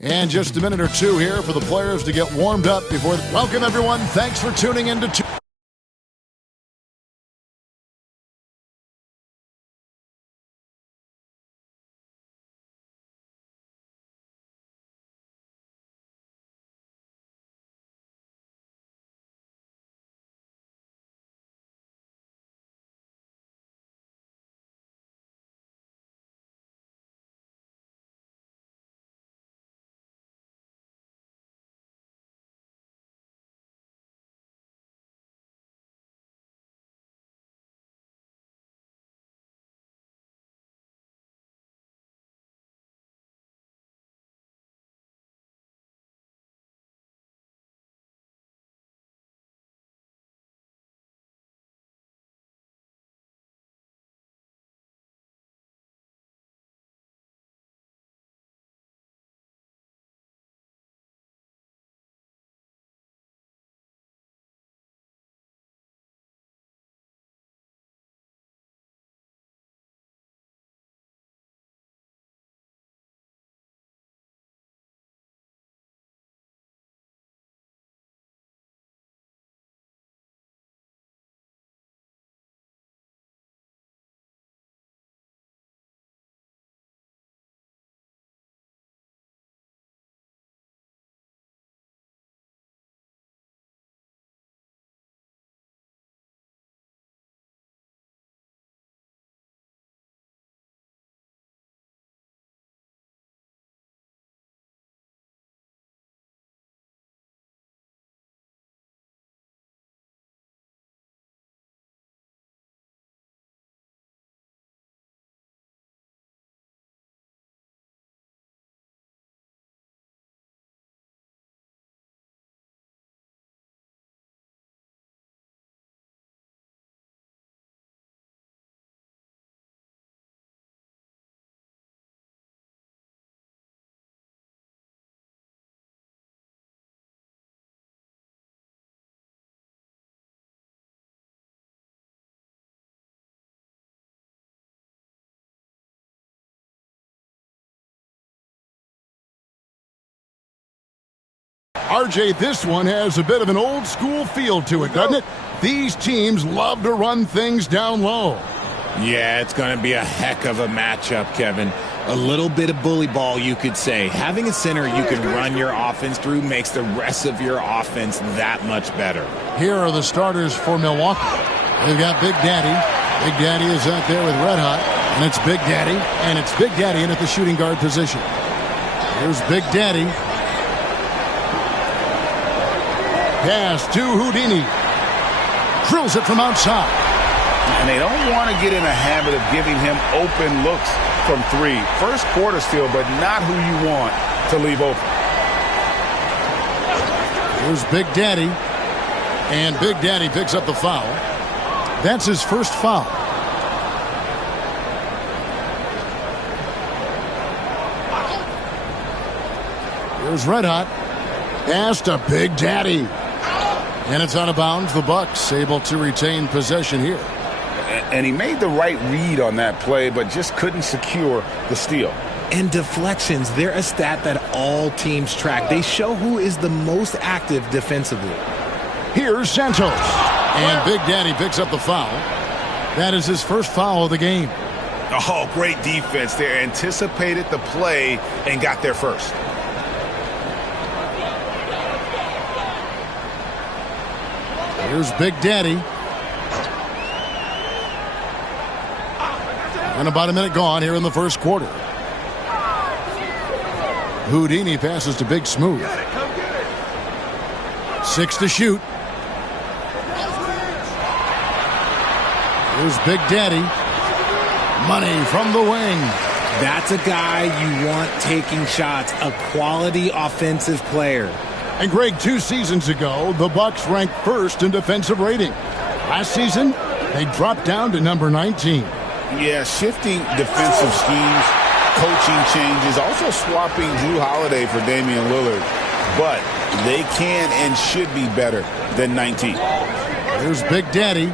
And just a minute or two here for the players to get warmed up before. Welcome, everyone. Thanks for tuning in to. RJ, this one has a bit of an old school feel to it, doesn't it? These teams love to run things down low. Yeah, it's going to be a heck of a matchup, Kevin. A little bit of bully ball, you could say. Having a center you can run your offense through makes the rest of your offense that much better. Here are the starters for Milwaukee. They've got Big Daddy. Big Daddy is out there with Red Hot. And it's Big Daddy. And it's Big Daddy in at the shooting guard position. Here's Big Daddy. Pass to Houdini. Drills it from outside. And they don't want to get in a habit of giving him open looks from three. First quarter still, but not who you want to leave open. Here's Big Daddy. And Big Daddy picks up the foul. That's his first foul. Here's Red Hot. Pass to Big Daddy. And it's out of bounds. The Bucks able to retain possession here. And he made the right read on that play, but just couldn't secure the steal. And deflections, they're a stat that all teams track. They show who is the most active defensively. Here's Santos. And Big Daddy picks up the foul. That is his first foul of the game. Oh, great defense there. Anticipated the play and got there first. Here's Big Daddy. And about a minute gone here in the first quarter. Houdini passes to Big Smooth. 6 to shoot. Here's Big Daddy. Money from the wing. That's a guy you want taking shots, a quality offensive player. And Greg, 2 seasons ago, the Bucks ranked first in defensive rating. Last season, they dropped down to number 19. Yeah, shifting defensive schemes, coaching changes, also swapping Drew Holiday for Damian Lillard. But they can and should be better than 19. Here's Big Daddy.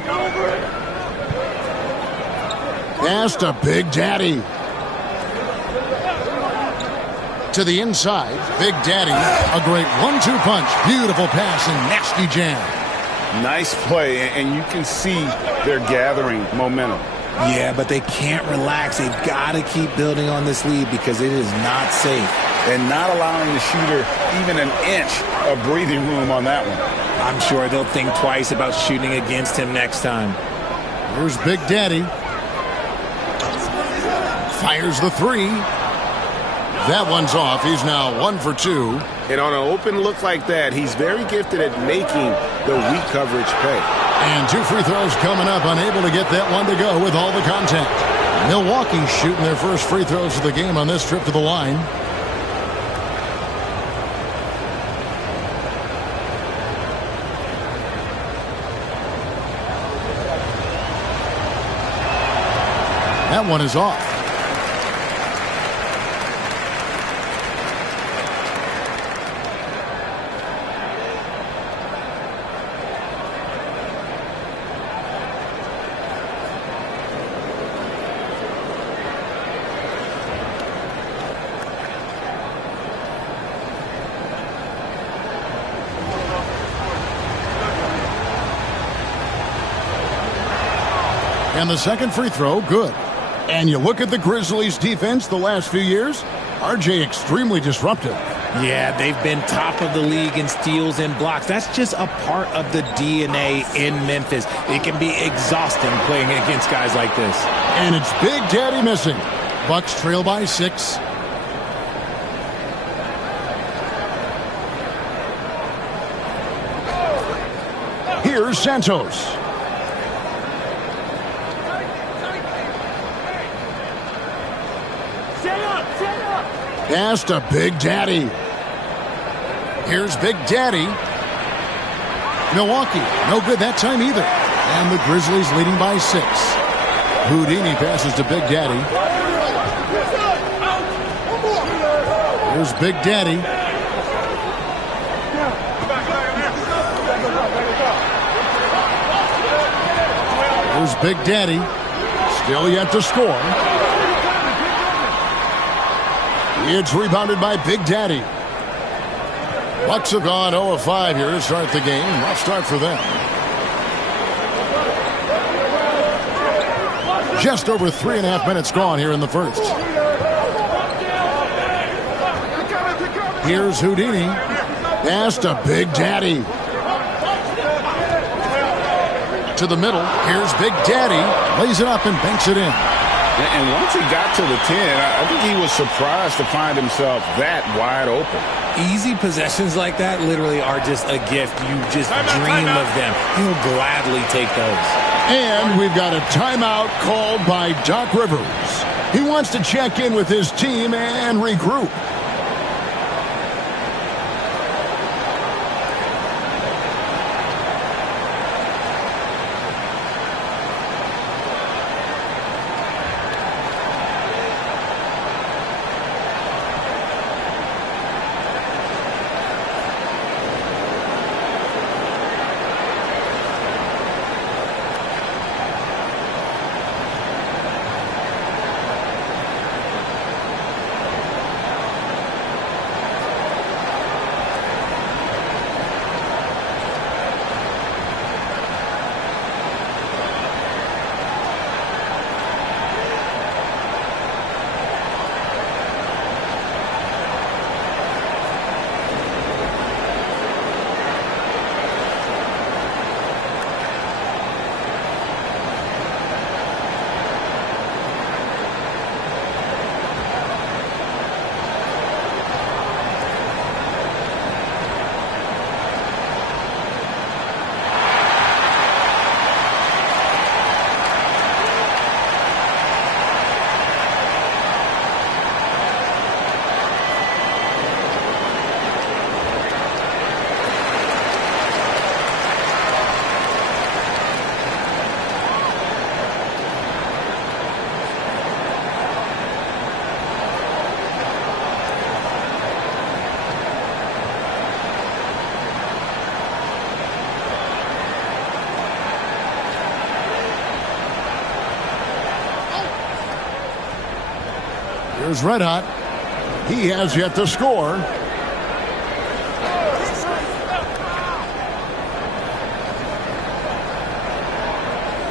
Pass to Big Daddy. To the inside, Big Daddy, a great 1-2 punch. Beautiful pass and nasty jam. Nice play, and you can see they're gathering momentum. Yeah, but they can't relax. They've got to keep building on this lead because it is not safe. And not allowing the shooter even an inch of breathing room on that one. I'm sure they'll think twice about shooting against him next time. Here's Big Daddy. Fires the three. That one's off. He's now 1 for 2. And on an open look like that, he's very gifted at making the weak coverage pay. And 2 free throws coming up, unable to get that one to go with all the contact. Milwaukee shooting their first free throws of the game on this trip to the line. That one is off. And the second free throw, good. And you look at the Grizzlies' defense the last few years, RJ extremely disruptive. Yeah, they've been top of the league in steals and blocks. That's just a part of the DNA in Memphis. It can be exhausting playing against guys like this. And it's Big Daddy missing. Bucks trail by 6. Here's Santos. Pass to Big Daddy. Here's Big Daddy. Milwaukee, no good that time either. And the Grizzlies leading by 6. Houdini passes to Big Daddy. Here's Big Daddy. Here's Big Daddy. Still yet to score. It's rebounded by Big Daddy. Bucks have gone 0 of 5 here to start the game. Rough start for them. Just over 3.5 minutes gone here in the first. Here's Houdini. Pass to Big Daddy. To the middle. Here's Big Daddy. Lays it up and banks it in. And once he got to the 10, I think he was surprised to find himself that wide open. Easy possessions like that literally are just a gift. You just dream of them. He'll gladly take those. And we've got a timeout called by Doc Rivers. He wants to check in with his team and regroup. Here's Red Hot. He has yet to score.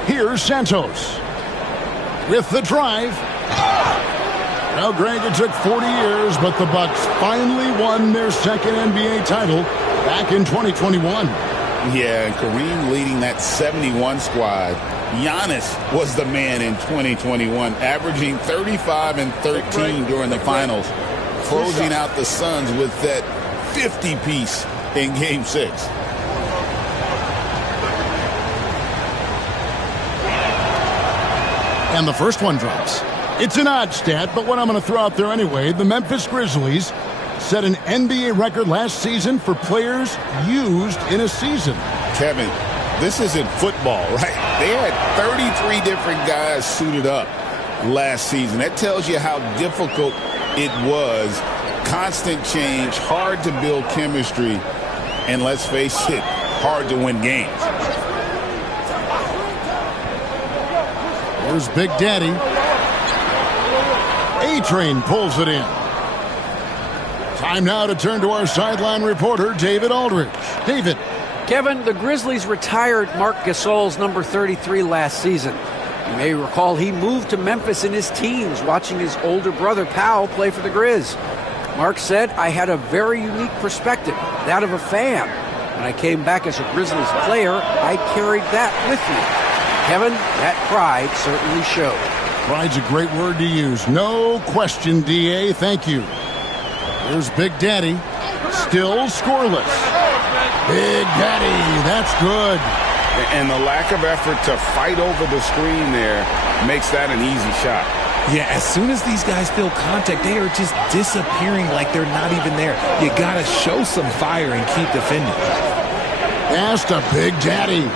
Here's Santos with the drive. Well, Greg, it took 40 years, but the Bucks finally won their second NBA title back in 2021. Yeah, and Kareem leading that 71 squad. Giannis was the man in 2021, averaging 35 and 13 during the finals, closing out the Suns with that 50-piece in Game 6. And the first one drops. It's an odd stat, but what I'm going to throw out there anyway, the Memphis Grizzlies set an NBA record last season for players used in a season. Kevin, this isn't football, right? They had 33 different guys suited up last season. That tells you how difficult it was. Constant change, hard to build chemistry, and let's face it, hard to win games. Here's Big Daddy. A-Train pulls it in. Time now to turn to our sideline reporter, David Aldridge. David. Kevin, the Grizzlies retired Marc Gasol's number 33 last season. You may recall he moved to Memphis in his teens, watching his older brother, Powell, play for the Grizz. Mark said, "I had a very unique perspective, that of a fan. When I came back as a Grizzlies player, I carried that with me." Kevin, that pride certainly showed. Pride's a great word to use. No question, D.A. Thank you. Here's Big Daddy. Still scoreless. Big Daddy, that's good. And the lack of effort to fight over the screen there makes that an easy shot. Yeah, as soon as these guys feel contact, they are just disappearing like they're not even there. You got to show some fire and keep defending. Pass to Big Daddy.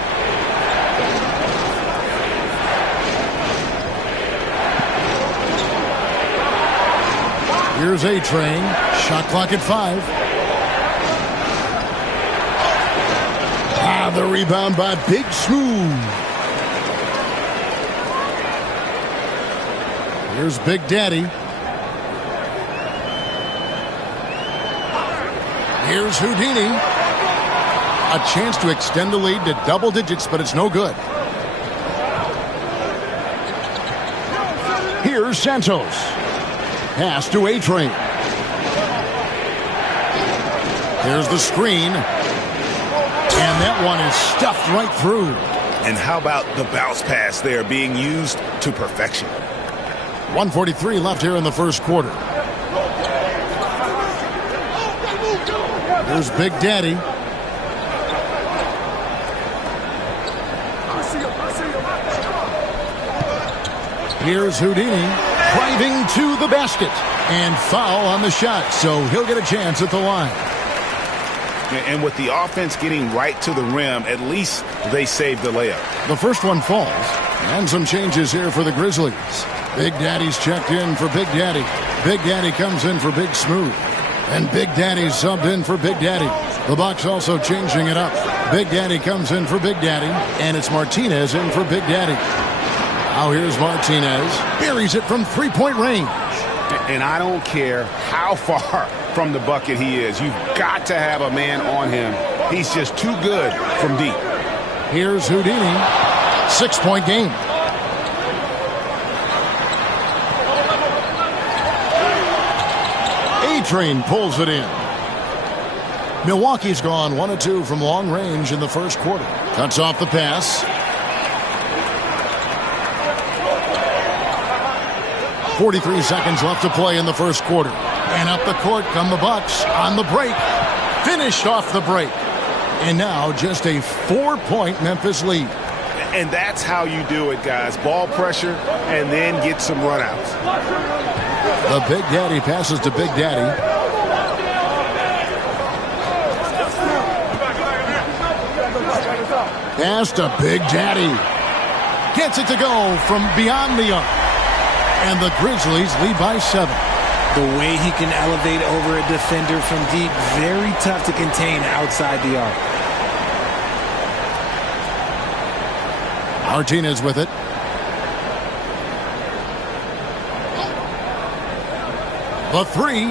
Here's A-Train. Shot clock at 5. The rebound by Big Smooth. Here's Big Daddy. Here's Houdini. A chance to extend the lead to double digits, but it's no good. Here's Santos. Pass to A-Train. Here's the screen. And that one is stuffed right through. And how about the bounce pass there being used to perfection? 1:43 left here in the first quarter. Here's Big Daddy. Here's Houdini driving to the basket. And foul on the shot, so he'll get a chance at the line. And with the offense getting right to the rim, at least they saved the layup. The first one falls. And some changes here for the Grizzlies. Big Daddy's checked in for Big Daddy. Big Daddy comes in for Big Smooth. And Big Daddy's subbed in for Big Daddy. The Bucks also changing it up. Big Daddy comes in for Big Daddy. And it's Martinez in for Big Daddy. Now here's Martinez. Buries it from three-point range. And I don't care how far from the bucket he is. You've got to have a man on him. He's just too good from deep. Here's Houdini. 6-point game. A-Train pulls it in. Milwaukee's gone 1 of 2 from long range in the first quarter. Cuts off the pass. 43 seconds left to play in the first quarter. And up the court come the Bucks on the break. Finished off the break. And now just a 4-point Memphis lead. And that's how you do it, guys. Ball pressure and then get some runouts. The Big Daddy passes to Big Daddy. Pass to Big Daddy. Gets it to go from beyond the arc. And the Grizzlies lead by 7. The way he can elevate over a defender from deep, very tough to contain outside the arc. Martinez with it. The three.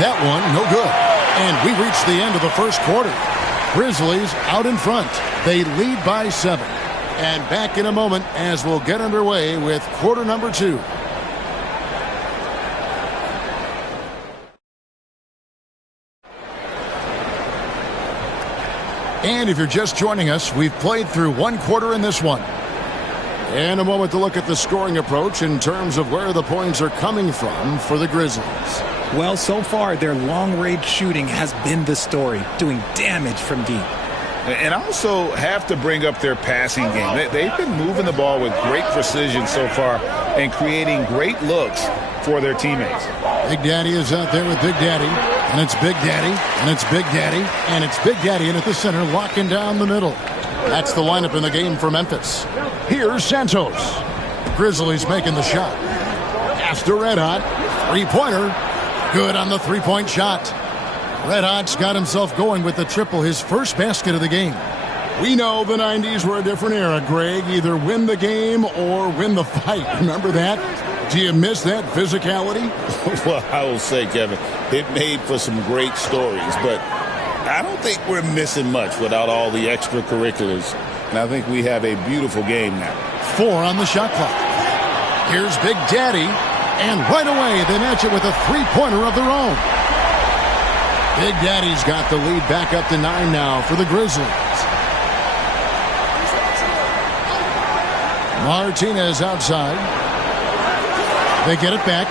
That one, no good. And we reach the end of the first quarter. Grizzlies out in front. They lead by 7. And back in a moment as we'll get underway with quarter number 2. And if you're just joining us, we've played through one quarter in this one. And a moment to look at the scoring approach in terms of where the points are coming from for the Grizzlies. Well, so far, their long-range shooting has been the story, doing damage from deep. And I also have to bring up their passing game. They've been moving the ball with great precision so far and creating great looks for their teammates. Big Daddy is out there with Big Daddy, and it's Big Daddy, and it's Big Daddy, and it's Big Daddy in at the center, locking down the middle. That's the lineup in the game for Memphis. Here's Santos. Grizzlies making the shot. Pass to Red Hot. Three-pointer. Good on the three-point shot. Red Hot's got himself going with the triple, his first basket of the game. We know the 90s were a different era, Greg. Either win the game or win the fight. Remember that? Do you miss that physicality? Well, I will say, Kevin, it made for some great stories, but I don't think we're missing much without all the extracurriculars. And I think we have a beautiful game now. 4 on the shot clock. Here's Big Daddy. And right away, they match it with a three-pointer of their own. Big Daddy's got the lead back up to 9 now for the Grizzlies. Martinez outside. They get it back.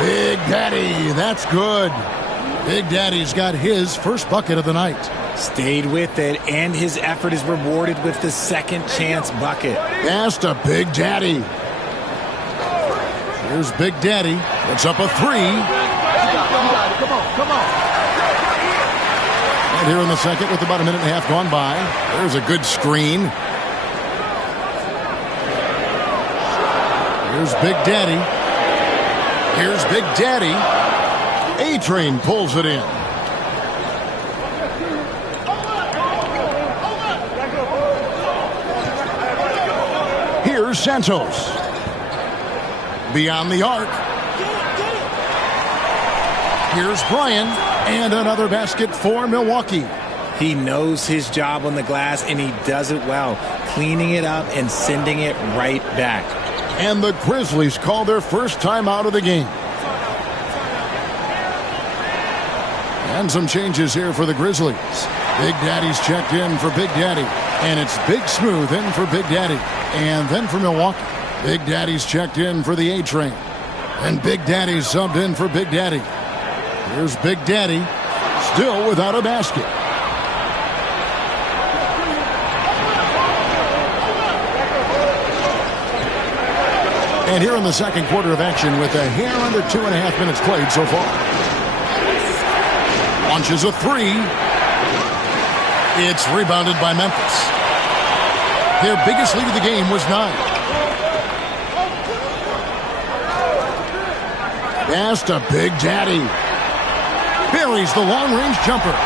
Big Daddy, that's good. Big Daddy's got his first bucket of the night. Stayed with it, and his effort is rewarded with the second chance bucket. Pass to Big Daddy. Here's Big Daddy. Puts up a 3. Come on. And here in the second with about a minute and a half gone by. There's a good screen. Here's Big Daddy. Here's Big Daddy. A-Train pulls it in. Here's Santos. Beyond the arc. Here's Brian. And another basket for Milwaukee. He knows his job on the glass, and he does it well, cleaning it up and sending it right back. And the Grizzlies call their first time out of the game. And some changes here for the Grizzlies. Big Daddy's checked in for Big Daddy. And it's Big Smooth in for Big Daddy. And then for Milwaukee, Big Daddy's checked in for the A-Train. And Big Daddy's subbed in for Big Daddy. Here's Big Daddy, still without a basket. And here in the second quarter of action with a hair under 2.5 minutes played so far. Launches a 3. It's rebounded by Memphis. Their biggest lead of the game was 9. Pass to Big Daddy. Buries the long-range jumper.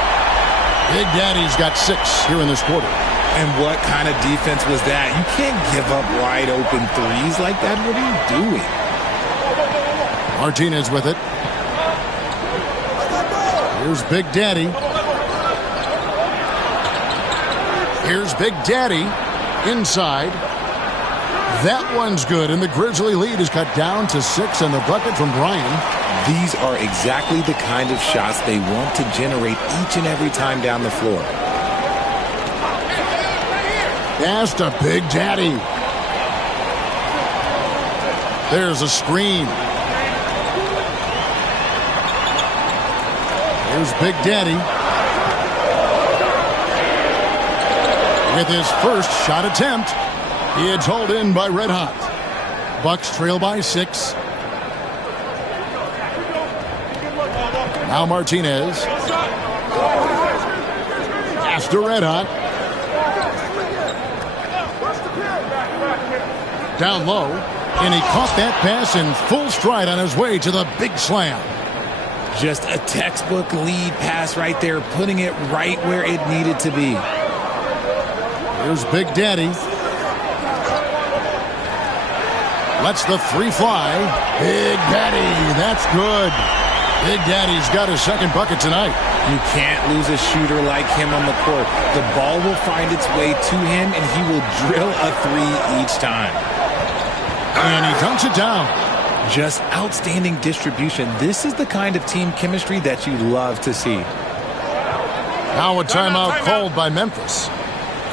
Big Daddy's got 6 here in this quarter. And what kind of defense was that? You can't give up wide open threes like that. What are you doing? Martinez with it. Here's Big Daddy. Here's Big Daddy inside. That one's good, and the Grizzly lead is cut down to 6, and the bucket from Brian. These are exactly the kind of shots they want to generate each and every time down the floor. Pass to Big Daddy. There's a screen. Here's Big Daddy. With his first shot attempt, it's hauled in by Red Hot. Bucks trail by 6. Now Martinez. Pass to Red Hot. Down low, and he caught that pass in full stride on his way to the big slam. Just a textbook lead pass right there, putting it right where it needed to be. Here's Big Daddy. Lets the three fly. Big Daddy, that's good. Big Daddy's got his second bucket tonight. You can't lose a shooter like him on the court. The ball will find its way to him, and he will drill a three each time. And he dunks it down. Just outstanding distribution. This is the kind of team chemistry that you love to see. Now a timeout called by Memphis.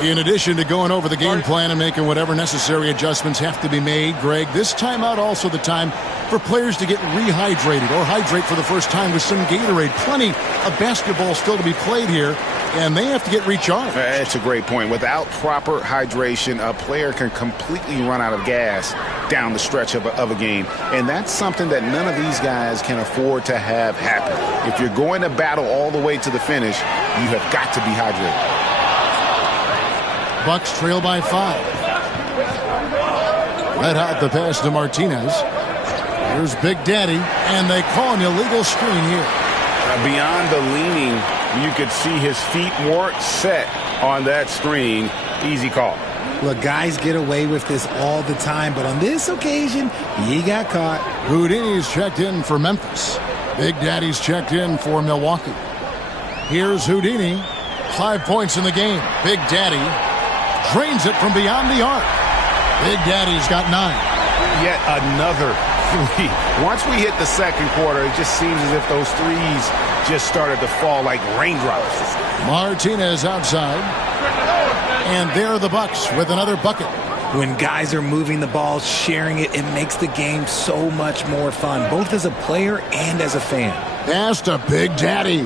In addition to going over the game plan and making whatever necessary adjustments have to be made, Greg, this timeout also the time for players to get rehydrated or hydrate for the first time with some Gatorade. Plenty of basketball still to be played here, and they have to get recharged. That's a great point. Without proper hydration, a player can completely run out of gas down the stretch of a game, and that's something that none of these guys can afford to have happen. If you're going to battle all the way to the finish, you have got to be hydrated. Bucks trail by 5. Let out the pass to Martinez. Here's Big Daddy, and they call an illegal screen here. Beyond the leaning, you could see his feet weren't set on that screen. Easy call. Look, guys get away with this all the time, but on this occasion, he got caught. Houdini's checked in for Memphis. Big Daddy's checked in for Milwaukee. Here's Houdini. 5 points in the game. Big Daddy drains it from beyond the arc. Big Daddy's got 9. Yet another three. Once we hit the second quarter, it just seems as if those threes just started to fall like raindrops. Martinez outside. And there are the Bucks with another bucket. When guys are moving the ball, sharing it, it makes the game so much more fun, both as a player and as a fan. Pass to Big Daddy.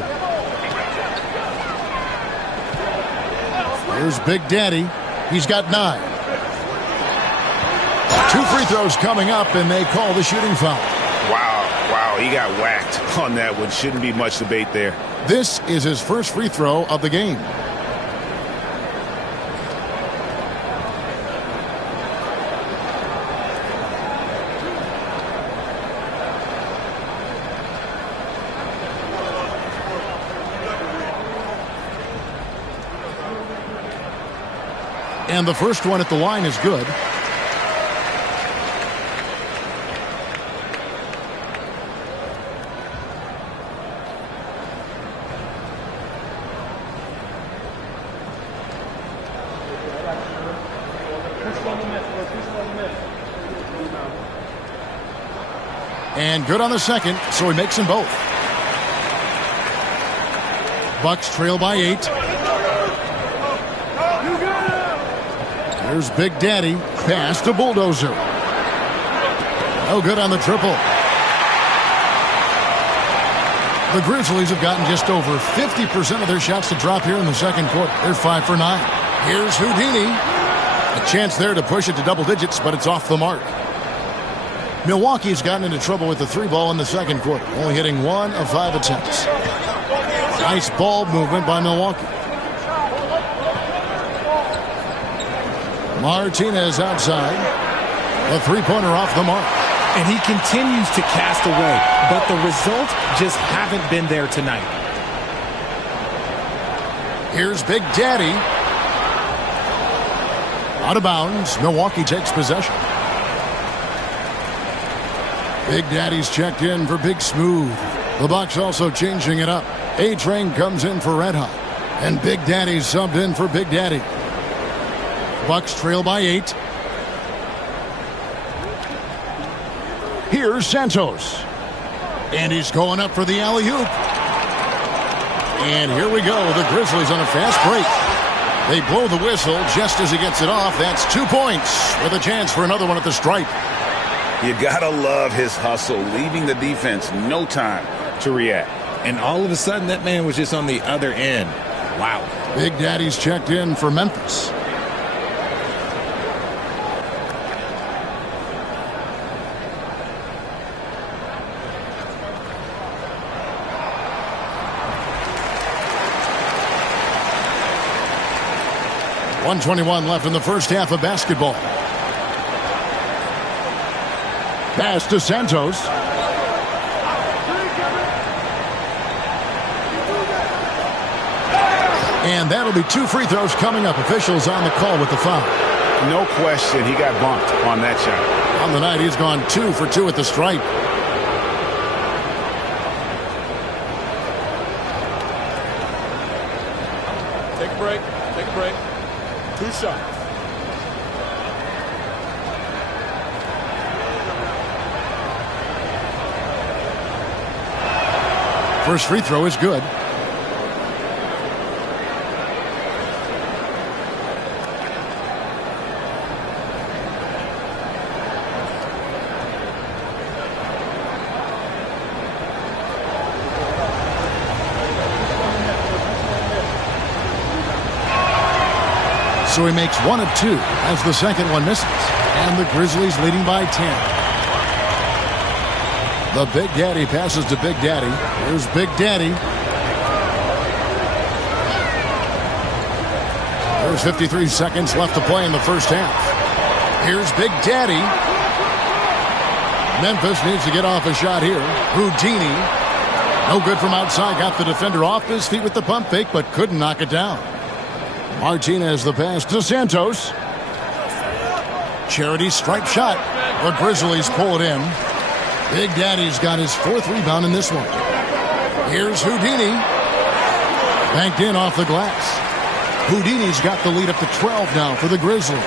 Here's Big Daddy. He's got 9. 2 free throws coming up, and they call the shooting foul. Wow, he got whacked on that one. Shouldn't be much debate there. This is his first free throw of the game. And the first one at the line is good. And good on the second, so he makes them both. Bucks trail by 8. Here's Big Daddy. Pass to Bulldozer. No good on the triple. The Grizzlies have gotten just over 50% of their shots to drop here in the second quarter. They're 5 for 9. Here's Houdini. A chance there to push it to double digits, but it's off the mark. Milwaukee's gotten into trouble with the 3 ball in the second quarter, only hitting 1 of 5 attempts. Nice ball movement by Milwaukee. Martinez outside. A 3-pointer off the mark. And he continues to cast away, but the results just haven't been there tonight. Here's Big Daddy. Out of bounds. Milwaukee takes possession. Big Daddy's checked in for Big Smooth. The Bucks also changing it up. A-Train comes in for Red Hot. And Big Daddy's subbed in for Big Daddy. Bucks trail by 8. Here's Santos. And he's going up for the alley-oop. And here we go. The Grizzlies on a fast break. They blow the whistle just as he gets it off. That's 2 points with a chance for another one at the stripe. You gotta love his hustle, leaving the defense no time to react. And all of a sudden, that man was just on the other end. Wow. Big Daddy's checked in for Memphis. .121 left in the first half of basketball. Pass to Santos. And that'll be 2 free throws coming up. Officials on the call with the foul. No question, he got bumped on that shot. On the night, he's gone 2 for 2 at the stripe. Take a break. Take a break. 2 shots. First free throw is good. So he makes 1 of 2 as the second one misses. And the Grizzlies leading by 10. The Big Daddy passes to Big Daddy. Here's Big Daddy. There's 53 seconds left to play in the first half. Here's Big Daddy. Memphis needs to get off a shot here. Houdini. No good from outside. Got the defender off his feet with the pump fake, but couldn't knock it down. Martinez the pass to Santos. Charity stripe shot. The Grizzlies pull it in. Big Daddy's got his 4th rebound in this one. Here's Houdini. Banked in off the glass. Houdini's got the lead up to 12 now for the Grizzlies.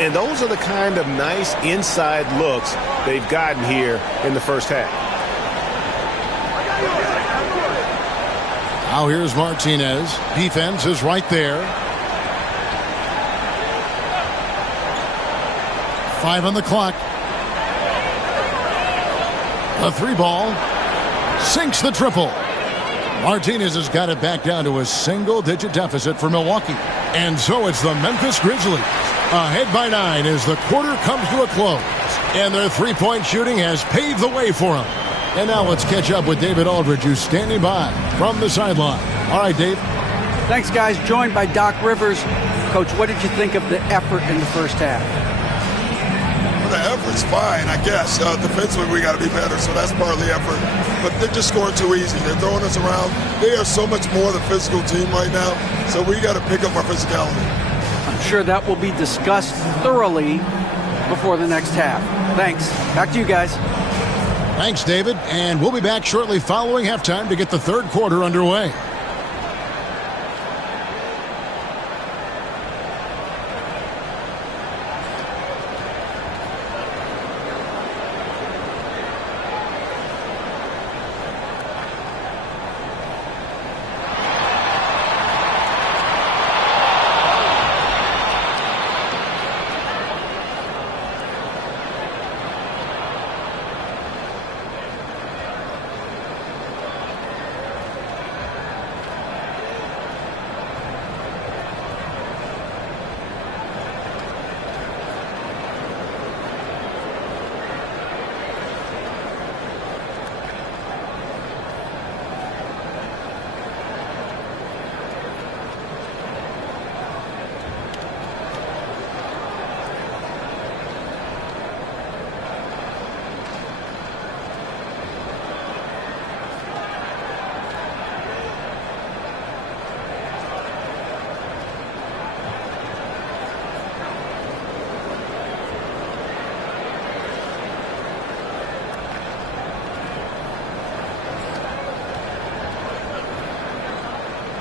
And those are the kind of nice inside looks they've gotten here in the first half. Now here's Martinez. Defense is right there. 5 on the clock. A 3 ball. Sinks the triple. Martinez has got it back down to a single-digit deficit for Milwaukee. And so it's the Memphis Grizzlies ahead by 9 as the quarter comes to a close. And their three-point shooting has paved the way for them. And now let's catch up with David Aldridge, who's standing by from the sideline. All right, Dave. Thanks, guys. Joined by Doc Rivers. Coach, what did you think of the effort in the first half? The effort's fine, I guess. Defensively, we got to be better, so that's part of the effort. But they're just scoring too easy. They're throwing us around. They are so much more the physical team right now, so we got to pick up our physicality. I'm sure that will be discussed thoroughly before the next half. Thanks. Back to you guys. Thanks, David. And we'll be back shortly following halftime to get the third quarter underway.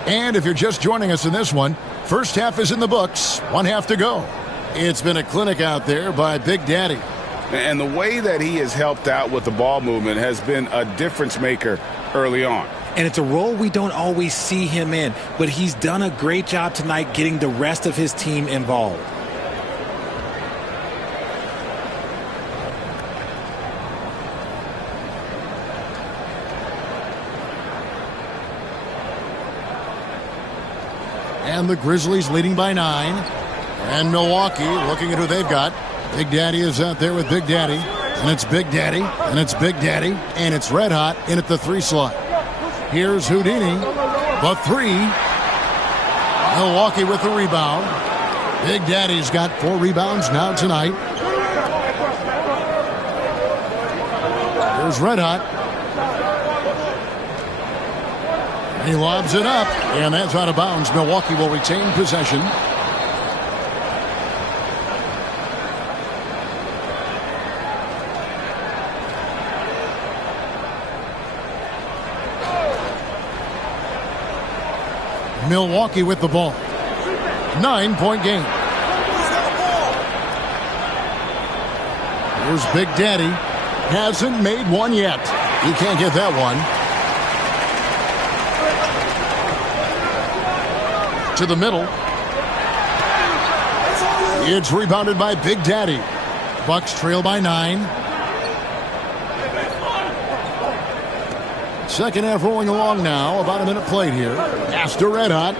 And if you're just joining us in this one, first half is in the books, 1 half to go. It's been a clinic out there by Big Daddy. And the way that he has helped out with the ball movement has been a difference maker early on. And it's a role we don't always see him in, but he's done a great job tonight getting the rest of his team involved. And the Grizzlies leading by 9. And Milwaukee looking at who they've got. Big Daddy is out there with Big Daddy. And it's Big Daddy. And it's Big Daddy. And it's red hot in at the 3 slot. Here's Houdini. The 3. Milwaukee with the rebound. Big Daddy's got 4 rebounds now tonight. Here's red hot. He lobs it up, and that's out of bounds. Milwaukee will retain possession. Milwaukee with the ball. 9-point game. Here's Big Daddy. Hasn't made one yet. He can't get that one. To the middle. It's rebounded by Big Daddy. Bucks trail by 9. Second half rolling along now. About a minute played here. Pass to Red Hot.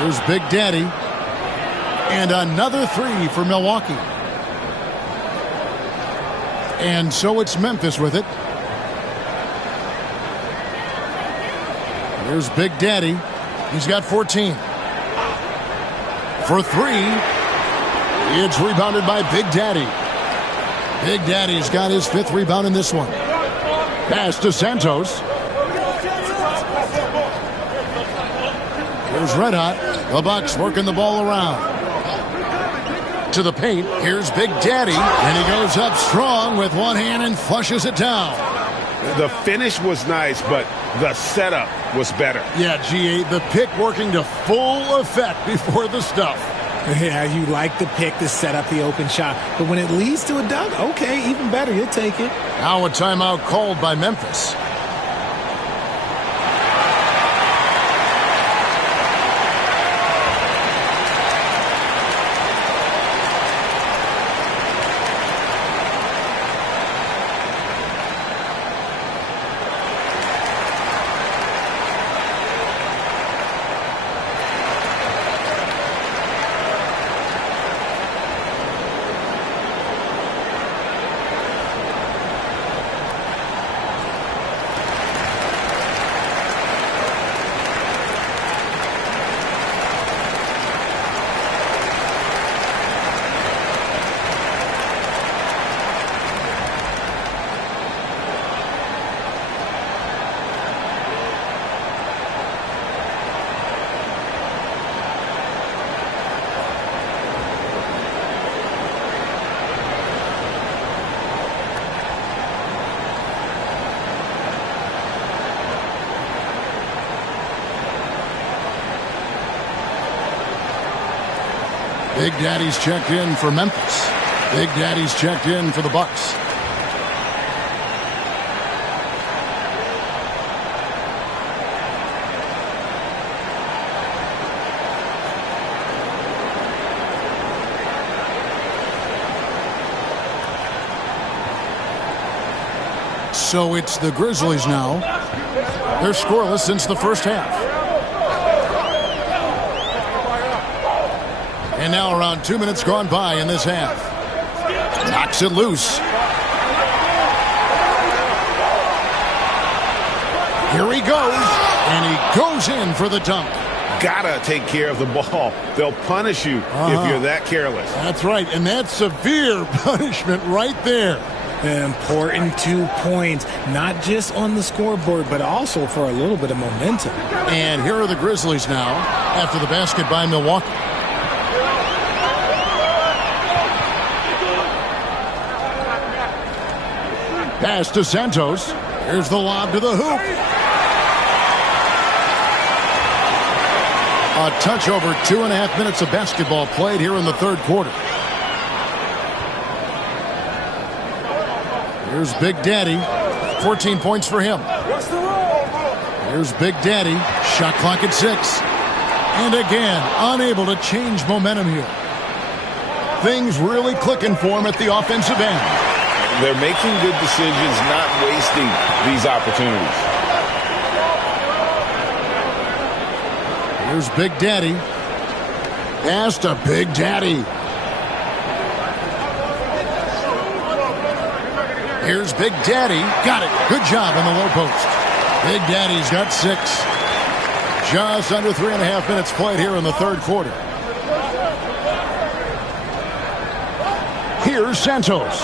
Here's Big Daddy. And another 3 for Milwaukee. And so it's Memphis with it. Here's Big Daddy. He's got 14. For 3. It's rebounded by Big Daddy. Big Daddy's got his 5th rebound in this one. Pass to Santos. Here's Red Hot. The Bucks working the ball around. To the paint. Here's Big Daddy. And he goes up strong with one hand and flushes it down. The finish was nice, but the setup was better. Yeah, G.A., the pick working to full effect before the stuff. Yeah, you like the pick to set up the open shot. But when it leads to a dunk, okay, even better. You'll take it. Now a timeout called by Memphis. Big Daddy's checked in for Memphis. Big Daddy's checked in for the Bucks. So it's the Grizzlies now. They're scoreless since the first half. And now around 2 minutes gone by in this half. Knocks it loose. Here he goes. And he goes in for the dunk. Gotta take care of the ball. They'll punish you if you're that careless. That's right. And that's severe punishment right there. An important 2 points, not just on the scoreboard, but also for a little bit of momentum. And here are the Grizzlies now after the basket by Milwaukee. Pass to Santos. Here's the lob to the hoop. A touch over 2.5 minutes of basketball played here in the third quarter. Here's Big Daddy. 14 points for him. Here's Big Daddy. Shot clock at 6. And again, unable to change momentum here. Things really clicking for him at the offensive end. They're making good decisions, not wasting these opportunities. Here's Big Daddy. Pass to Big Daddy. Here's Big Daddy. Got it. Good job in the low post. Big Daddy's got 6. Just under 3.5 minutes played here in the third quarter. Here's Santos.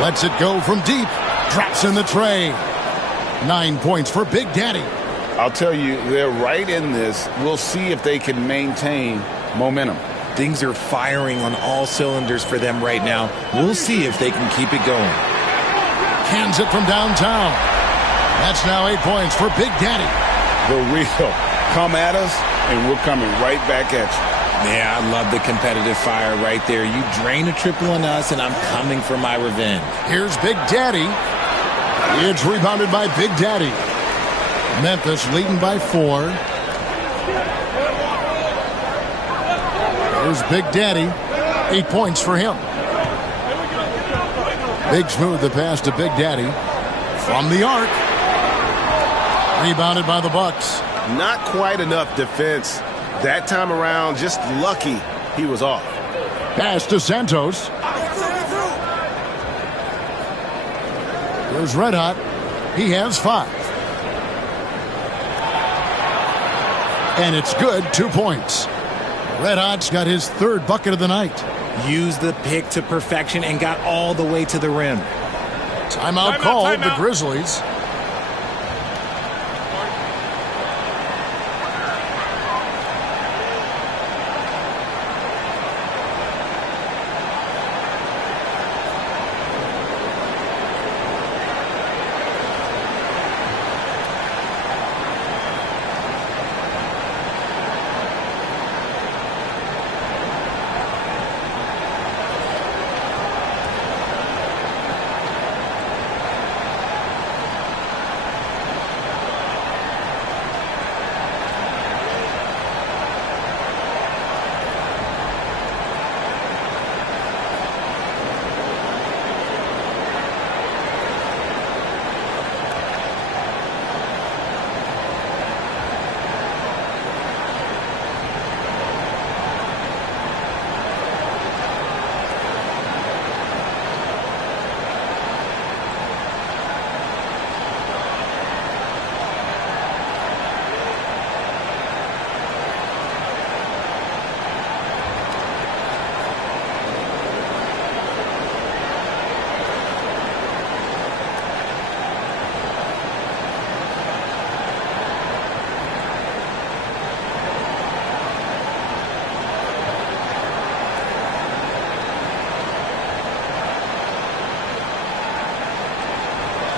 Lets it go from deep. Drops in the tray. 9 points for Big Daddy. I'll tell you, they're right in this. We'll see if they can maintain momentum. Things are firing on all cylinders for them right now. We'll see if they can keep it going. Cans it from downtown. That's now 8 points for Big Daddy. The real. Come at us, and we're coming right back at you. Yeah, I love the competitive fire right there. You drain a triple on us, and I'm coming for my revenge. Here's Big Daddy. It's rebounded by Big Daddy. Memphis leading by 4. Here's Big Daddy. 8 points for him. Big Smooth the pass to Big Daddy. From the arc. Rebounded by the Bucks. Not quite enough defense. That time around, just lucky he was off. Pass to Santos. Here's Red Hot. He has 5. And it's good, 2 points. Red Hot's got his 3rd bucket of the night. Used the pick to perfection and got all the way to the rim. Timeout called, the Grizzlies.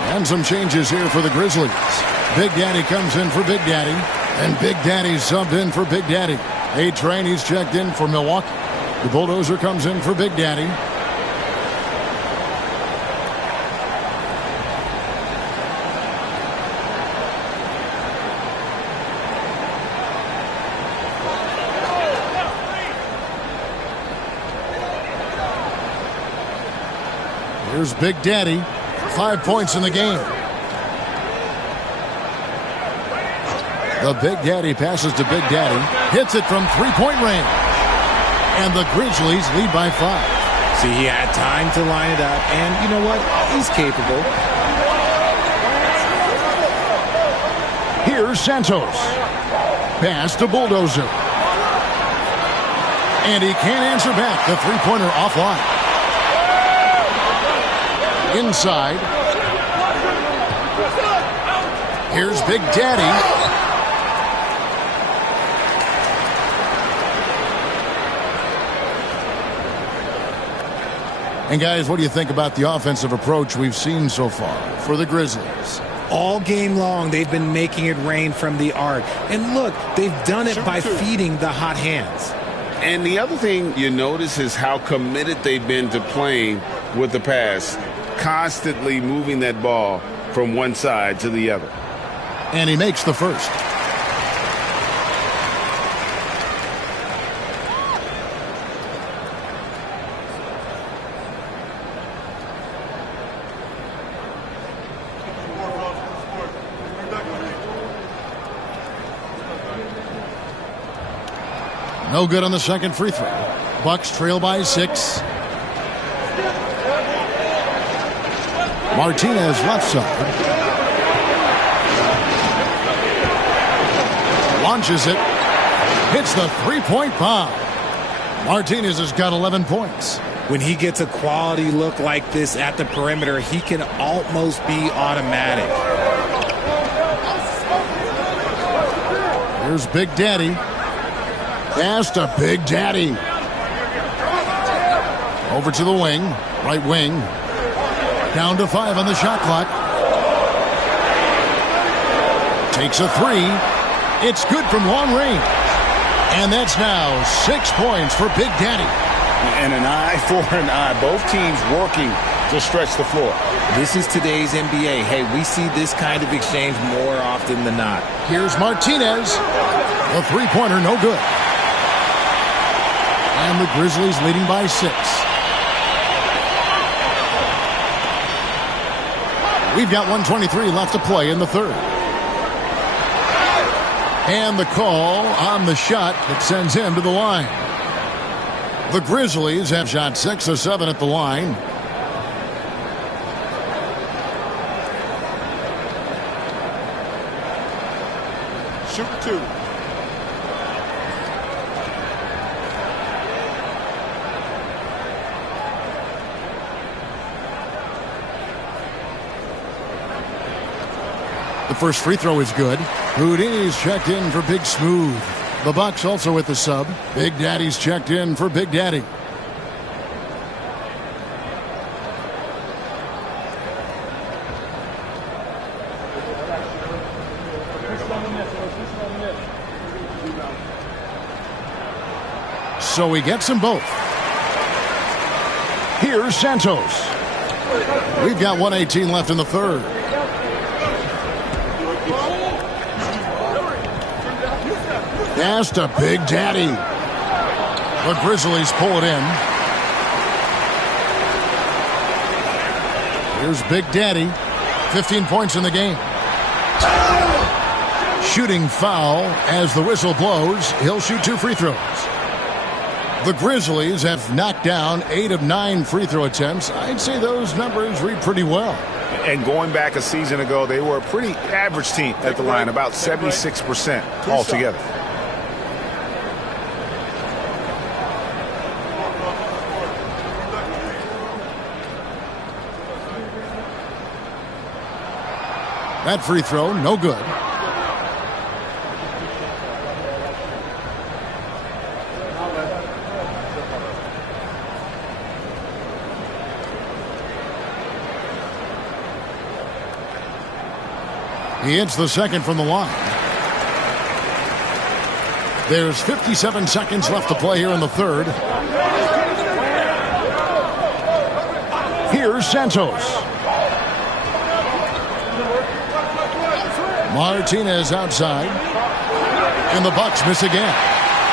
And some changes here for the Grizzlies. Big Daddy comes in for Big Daddy. And Big Daddy subbed in for Big Daddy. A-Train, he's checked in for Milwaukee. The Bulldozer comes in for Big Daddy. Here's Big Daddy. 5 points in the game. The Big Daddy passes to Big Daddy. Hits it from three-point range. And the Grizzlies lead by 5. See, he had time to line it up. And you know what? He's capable. Here's Santos. Pass to Bulldozer. And he can't answer back. The three-pointer offline. Inside. Here's Big Daddy. And guys, what do you think about the offensive approach we've seen so far for the Grizzlies? All game long, they've been making it rain from the arc. And look, they've done it by feeding the hot hands. And the other thing you notice is how committed they've been to playing with the pass, constantly moving that ball from one side to the other. And he makes the first. No good on the second free throw. Bucks trail by 6. Martinez left side. Launches it. Hits the three-point bomb. Martinez has got 11 points. When he gets a quality look like this at the perimeter, he can almost be automatic. Here's Big Daddy. Pass to Big Daddy. Over to the wing. Right wing. Down to 5 on the shot clock. Takes a 3. It's good from long range. And that's now 6 points for Big Daddy. And an eye for an eye. Both teams working to stretch the floor. This is today's NBA. Hey, we see this kind of exchange more often than not. Here's Martinez. The three-pointer, no good. And the Grizzlies leading by 6. We've got 1:23 left to play in the third. And the call on the shot that sends him to the line. The Grizzlies have shot 6 of 7 at the line. Shoot 2. The first free throw is good. Houdini's checked in for Big Smooth. The Bucks also with the sub. Big Daddy's checked in for Big Daddy. So he gets them both. Here's Santos. We've got 1:18 left in the third. Pass to Big Daddy. The Grizzlies pull it in. Here's Big Daddy. 15 points in the game. Shooting foul as the whistle blows. He'll shoot 2 free throws. The Grizzlies have knocked down 8 of 9 free throw attempts. I'd say those numbers read pretty well. And going back a season ago, they were a pretty average team at the line, about 76% altogether. That free throw, no good. He hits the second from the line. There's 57 seconds left to play here in the third. Here's Santos. Martinez outside. And the Bucks miss again.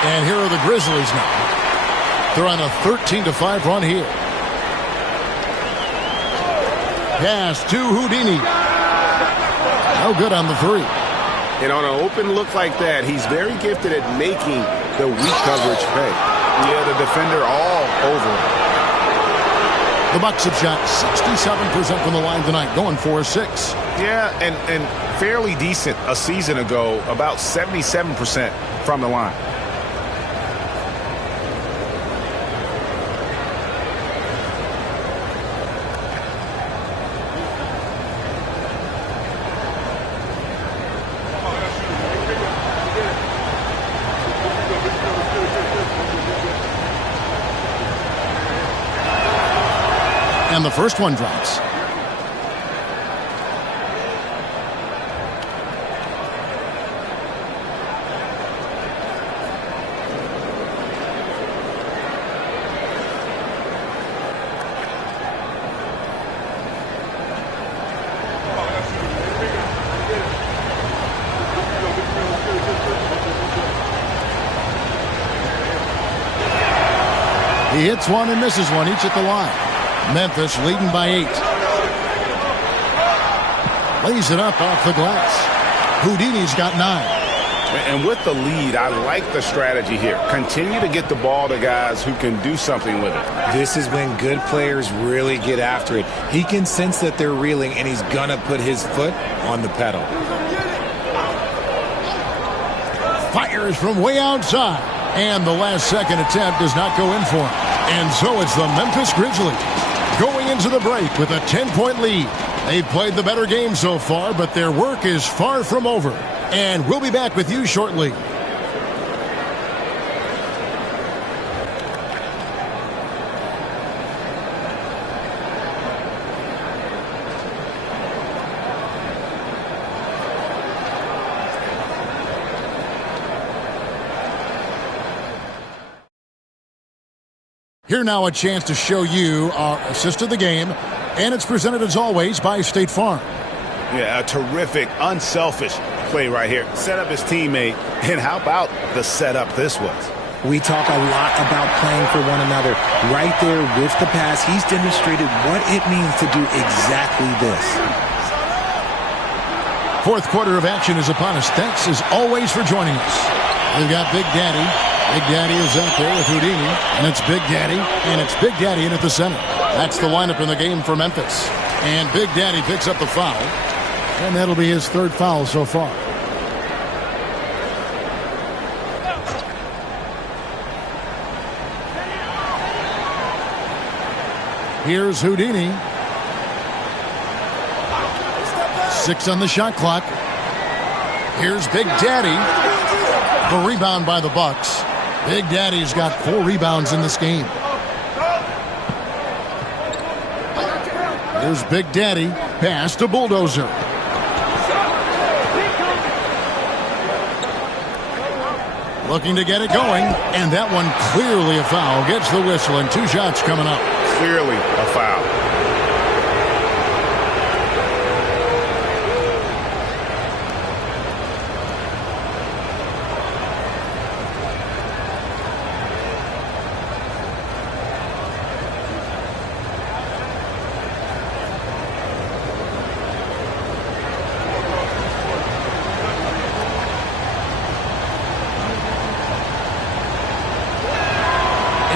And here are the Grizzlies now. They're on a 13-5 run here. Pass to Houdini. No good on the 3. And on an open look like that, he's very gifted at making the weak coverage pay. He had a defender all over him. The Bucks have shot 67% from the line tonight, going 4-6. Yeah, and fairly decent a season ago, about 77% from the line. And the first one drops. He hits one and misses one, each at the line. Memphis leading by 8. Lays it up off the glass. Houdini's got 9. And with the lead, I like the strategy here. Continue to get the ball to guys who can do something with it. This is when good players really get after it. He can sense that they're reeling, and he's going to put his foot on the pedal. Fires from way outside. And the last second attempt does not go in for him. And so it's the Memphis Grizzlies going into the break with a 10-point lead. They've played the better game so far, but their work is far from over. And we'll be back with you shortly. Here now a chance to show you our assist of the game, and it's presented as always by State Farm. Yeah, a terrific, unselfish play right here. Set up his teammate, and how about the setup this was? We talk a lot about playing for one another. Right there with the pass, he's demonstrated what it means to do exactly this. Fourth quarter of action is upon us. Thanks as always for joining us. We've got Big Daddy. Big Daddy is out there with Houdini, and it's Big Daddy, and it's Big Daddy in at the center. That's the lineup in the game for Memphis. And Big Daddy picks up the foul, and that'll be his third foul so far. Here's Houdini. 6 on the shot clock. Here's Big Daddy. The rebound by the Bucks. Big Daddy's got 4 rebounds in this game. Here's Big Daddy. Pass to Bulldozer. Looking to get it going. And that one clearly a foul. Gets the whistle and 2 shots coming up. Clearly a foul.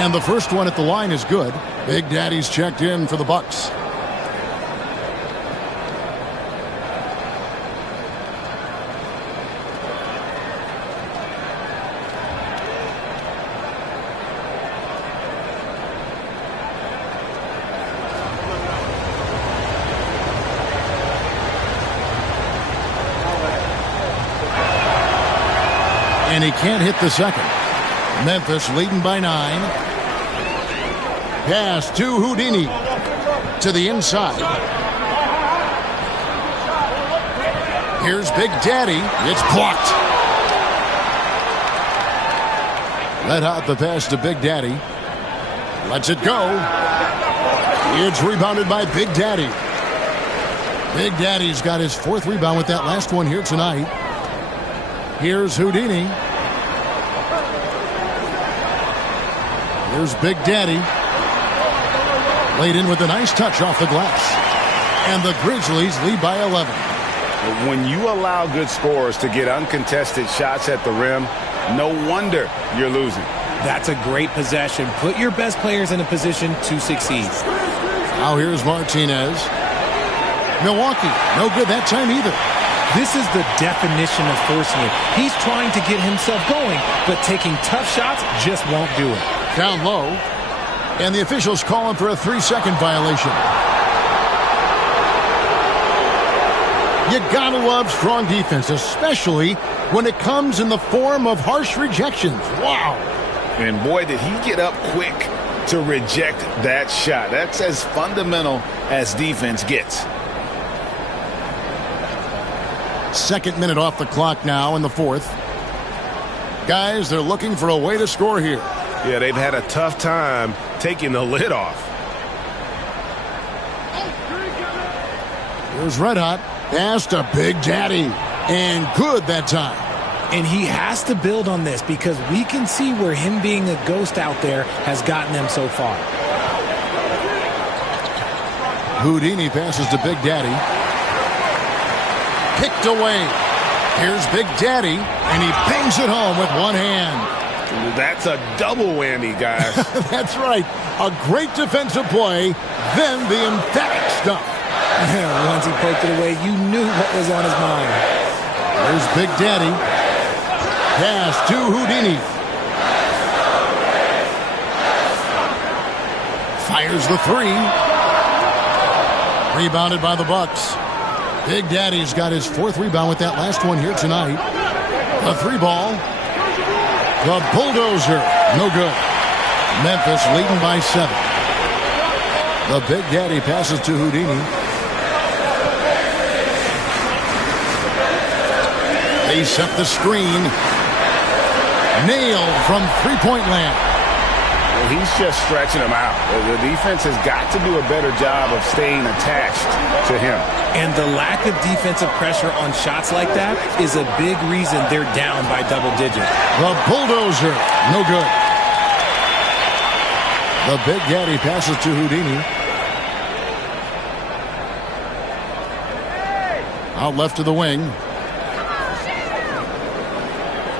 And the first one at the line is good. Big Daddy's checked in for the Bucks. And he can't hit the second. Memphis leading by 9. Pass to Houdini. To the inside. Here's Big Daddy. It's blocked. Let out the pass to Big Daddy. Lets it go. It's rebounded by Big Daddy. Big Daddy's got his 4th rebound with that last one here tonight. Here's Houdini. Here's Big Daddy. Laid in with a nice touch off the glass. And the Grizzlies lead by 11. When you allow good scorers to get uncontested shots at the rim, no wonder you're losing. That's a great possession. Put your best players in a position to succeed. Now here's Martinez. Milwaukee, no good that time either. This is the definition of forcing it. He's trying to get himself going, but taking tough shots just won't do it. Down low. And the officials calling for a 3-second violation. You gotta love strong defense, especially when it comes in the form of harsh rejections. Wow. And boy, did he get up quick to reject that shot. That's as fundamental as defense gets. Second minute off the clock now in the 4th. Guys, they're looking for a way to score here. Yeah, they've had a tough time taking the lid off. Here's Red Hot. Pass to Big Daddy. And good that time. And he has to build on this because we can see where him being a ghost out there has gotten them so far. Houdini passes to Big Daddy. Picked away. Here's Big Daddy. And he bangs it home with one hand. That's a double whammy, guys. That's right. A great defensive play, then the emphatic stuff. Once he poked it away, you knew what was on his mind. There's Big Daddy. Pass to Houdini. Fires the 3. Rebounded by the Bucks. Big Daddy's got his 4th rebound with that last one here tonight. The 3 ball. The Bulldozer. No good. Memphis leading by 7. The Big Daddy passes to Houdini. They set the screen. Nailed from 3-point land. he's just stretching them out. The defense has got to do a better job of staying attached to him. And the lack of defensive pressure on shots like that is a big reason they're down by double digits. The bulldozer, no good. The Big Daddy passes to Houdini. Out left to the wing.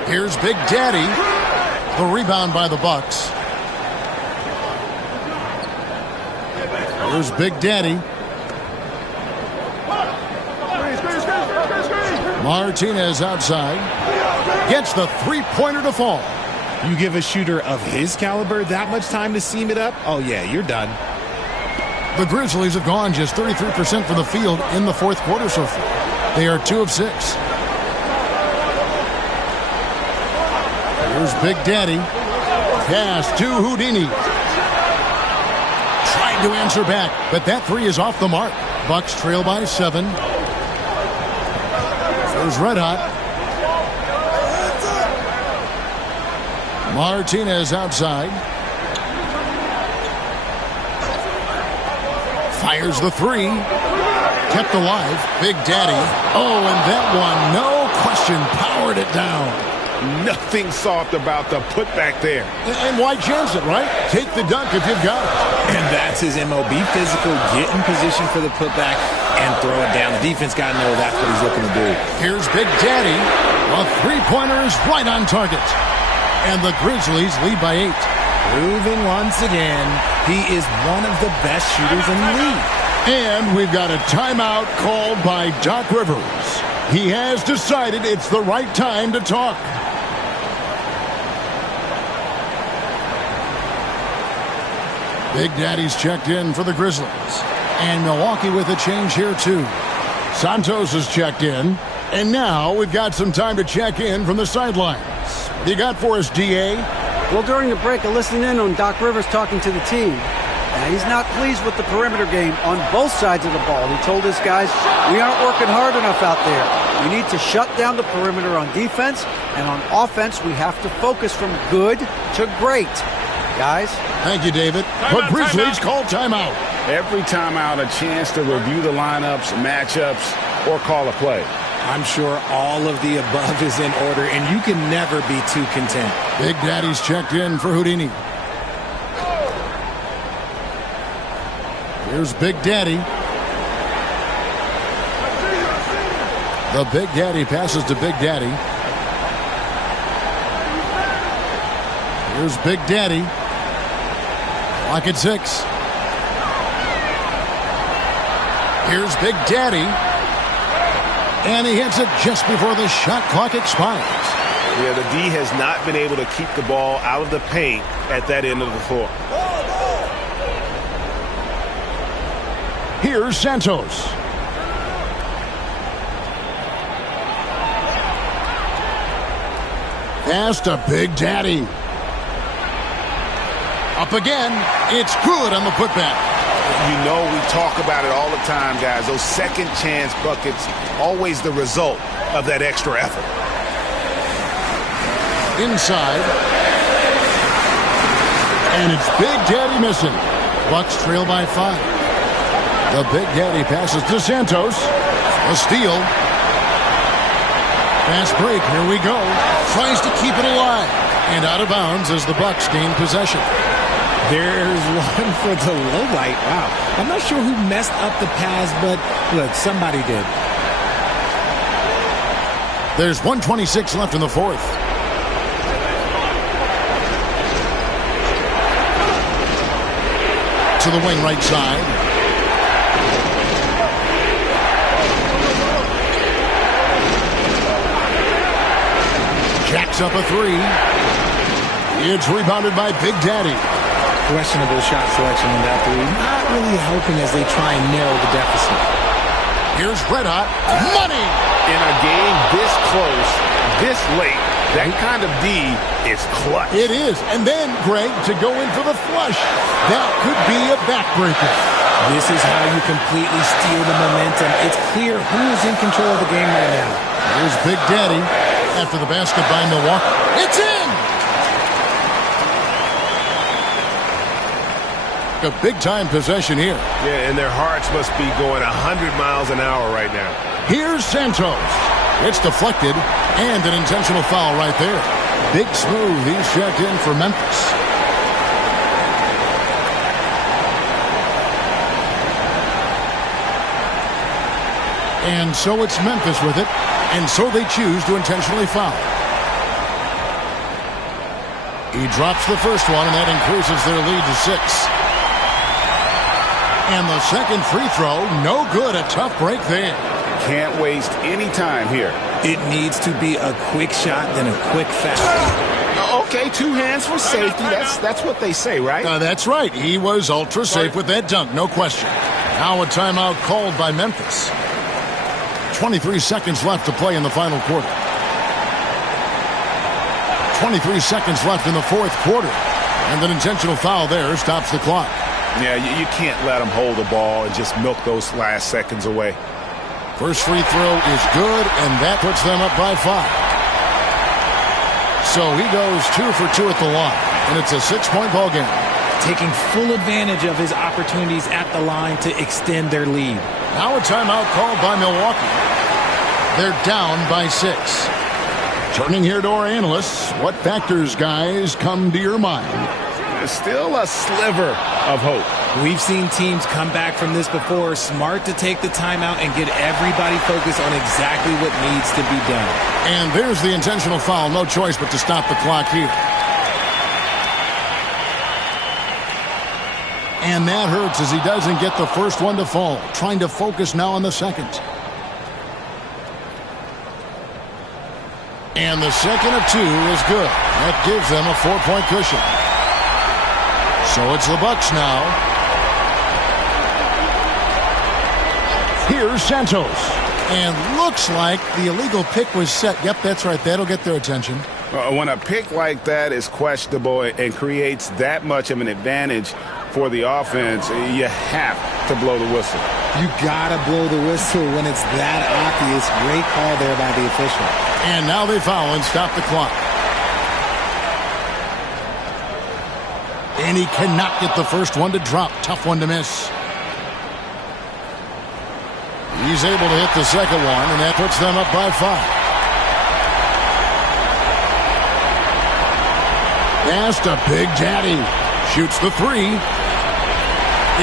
Here's Big Daddy. The rebound by the Bucks. Here's Big Daddy. Martinez outside. Gets the three-pointer to fall. You give a shooter of his caliber that much time to seam it up, oh yeah, you're done. The Grizzlies have gone just 33% from the field in the fourth quarter so far. They are 2 of 6. Here's Big Daddy. Pass to Houdini. Trying to answer back, but that three is off the mark. Bucks trail by 7. There's Red Hot. Martinez outside. Fires the three. Kept alive. Big Daddy. Oh, and that one, no question, powered it down. Nothing soft about the putback there. And why chance it, right? Take the dunk if you've got it. And that's his MO. Be physical, get in position for the putback, and throw it down. The defense got to know that's what he's looking to do. Here's Big Daddy. A three-pointer is right on target. And the Grizzlies lead by 8. Proving once again, he is one of the best shooters in the league. And we've got a timeout called by Doc Rivers. He has decided it's the right time to talk. Big Daddy's checked in for the Grizzlies. And Milwaukee with a change here, too. Santos has checked in. And now we've got some time to check in from the sidelines. You got for us, D.A.? Well, during the break, I listened in on Doc Rivers talking to the team. And he's not pleased with the perimeter game on both sides of the ball. He told his guys, we aren't working hard enough out there. We need to shut down the perimeter on defense. And on offense, we have to focus from good to great. Guys? Thank you, David. The Grizzlies call timeout. Every timeout, a chance to review the lineups, matchups, or call a play. I'm sure all of the above is in order, and you can never be too content. Big Daddy's checked in for Houdini. Here's Big Daddy. The Big Daddy passes to Big Daddy. Here's Big Daddy. Clock at 6. Here's Big Daddy. And he hits it just before the shot clock expires. Yeah, the D has not been able to keep the ball out of the paint at that end of the floor. Here's Santos. Pass to Big Daddy. Up again. It's good on the putback. You know we talk about it all the time, guys. Those second chance buckets, always the result of that extra effort. Inside. And it's Big Daddy missing. Bucks trail by 5. The Big Daddy passes to Santos. A steal. Fast break. Here we go. Tries to keep it alive. And out of bounds as the Bucks gain possession. There's one for the low light. Wow. I'm not sure who messed up the pass, but look, somebody did. There's 1:26 left in the fourth. To the wing right side. Jacks up a three. It's rebounded by Big Daddy. Questionable shot selection in that three. Not really helping as they try and narrow the deficit. Here's Red Hot. Money! In a game this close, this late, that kind of D is clutch. It is. And then, Greg, to go in for the flush. That could be a backbreaker. This is how you completely steal the momentum. It's clear who is in control of the game right now. Here's Big Daddy after the basket by Milwaukee. It's in! A big-time possession here. Yeah, and their hearts must be going 100 miles an hour right now. Here's Santos. It's deflected, and an intentional foul right there. Big Smooth, he's checked in for Memphis. And so it's Memphis with it, and so they choose to intentionally foul. He drops the first one, and that increases their lead to 6. And the second free throw, no good. A tough break there. Can't waste any time here. It needs to be a quick shot, then a quick foul. Okay, 2 hands for safety. That's what they say, right? That's right. He was ultra safe with that dunk, no question. Now a timeout called by Memphis. 23 seconds left to play in the final quarter. 23 seconds left in the fourth quarter. And an intentional foul there stops the clock. Yeah, you can't let them hold the ball and just milk those last seconds away. First free throw is good, and that puts them up by 5. So he goes 2 for 2 at the line, and it's a 6-point ball game. Taking full advantage of his opportunities at the line to extend their lead. Now a timeout called by Milwaukee. They're down by 6. Turning here to our analysts, what factors, guys, come to your mind? There's still a sliver of hope. We've seen teams come back from this before. Smart to take the timeout and get everybody focused on exactly what needs to be done. And there's the intentional foul. No choice but to stop the clock here. And that hurts as he doesn't get the first one to fall. Trying to focus now on the second. And the second of 2 is good. That gives them a 4-point cushion. So it's the Bucks now. Here's Santos. And looks like the illegal pick was set. Yep, that's right. That'll get their attention. When a pick like that is questionable and creates that much of an advantage for the offense, you have to blow the whistle. You gotta blow the whistle when it's that obvious. Great call there by the official. And now they foul and stop the clock. And he cannot get the first one to drop. Tough one to miss. He's able to hit the second one, and that puts them up by 5. Pass to Big Daddy. Shoots the 3.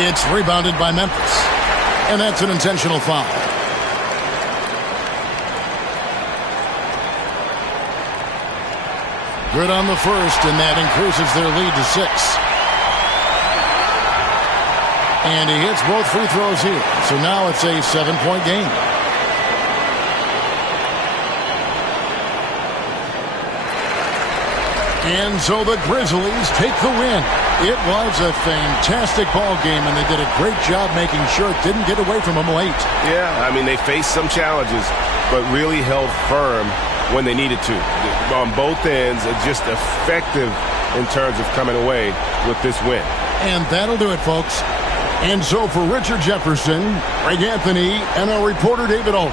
It's rebounded by Memphis. And that's an intentional foul. Good on the first, and that increases their lead to 6. And he hits both free throws here. So now it's a 7-point game. And so the Grizzlies take the win. It was a fantastic ball game, and they did a great job making sure it didn't get away from them late. Yeah, I mean, they faced some challenges, but really held firm when they needed to. On both ends, just effective in terms of coming away with this win. And that'll do it, folks. And so for Richard Jefferson, Greg Anthony, and our reporter David Aldridge,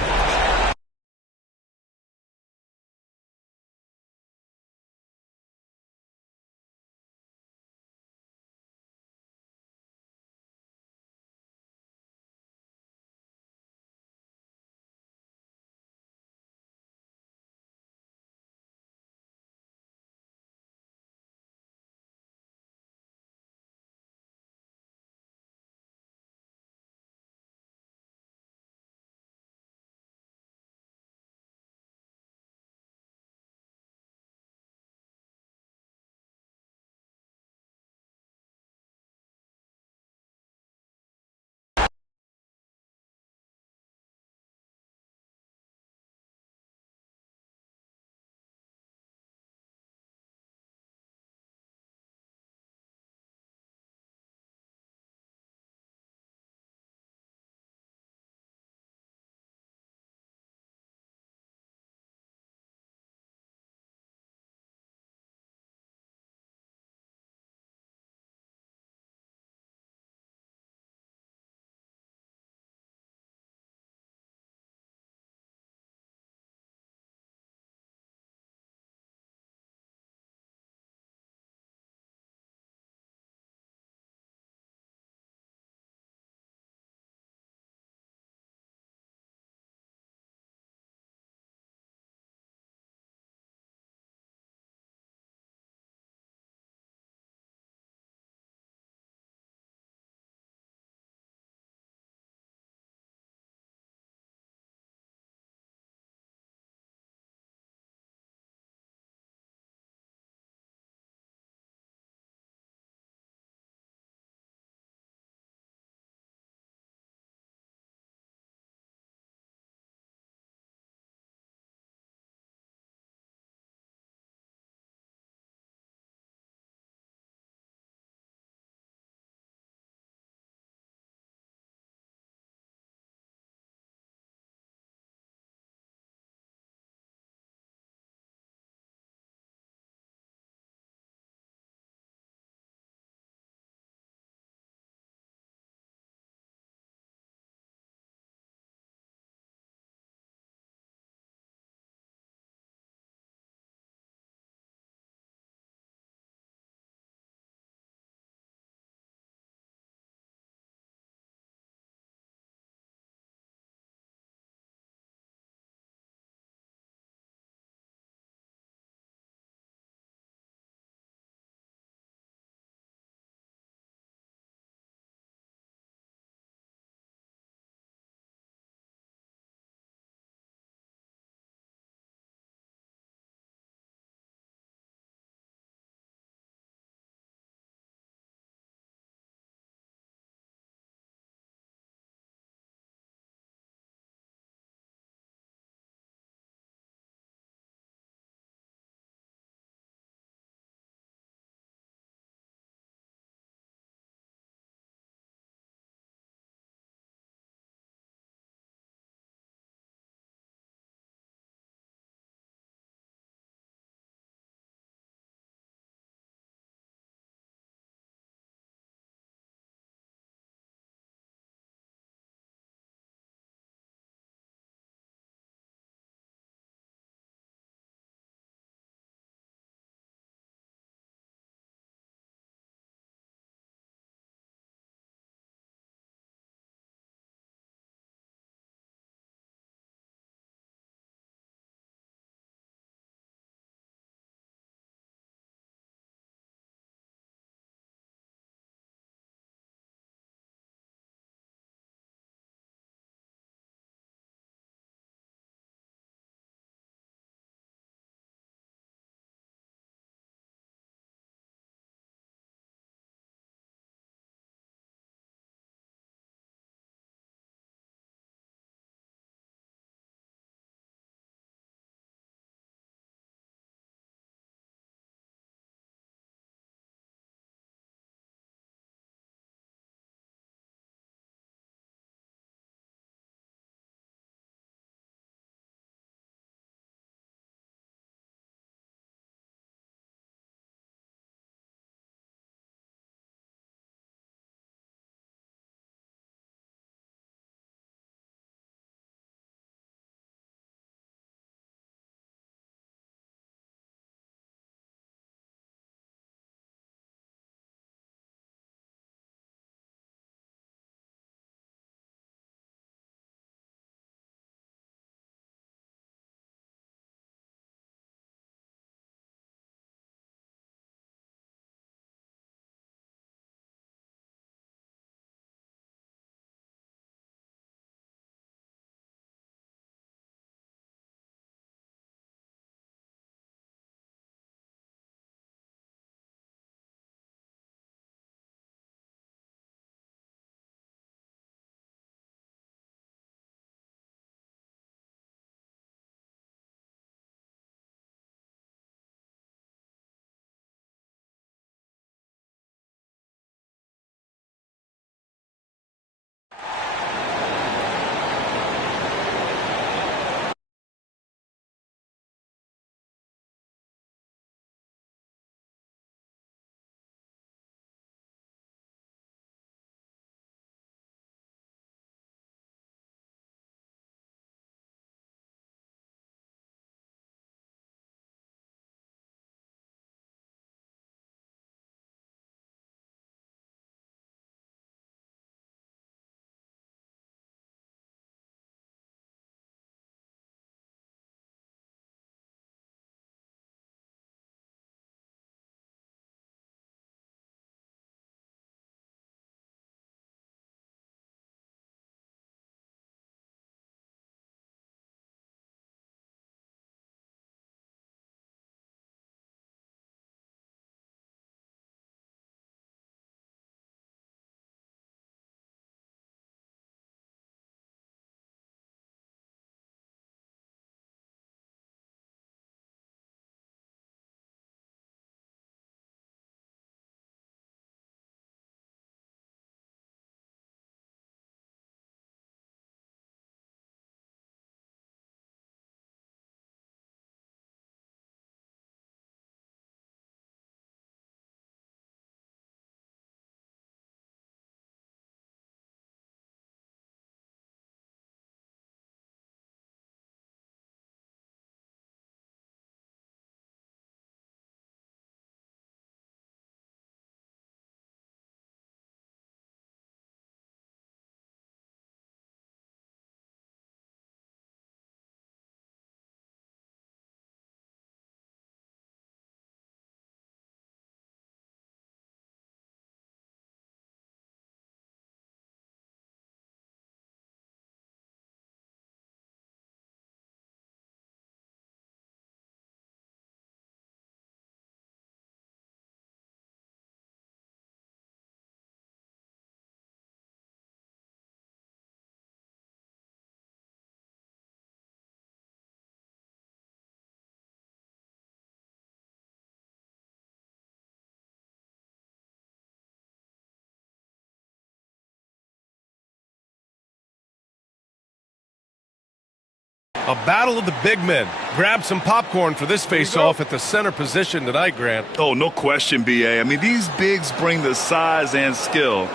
A battle of the big men. Grab some popcorn for this face-off at the center position tonight, Grant. Oh, no question, B.A. I mean, these bigs bring the size and skill.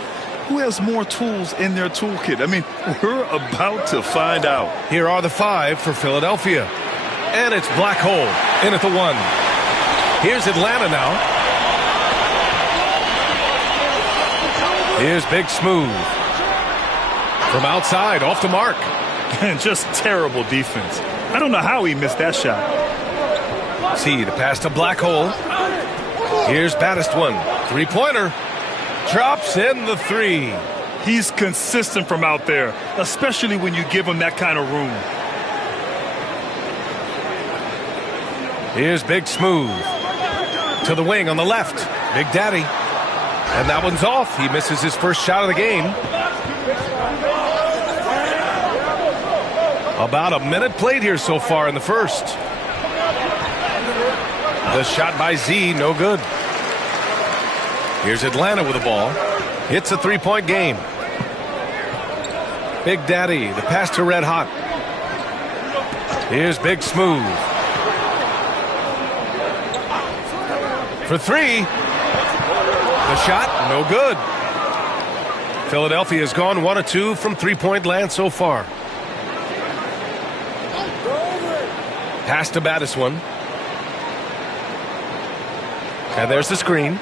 Who has more tools in their toolkit? I mean, we're about to find out. Here are the 5 for Philadelphia. And it's Black Hole in at the 1. Here's Atlanta now. Here's Big Smooth. From outside, off the mark. And just terrible defense. I don't know how he missed that shot. See the pass to Black Hole. Here's Baddest one. 3-pointer. Drops in the 3. He's consistent from out there, especially when you give him that kind of room. Here's Big Smooth. To the wing on the left. Big Daddy. And that one's off. He misses his first shot of the game. About a minute played here so far in the first. The shot by Z, no good. Here's Atlanta with the ball. It's a 3-point game. Big Daddy, the pass to Red Hot. Here's Big Smooth. For 3. The shot, no good. Philadelphia has gone 1 of 2 from 3-point land so far. Pass to Baddest one. And there's the screen.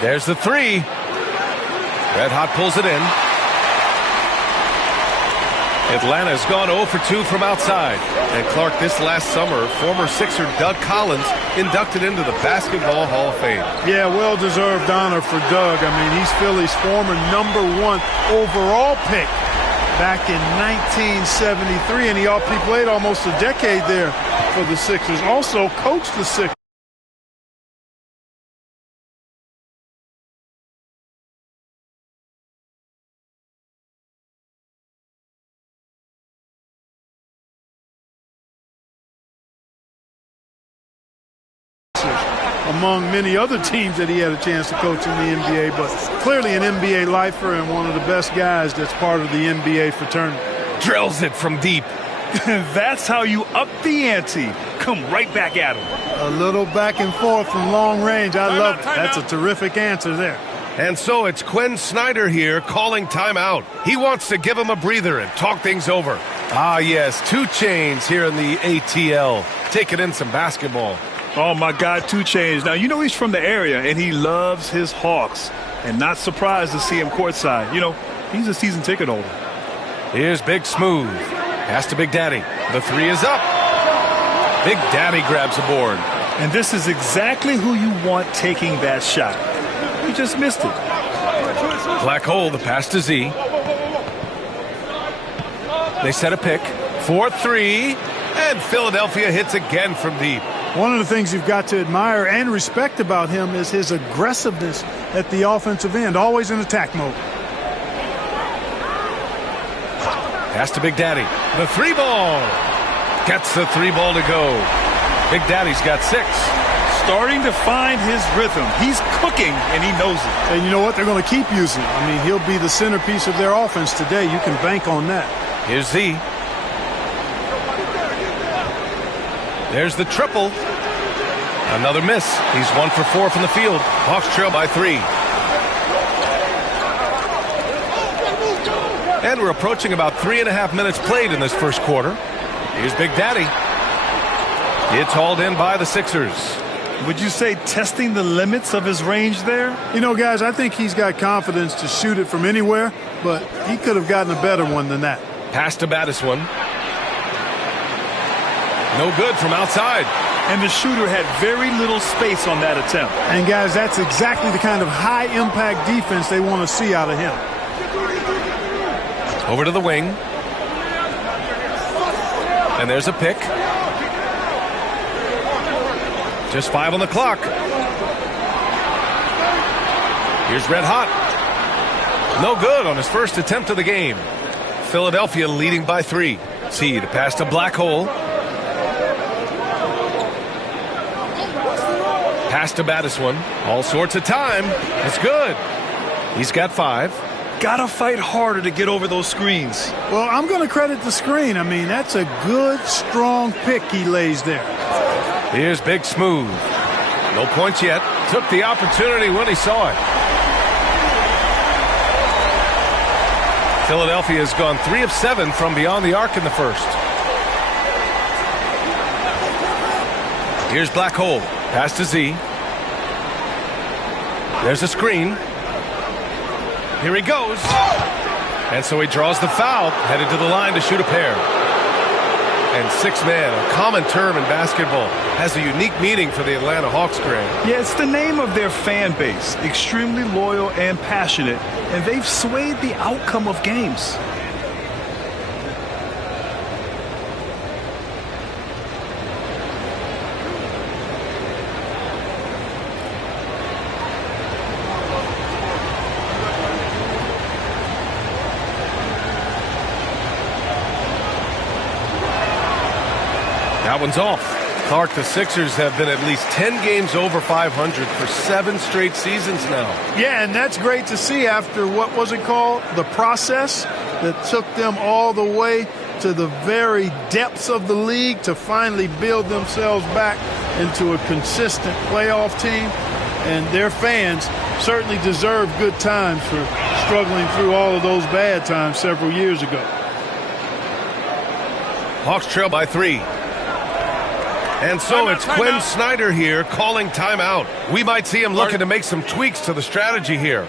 There's the 3. Red Hot pulls it in. Atlanta's gone 0 for 2 from outside. And Clark, this last summer, former Sixer Doug Collins inducted into the Basketball Hall of Fame. Yeah, well-deserved honor for Doug. I mean, he's Philly's former #1 overall pick back in 1973, and he played almost a decade there for the Sixers. Also coached the Sixers. Among many other teams that he had a chance to coach in the NBA, but clearly an NBA lifer and one of the best guys that's part of the NBA fraternity. Drills it from deep. That's how you up the ante. Come right back at him. A little back and forth from long range. I love it. That's a terrific answer there. And so it's Quinn Snyder here calling timeout. He wants to give him a breather and talk things over. Ah, yes, 2 Chainz here in the ATL, taking in some basketball. Oh, my God, 2 Chainz. Now, you know he's from the area, and he loves his Hawks. And not surprised to see him courtside. You know, he's a season ticket holder. Here's Big Smooth. Pass to Big Daddy. The 3 is up. Big Daddy grabs the board. And this is exactly who you want taking that shot. He just missed it. Black Hole, the pass to Z. They set a pick. 4-3. And Philadelphia hits again from deep. One of the things you've got to admire and respect about him is his aggressiveness at the offensive end, always in attack mode. Pass to Big Daddy. The 3 ball. Gets the 3 ball to go. Big Daddy's got 6. Starting to find his rhythm. He's cooking, and he knows it. And you know what? They're going to keep using him. I mean, he'll be the centerpiece of their offense today. You can bank on that. Here's Z. There's the triple. Another miss. He's 1 for 4 from the field. Hawks trail by 3. And we're approaching about 3.5 minutes played in this first quarter. Here's Big Daddy. It's hauled in by the Sixers. Would you say testing the limits of his range there? You know, guys, I think he's got confidence to shoot it from anywhere, but he could have gotten a better one than that. Pass to Baddest one. No good from outside. And the shooter had very little space on that attempt. And, guys, that's exactly the kind of high-impact defense they want to see out of him. Over to the wing. And there's a pick. Just 5 on the clock. Here's Red Hot. No good on his first attempt of the game. Philadelphia leading by 3. See the pass to Black Hole. Pass to Baddest one. All sorts of time. It's good. He's got 5. got to fight harder to get over those screens. Well, I'm going to credit the screen. I mean, that's a good, strong pick he lays there. Here's Big Smooth. No points yet. Took the opportunity when he saw it. Philadelphia has gone 3 of 7 from beyond the arc in the first. Here's Black Hole. Pass to Z. There's a screen. Here he goes. And so he draws the foul, headed to the line to shoot a pair. And 6-man, a common term in basketball, has a unique meaning for the Atlanta Hawks, Greg. Yeah, it's the name of their fan base. Extremely loyal and passionate, and they've swayed the outcome of games. That one's off. Clark, the Sixers have been at least 10 games over 500 for 7 straight seasons now. Yeah, and that's great to see after what was it called? The process that took them all the way to the very depths of the league to finally build themselves back into a consistent playoff team. And their fans certainly deserve good times for struggling through all of those bad times several years ago. Hawks trail by 3. And so it's Quinn Snyder here calling timeout. We might see him looking to make some tweaks to the strategy here.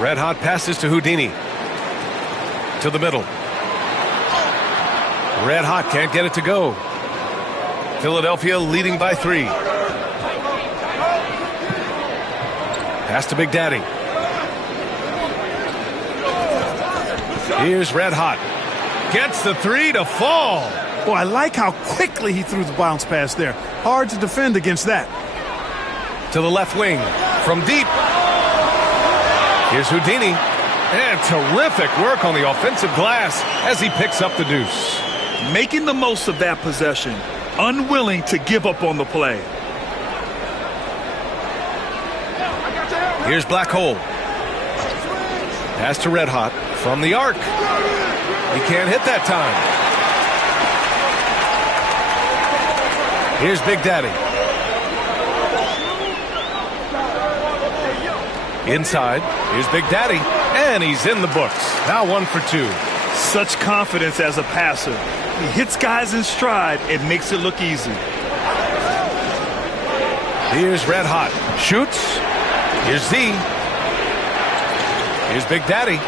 Red hot passes to Houdini. To the middle. Red hot can't get it to go. Philadelphia leading by 3. Pass to Big Daddy. Here's Red hot. Gets the 3 to fall. Boy, I like how quickly he threw the bounce pass there. Hard to defend against that. To the left wing. From deep. Here's Houdini. And terrific work on the offensive glass as he picks up the deuce. Making the most of that possession. Unwilling to give up on the play. Here's Black Hole. Pass to Red Hot from the arc. He can't hit that time. Here's Big Daddy. Inside. Here's Big Daddy. And he's in the books. Now 1 for 2. Such confidence as a passer. He hits guys in stride. It makes it look easy. Here's Red Hot. Shoots. Here's Z. Here's Big Daddy.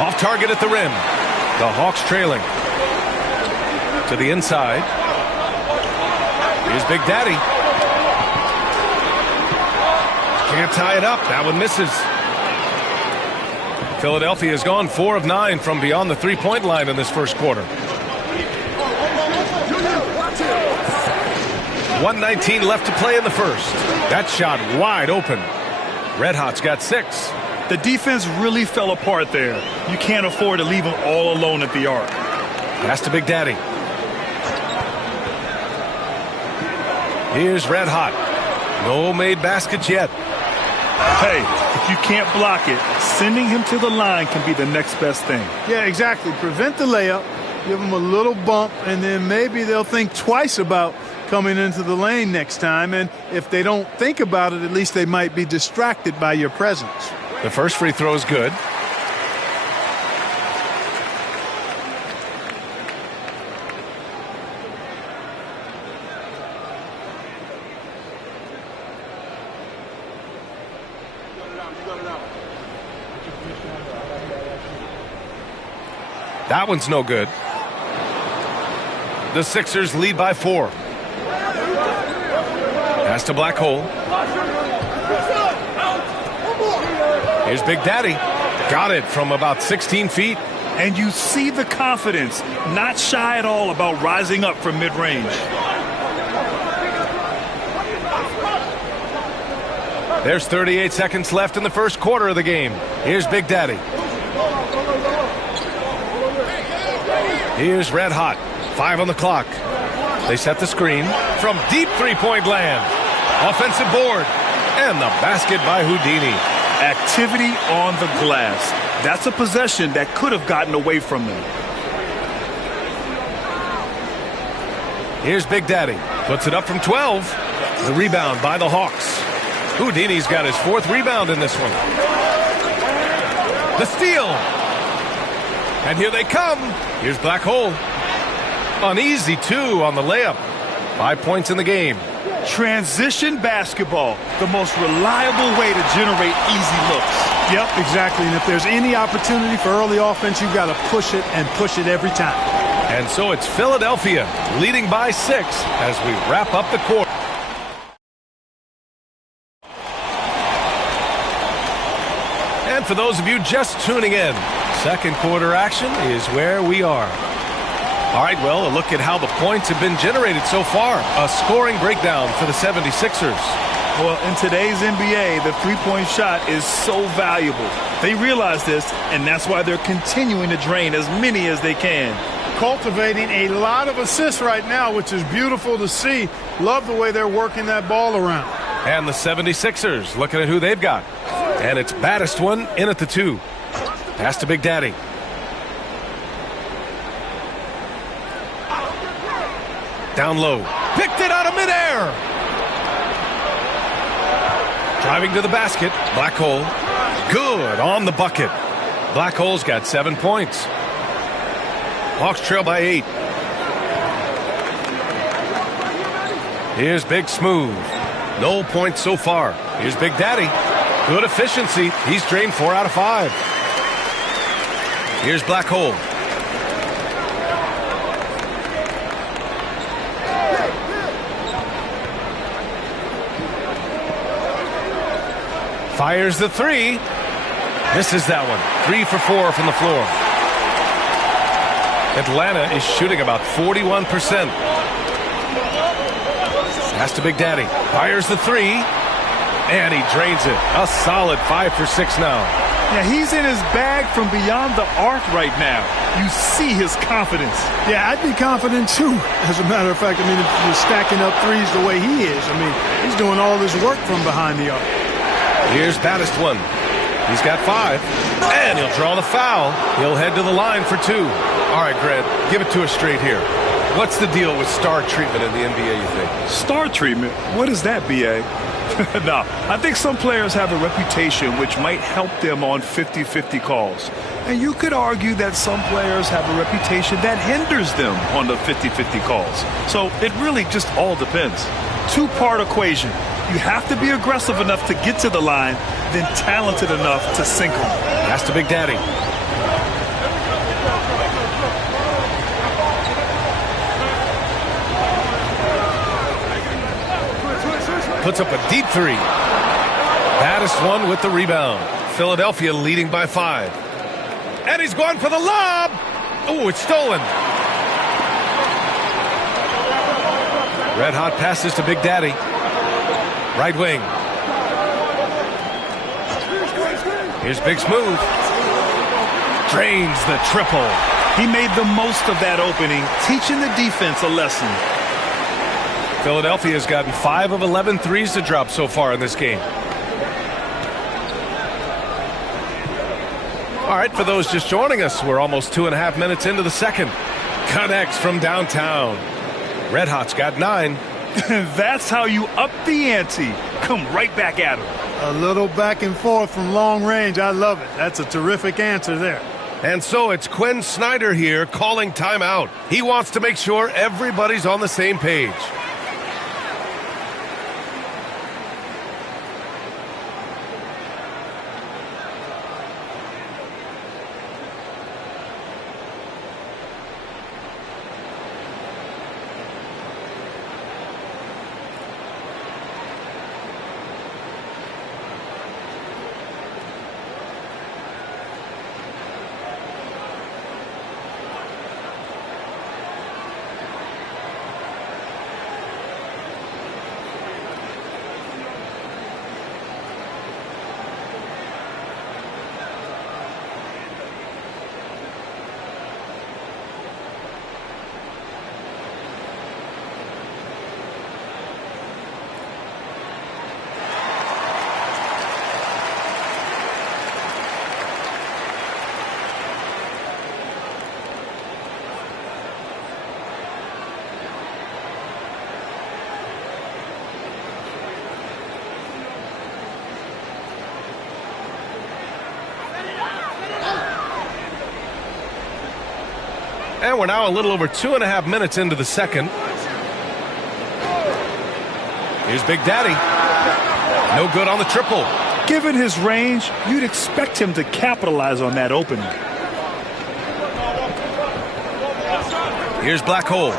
Off target at the rim. The Hawks trailing. To the inside. Here's Big Daddy. Can't tie it up. That one misses. Philadelphia has gone 4 of 9 from beyond the three-point line in this first quarter. 1:19 left to play in the first. That shot wide open. Red Hot's got 6. The defense really fell apart there. You can't afford to leave them all alone at the arc. Pass to Big Daddy. Here's Red Hot. No made baskets yet. Hey, if you can't block it, sending him to the line can be the next best thing. Yeah, exactly. Prevent the layup, give him a little bump, and then maybe they'll think twice about coming into the lane next time. And if they don't think about it, at least they might be distracted by your presence. The first free throw is good. That one's no good. The Sixers lead by 4. Pass to Black Hole. Here's Big Daddy. Got it from about 16 feet. And you see the confidence, not shy at all about rising up from mid-range. There's 38 seconds left in the first quarter of the game. Here's Big Daddy. Here's Red Hot. 5 on the clock. They set the screen from deep three-point land. Offensive board. And the basket by Houdini. Activity on the glass. That's a possession that could have gotten away from them. Here's Big Daddy. Puts it up from 12. The rebound by the Hawks. Houdini's got his 4th rebound in this one. The steal. And here they come. Here's Black Hole. Uneasy, 2 on the layup. 5 points in the game. Transition basketball, the most reliable way to generate easy looks. Yep, exactly. And if there's any opportunity for early offense, you've got to push it and push it every time. And so it's Philadelphia leading by 6 as we wrap up the quarter. And for those of you just tuning in, second quarter action is where we are. All right, well, a look at how the points have been generated so far. A scoring breakdown for the 76ers. Well, in today's NBA, the three-point shot is so valuable. They realize this, and that's why they're continuing to drain as many as they can. Cultivating a lot of assists right now, which is beautiful to see. Love the way they're working that ball around. And the 76ers, looking at who they've got. And it's baddest one in at the 2. Pass to Big Daddy. Down low. Picked it out of midair. Driving to the basket. Black Hole. Good on the bucket. Black Hole's got 7 points. Hawks trail by 8. Here's Big Smooth. No points so far. Here's Big Daddy. Good efficiency. He's drained 4 out of 5. Here's Black Hole. Fires the 3. Misses that one. 3 for 4 from the floor. Atlanta is shooting about 41%. Pass to Big Daddy. Fires the 3. And he drains it. A solid 5 for 6 now. Yeah, he's in his bag from beyond the arc right now. You see his confidence. Yeah, I'd be confident too. As a matter of fact, I mean, if you're stacking up threes the way he is, I mean, he's doing all this work from behind the arc. Here's baddest one. He's got 5. And he'll draw the foul. He'll head to the line for 2. All right, Grant, give it to us straight here. What's the deal with star treatment in the NBA, you think? Star treatment? What is that, B.A.? No, I think some players have a reputation which might help them on 50-50 calls. And you could argue that some players have a reputation that hinders them on the 50-50 calls. So it really just all depends. Two-part equation. You have to be aggressive enough to get to the line, then talented enough to sink them. Pass to Big Daddy. Puts up a deep 3. Baddest one with the rebound. Philadelphia leading by 5. And he's going for the lob. Oh, it's stolen. Red Hot passes to Big Daddy. Right wing. Here's Big Smooth. Drains the triple. He made the most of that opening, teaching the defense a lesson. Philadelphia has gotten 5 of 11 threes to drop so far in this game. All right, for those just joining us, we're almost 2.5 minutes into the second. Connects from downtown. Red Hot's got 9. That's how you up the ante. Come right back at him. A little back and forth from long range. I love it. That's a terrific answer there. And so it's Quinn Snyder here calling timeout. He wants to make sure everybody's on the same page. And we're now a little over 2.5 minutes into the second. Here's Big Daddy. No good on the triple. Given his range, you'd expect him to capitalize on that opening. Here's Black Hole.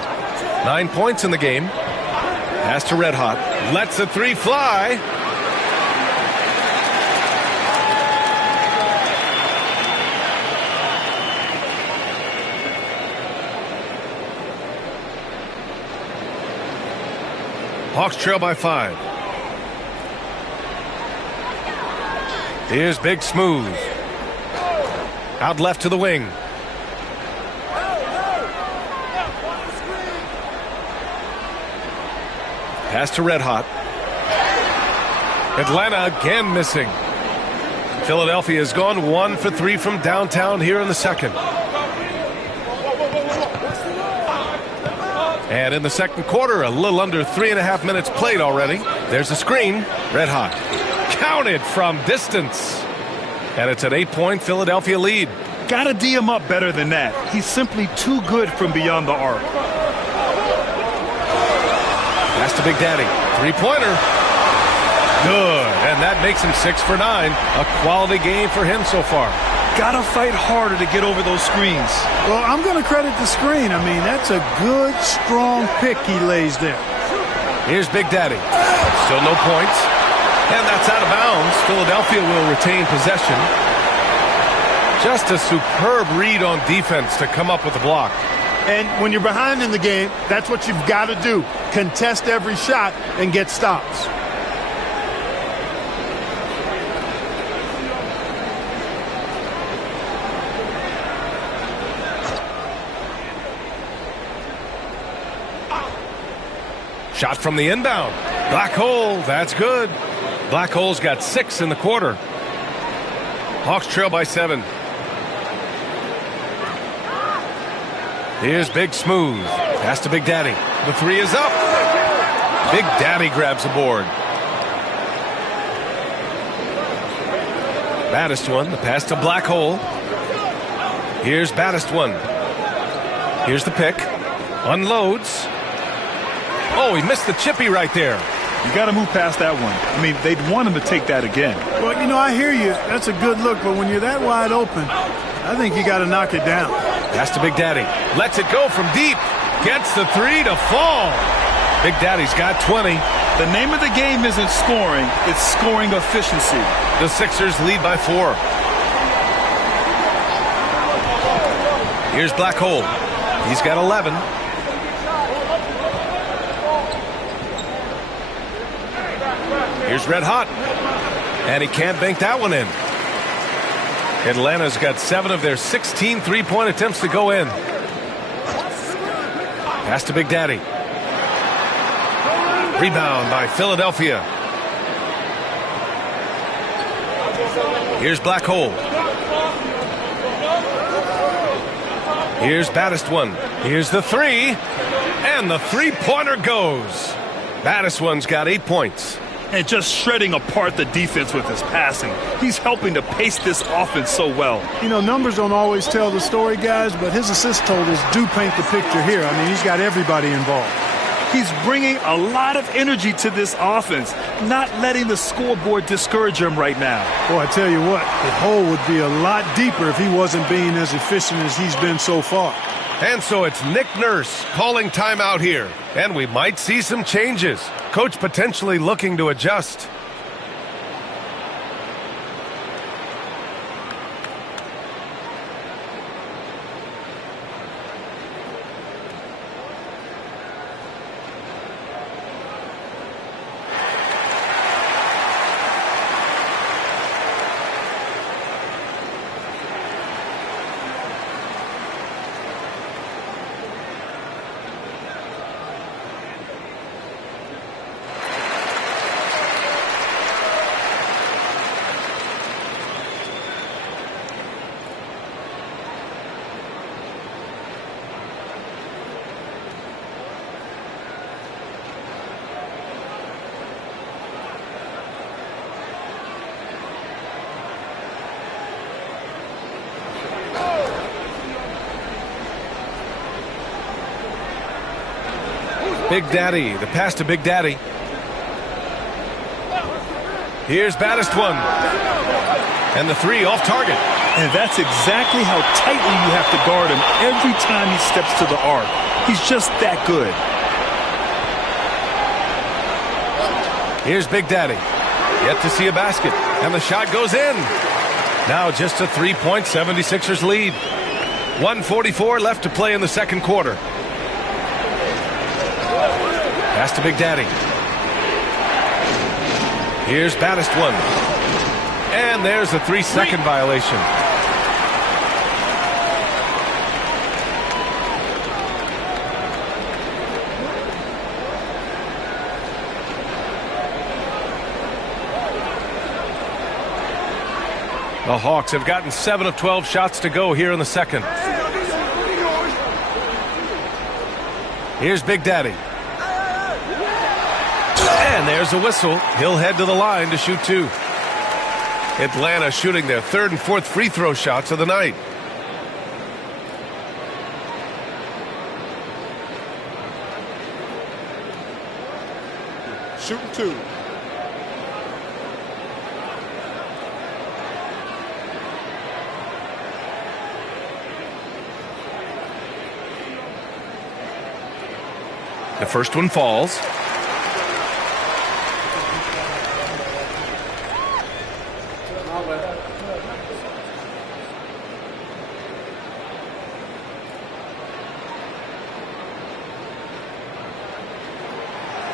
9 points in the game. Pass to Red Hot. Lets the three fly. Hawks trail by 5. Here's Big Smooth. Out left to the wing. Pass to Red Hot. Atlanta again missing. Philadelphia has gone 1 for 3 from downtown here in the second. And in the second quarter, a little under 3.5 minutes played already. There's a screen. Red Hot. Counted from distance. And it's an 8-point Philadelphia lead. Gotta D him up better than that. He's simply too good from beyond the arc. Pass to Big Daddy. 3-pointer. Good. And that makes him 6 for 9. A quality game for him so far. Gotta fight harder to get over those screens. Well, I'm going to credit the screen. I mean, that's a good, strong pick he lays there. Here's Big Daddy. Still no points. And that's out of bounds. Philadelphia will retain possession. Just a superb read on defense to come up with the block. And when you're behind in the game, that's what you've got to do. Contest every shot and get stops. Shot from the inbound. Black Hole, that's good. Black Hole's got 6 in the quarter. Hawks trail by 7. Here's Big Smooth. Pass to Big Daddy. The 3 is up. Big Daddy grabs the board. Baddest one. The pass to Black Hole. Here's Baddest one. Here's the pick. Unloads. Oh, he missed the chippy right there. You got to move past that one. I mean, they'd want him to take that again. Well, you know, I hear you. That's a good look, but when you're that wide open, I think you got to knock it down. Pass to Big Daddy. Lets it go from deep. Gets the 3 to fall. Big Daddy's got 20. The name of the game isn't scoring, it's scoring efficiency. The Sixers lead by 4. Here's Black Hole. He's got 11. Here's Red Hot. And he can't bank that one in. Atlanta's got 7 of their 16 3-point attempts to go in. Pass to Big Daddy. Rebound by Philadelphia. Here's Black Hole. Here's Baddest one. Here's the 3. And the 3-pointer goes. Baddest one's got 8 points. And just shredding apart the defense with his passing. He's helping to pace this offense so well. You know, numbers don't always tell the story, guys, but his assist totals do paint the picture here. I mean, he's got everybody involved. He's bringing a lot of energy to this offense, not letting the scoreboard discourage him right now. Boy, I tell you what, the hole would be a lot deeper if he wasn't being as efficient as he's been so far. And so it's Nick Nurse calling timeout here. And we might see some changes. Coach potentially looking to adjust. Big Daddy, the pass to Big Daddy. Here's Baddest one. And the three off target. And that's exactly how tightly you have to guard him every time he steps to the arc. He's just that good. Here's Big Daddy. Yet to see a basket. And the shot goes in. Now just a 3-point 76ers lead. 1:44 left to play in the second quarter. Pass to Big Daddy. Here's Baddest one. And there's a 3-second violation. The Hawks have gotten 7 of 12 shots to go here in the second. Here's Big Daddy. And there's a whistle. He'll head to the line to shoot 2. Atlanta shooting their 3rd and 4th free throw shots of the night. Shooting 2. The first one falls.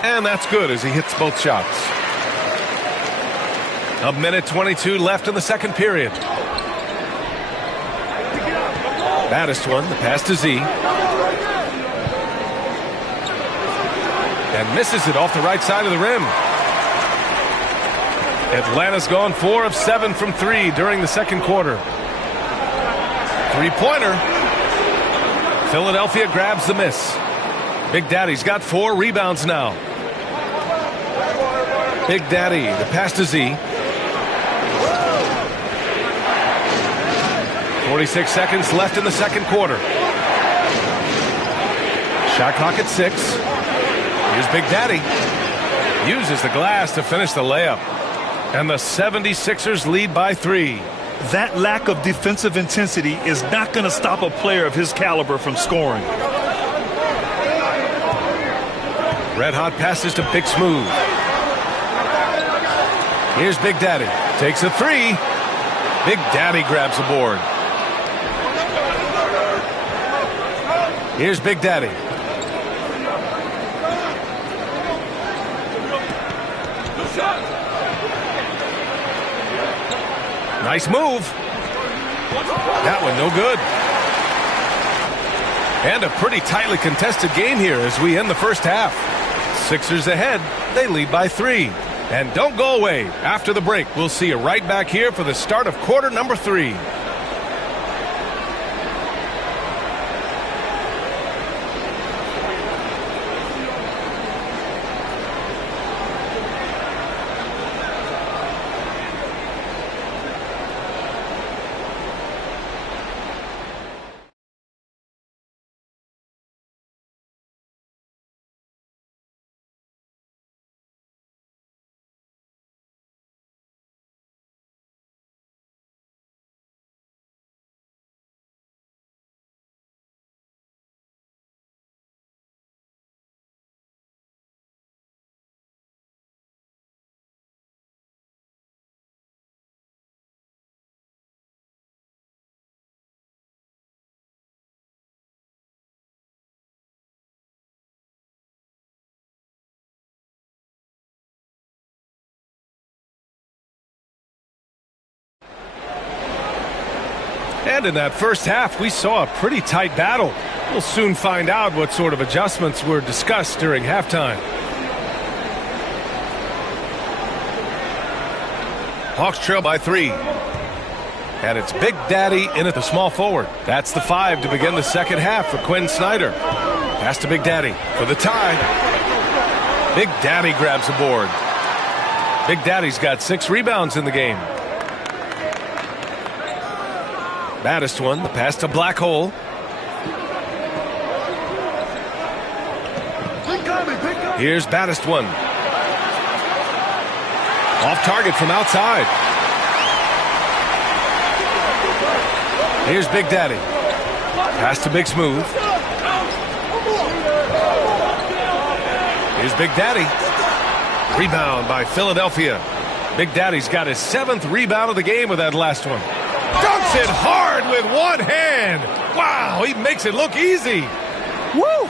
And that's good as he hits both shots. 1:22 left in the second period. Baddest one, the pass to Z. And misses it off the right side of the rim. Atlanta's gone 4 of 7 from 3 during the second quarter. Three-pointer. Philadelphia grabs the miss. Big Daddy's got 4 rebounds now. Big Daddy, the pass to Z. 46 seconds left in the second quarter. Shot clock at 6. Here's Big Daddy. Uses the glass to finish the layup. And the 76ers lead by 3. That lack of defensive intensity is not going to stop a player of his caliber from scoring. Red hot passes to Big Smooth. Here's Big Daddy. Takes a 3. Big Daddy grabs the board. Here's Big Daddy. Nice move. That one no good. And a pretty tightly contested game here as we end the first half. Sixers ahead. They lead by 3. And don't go away. After the break, we'll see you right back here for the start of quarter number 3. And in that first half, we saw a pretty tight battle. We'll soon find out what sort of adjustments were discussed during halftime. Hawks trail by 3. And it's Big Daddy in at the small forward. That's the 5 to begin the second half for Quinn Snyder. Pass to Big Daddy for the tie. Big Daddy grabs the board. Big Daddy's got 6 rebounds in the game. Baddest one, the pass to Black Hole. Here's Baddest one. Off target from outside. Here's Big Daddy. Pass to Big Smooth. Here's Big Daddy. Rebound by Philadelphia. Big Daddy's got his 7th rebound of the game with that last one. Dunks it hard with one hand. Wow, he makes it look easy. Woo!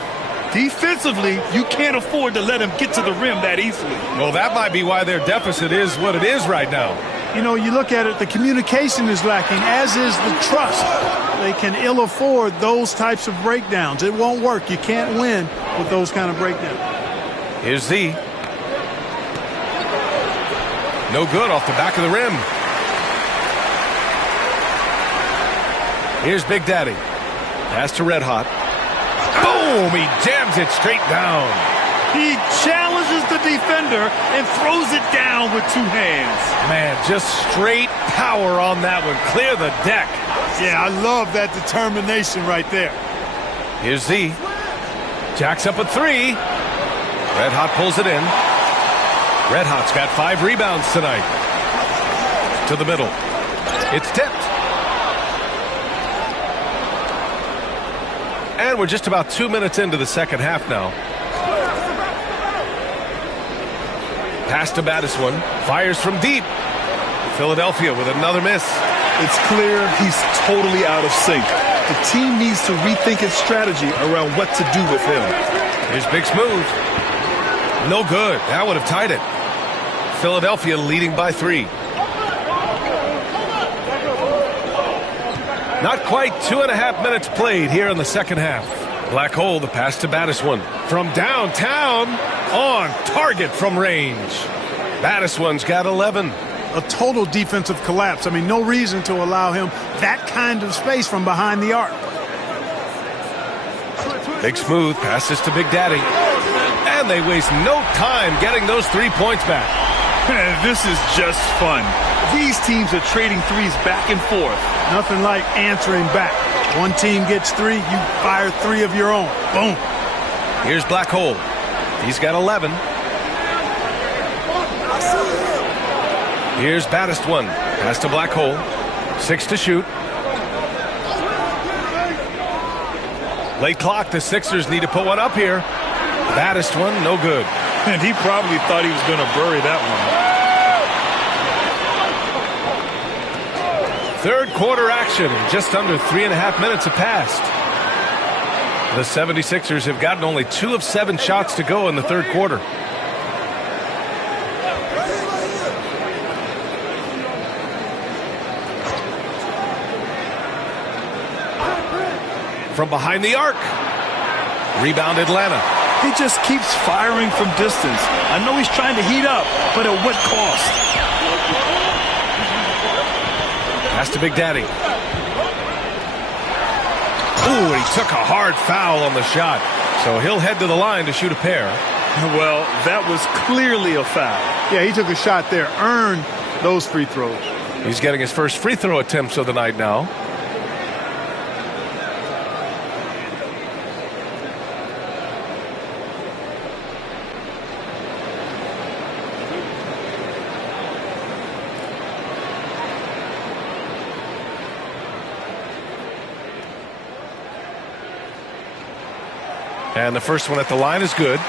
Defensively, you can't afford to let him get to the rim that easily. Well, that might be why their deficit is what it is right now. You know, you look at it, the communication is lacking, as is the trust. They can ill afford those types of breakdowns. It won't work. You can't win with those kind of breakdowns. Here's Z. No good off the back of the rim. Here's Big Daddy. Pass to Red Hot. Boom! He jams it straight down. He challenges the defender and throws it down with two hands. Man, just straight power on that one. Clear the deck. Yeah, I love that determination right there. Here's Z. Jacks up a 3. Red Hot pulls it in. Red Hot's got 5 rebounds tonight. To the middle. It's tipped. And we're just about 2 minutes into the second half now. Pass to Baddest one. Fires from deep. Philadelphia with another miss. It's clear he's totally out of sync. The team needs to rethink its strategy around what to do with him. Here's Big Smooth. No good. That would have tied it. Philadelphia leading by 3. Not quite 2.5 minutes played here in the second half. Black Hole, the pass to Baddest one. From downtown, on target from range. Baddest one's got 11. A total defensive collapse. I mean, no reason to allow him that kind of space from behind the arc. Big Smooth passes to Big Daddy. And they waste no time getting those 3 points back. This is just fun. These teams are trading threes back and forth. Nothing like answering back. One team gets 3, you fire 3 of your own. Boom. Here's Black Hole. He's got 11. Here's Baddest one. Pass to Black Hole. 6 to shoot. Late clock. The Sixers need to put one up here. Baddest one, no good. And he probably thought he was going to bury that one. Third quarter action. Just under 3.5 minutes have passed. The 76ers have gotten only 2 of 7 shots to go in the third quarter. From behind the arc. Rebound Atlanta. He just keeps firing from distance. I know he's trying to heat up, but at what cost? Pass to Big Daddy. Ooh, he took a hard foul on the shot. So he'll head to the line to shoot a pair. Well, that was clearly a foul. Yeah, he took a shot there. Earned those free throws. He's getting his first free throw attempts of the night now. And the first one at the line is good.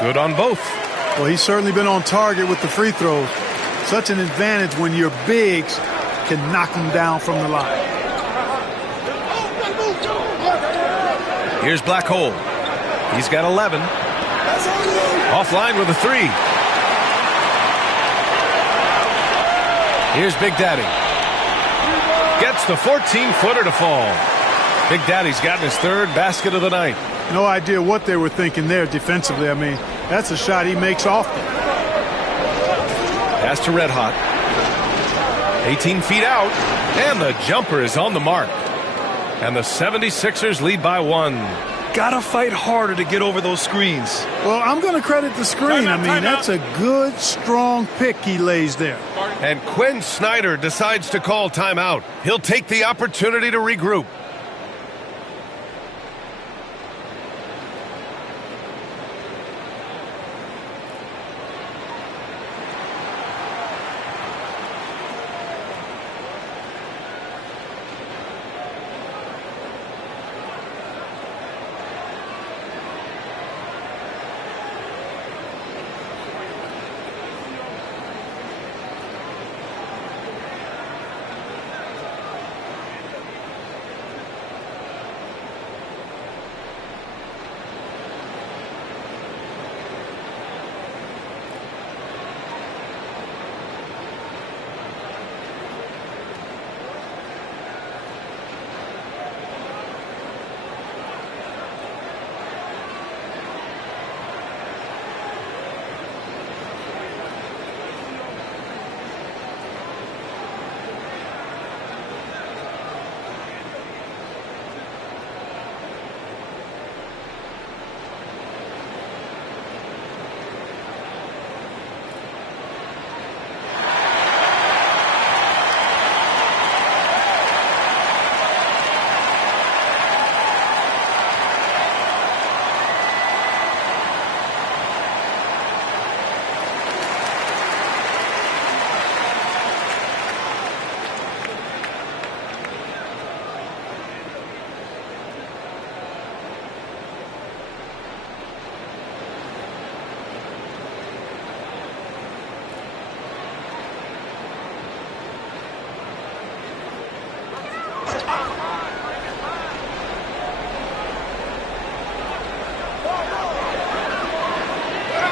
Good on both. Well, he's certainly been on target with the free throws. Such an advantage when your bigs can knock him down from the line. Here's Black Hole. He's got 11. Offline with a 3. Here's Big Daddy. Gets the 14-footer to fall. Big Daddy's gotten his 3rd basket of the night. No idea what they were thinking there defensively. I mean, that's a shot he makes often. Pass to Red Hot. 18 feet out, and the jumper is on the mark. And the 76ers lead by 1. Gotta fight harder to get over those screens. Well, I'm going to credit the screen. I mean, that's a good, strong pick he lays there. And Quinn Snyder decides to call timeout. He'll take the opportunity to regroup.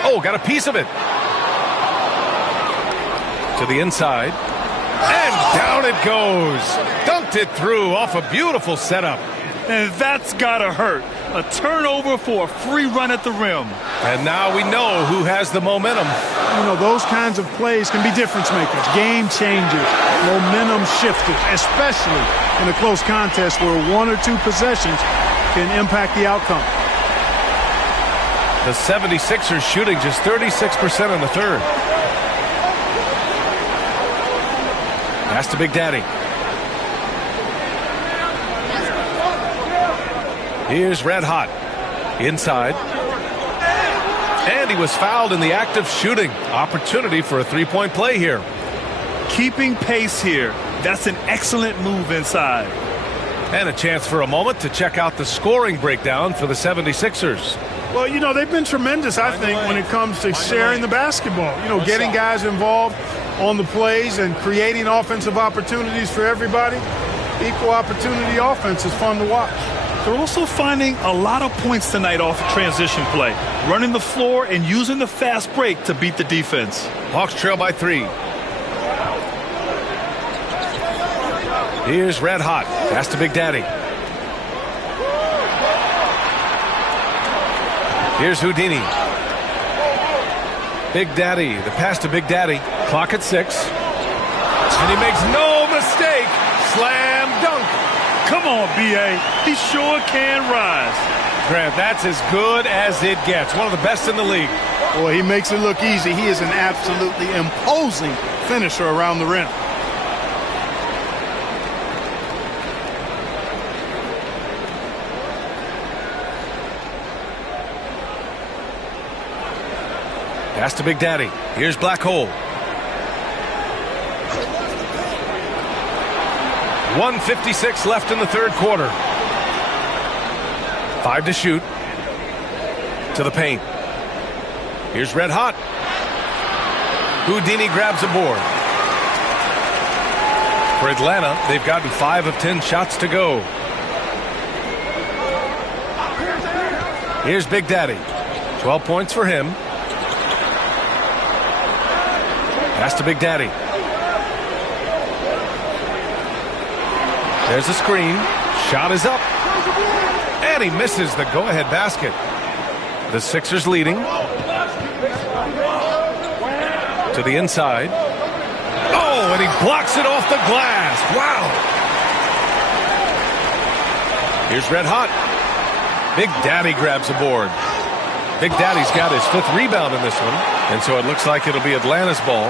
Oh, got a piece of it. To the inside. And down it goes. Dunked it through off a beautiful setup. And that's gotta hurt. A turnover for a free run at the rim. And now we know who has the momentum. You know, those kinds of plays can be difference makers, game changers, momentum shifters, especially in a close contest where 1 or 2 possessions can impact the outcome. The 76ers shooting just 36% in the third. Pass to Big Daddy. Here's Red Hot. Inside. And he was fouled in the act of shooting. Opportunity for a three-point play here. Keeping pace here. That's an excellent move inside. And a chance for a moment to check out the scoring breakdown for the 76ers. Well, you know, they've been tremendous, I think, when it comes to sharing the basketball. You know, getting guys involved on the plays and creating offensive opportunities for everybody. Equal opportunity offense is fun to watch. They're also finding a lot of points tonight off transition play, running the floor and using the fast break to beat the defense. Hawks trail by 3. Here's Red Hot. Pass to Big Daddy. Here's Houdini. Big Daddy. The pass to Big Daddy. Clock at 6. And he makes no mistake. Slam dunk. Come on, B.A. He sure can rise. Grant, that's as good as it gets. One of the best in the league. Boy, he makes it look easy. He is an absolutely imposing finisher around the rim. Pass to Big Daddy. Here's Black Hole. 1:56 left in the third quarter. 5 to shoot. To the paint. Here's Red Hot. Houdini grabs a board. For Atlanta, they've gotten 5 of 10 shots to go. Here's Big Daddy. 12 points for him. Pass to Big Daddy. There's a screen. Shot is up. And he misses the go-ahead basket. The Sixers leading. To the inside. Oh, and he blocks it off the glass. Wow. Here's Red Hot. Big Daddy grabs a board. Big Daddy's got his 5th rebound in this one. And so it looks like it'll be Atlanta's ball.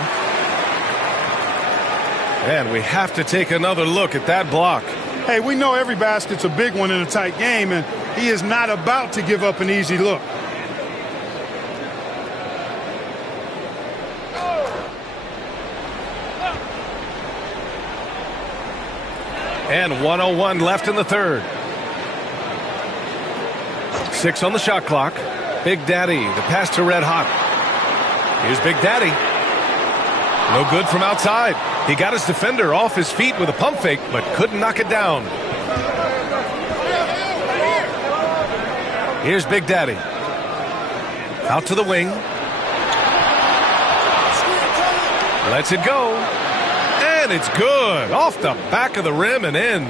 And we have to take another look at that block. Hey, we know every basket's a big one in a tight game, and he is not about to give up an easy look. And 1:01 left in the third. 6 on the shot clock. Big Daddy, the pass to Red Hot. Here's Big Daddy. No good from outside. He got his defender off his feet with a pump fake, but couldn't knock it down. Here's Big Daddy. Out to the wing. Lets it go. And it's good. Off the back of the rim and in.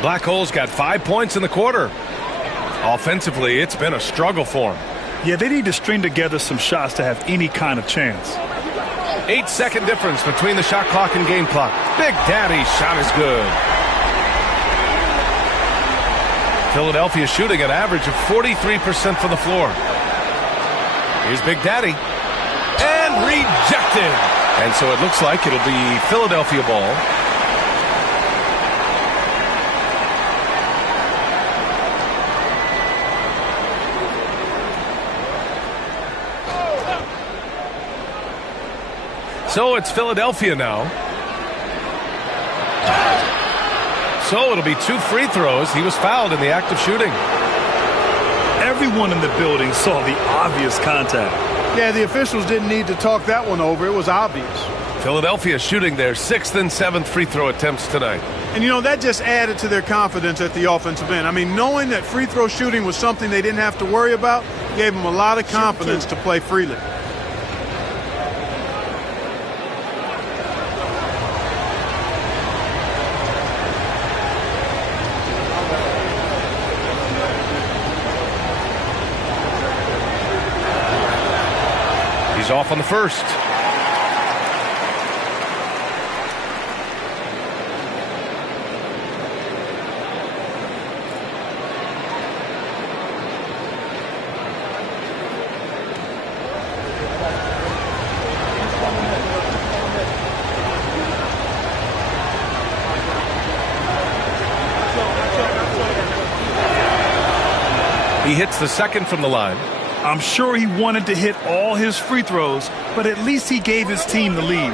Black Hole's got 5 points in the quarter. Offensively, it's been a struggle for him. Yeah, they need to string together some shots to have any kind of chance. 8-second difference between the shot clock and game clock. Big Daddy's shot is good. Philadelphia shooting an average of 43% from the floor. Here's Big Daddy. And rejected. And so it looks like it'll be Philadelphia ball. So it's Philadelphia now. So it'll be 2 free throws. He was fouled in the act of shooting. Everyone in the building saw the obvious contact. Yeah, the officials didn't need to talk that one over. It was obvious. Philadelphia shooting their 6th and 7th free throw attempts tonight. And, you know, that just added to their confidence at the offensive end. I mean, knowing that free throw shooting was something they didn't have to worry about gave them a lot of confidence to play freely. He's off on the first. He hits the second from the line. I'm sure he wanted to hit all his free throws, but at least he gave his team the lead.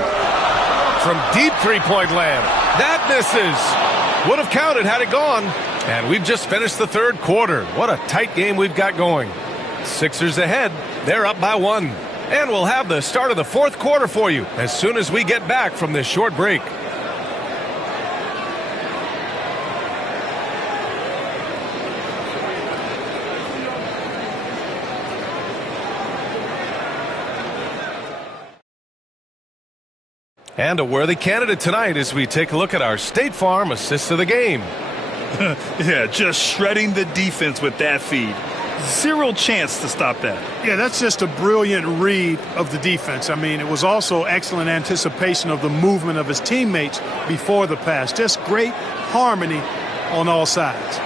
From deep three-point land. That misses. Would have counted had it gone. And we've just finished the third quarter. What a tight game we've got going. Sixers ahead. They're up by 1. And we'll have the start of the fourth quarter for you as soon as we get back from this short break. And a worthy candidate tonight as we take a look at our State Farm assist of the game. Yeah, just shredding the defense with that feed. Zero chance to stop that. Yeah, that's just a brilliant read of the defense. I mean, it was also excellent anticipation of the movement of his teammates before the pass. Just great harmony on all sides.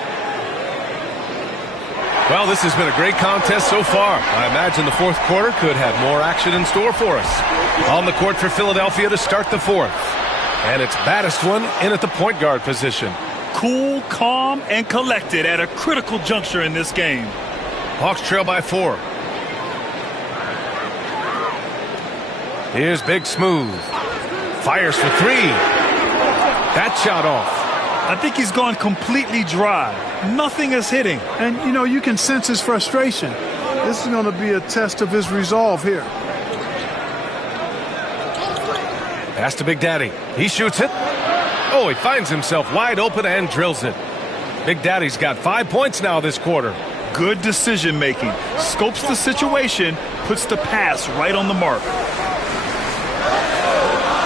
Well, this has been a great contest so far. I imagine the fourth quarter could have more action in store for us. On the court for Philadelphia to start the fourth. And it's Battiston in at the point guard position. Cool, calm, and collected at a critical juncture in this game. Hawks trail by 4. Here's Big Smooth. Fires for 3. That shot off. I think he's gone completely dry. Nothing is hitting. And, you know, you can sense his frustration. This is going to be a test of his resolve here. Pass to Big Daddy. He shoots it. Oh, he finds himself wide open and drills it. Big Daddy's got 5 points now this quarter. Good decision making. Scopes the situation, puts the pass right on the mark.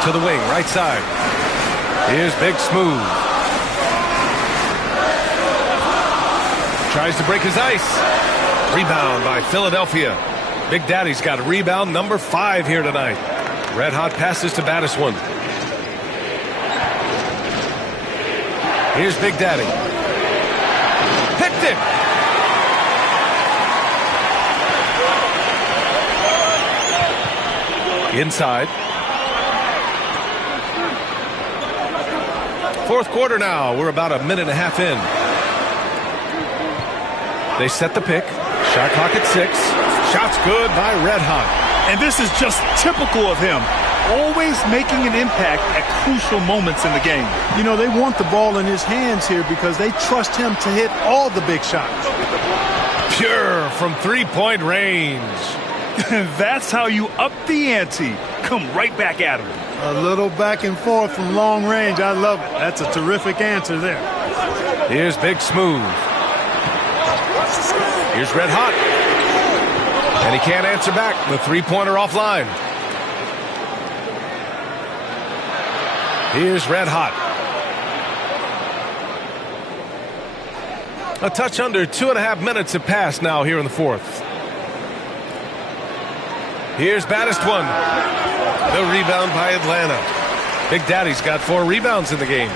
To the wing, right side. Here's Big Smooth. Tries to break his ice. Rebound by Philadelphia. Big Daddy's got rebound number 5 here tonight. Red hot passes to Battiston. Here's Big Daddy. it. Inside. Fourth quarter now. We're about a minute and a half in. They set the pick. Shot clock at 6. Shot's good by Red Hot. And this is just typical of him. Always making an impact at crucial moments in the game. You know, they want the ball in his hands here because they trust him to hit all the big shots. Pure from three-point range. That's how you up the ante. Come right back at him. A little back and forth from long range. I love it. That's a terrific answer there. Here's Big Smooth. Here's Red Hot. And he can't answer back. The three-pointer offline. Here's Red Hot. A touch under 2.5 minutes have passed now here in the fourth. Here's baddest one. The rebound by Atlanta. Big Daddy's got 4 rebounds in the game.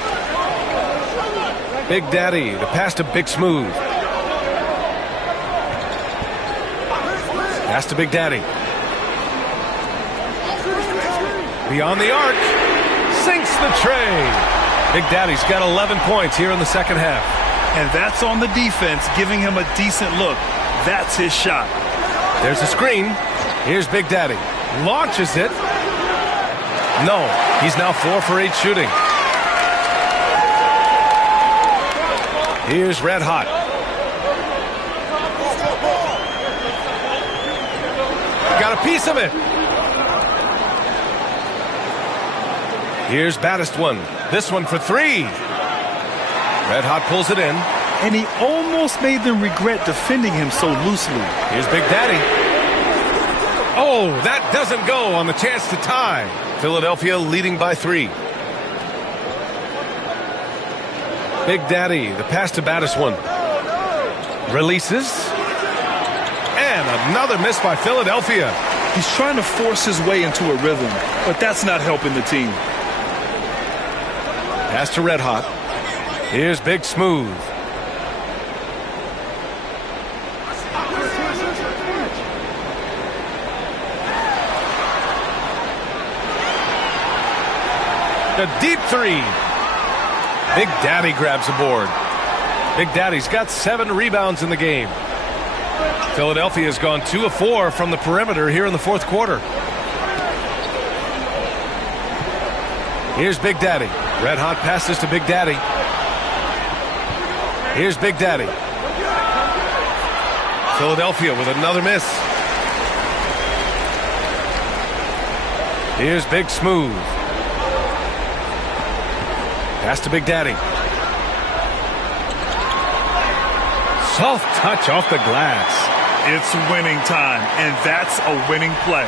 Big Daddy, the pass to Big Smooth. Pass to Big Daddy. Beyond the arc. Sinks the tray. Big Daddy's got 11 points here in the second half. And that's on the defense, giving him a decent look. That's his shot. There's a screen. Here's Big Daddy. Launches it. No, he's now 4 for 8 shooting. Here's Red Hot. Got a piece of it. Here's baddest one. This one for 3. Red Hot pulls it in. And he almost made them regret defending him so loosely. Here's Big Daddy. Oh, that doesn't go on the chance to tie. Philadelphia leading by 3. Big Daddy, the pass to baddest one. Releases. And another miss by Philadelphia. He's trying to force his way into a rhythm, but that's not helping the team. Pass to Red Hot. Here's Big Smooth. A deep 3. Big Daddy grabs the board. Big Daddy's got 7 rebounds in the game. Philadelphia has gone 2 of 4 from the perimeter here in the fourth quarter. Here's Big Daddy. Red Hot passes to Big Daddy. Here's Big Daddy. Philadelphia with another miss. Here's Big Smooth. Pass to Big Daddy. Soft touch off the glass. It's winning time, and that's a winning play.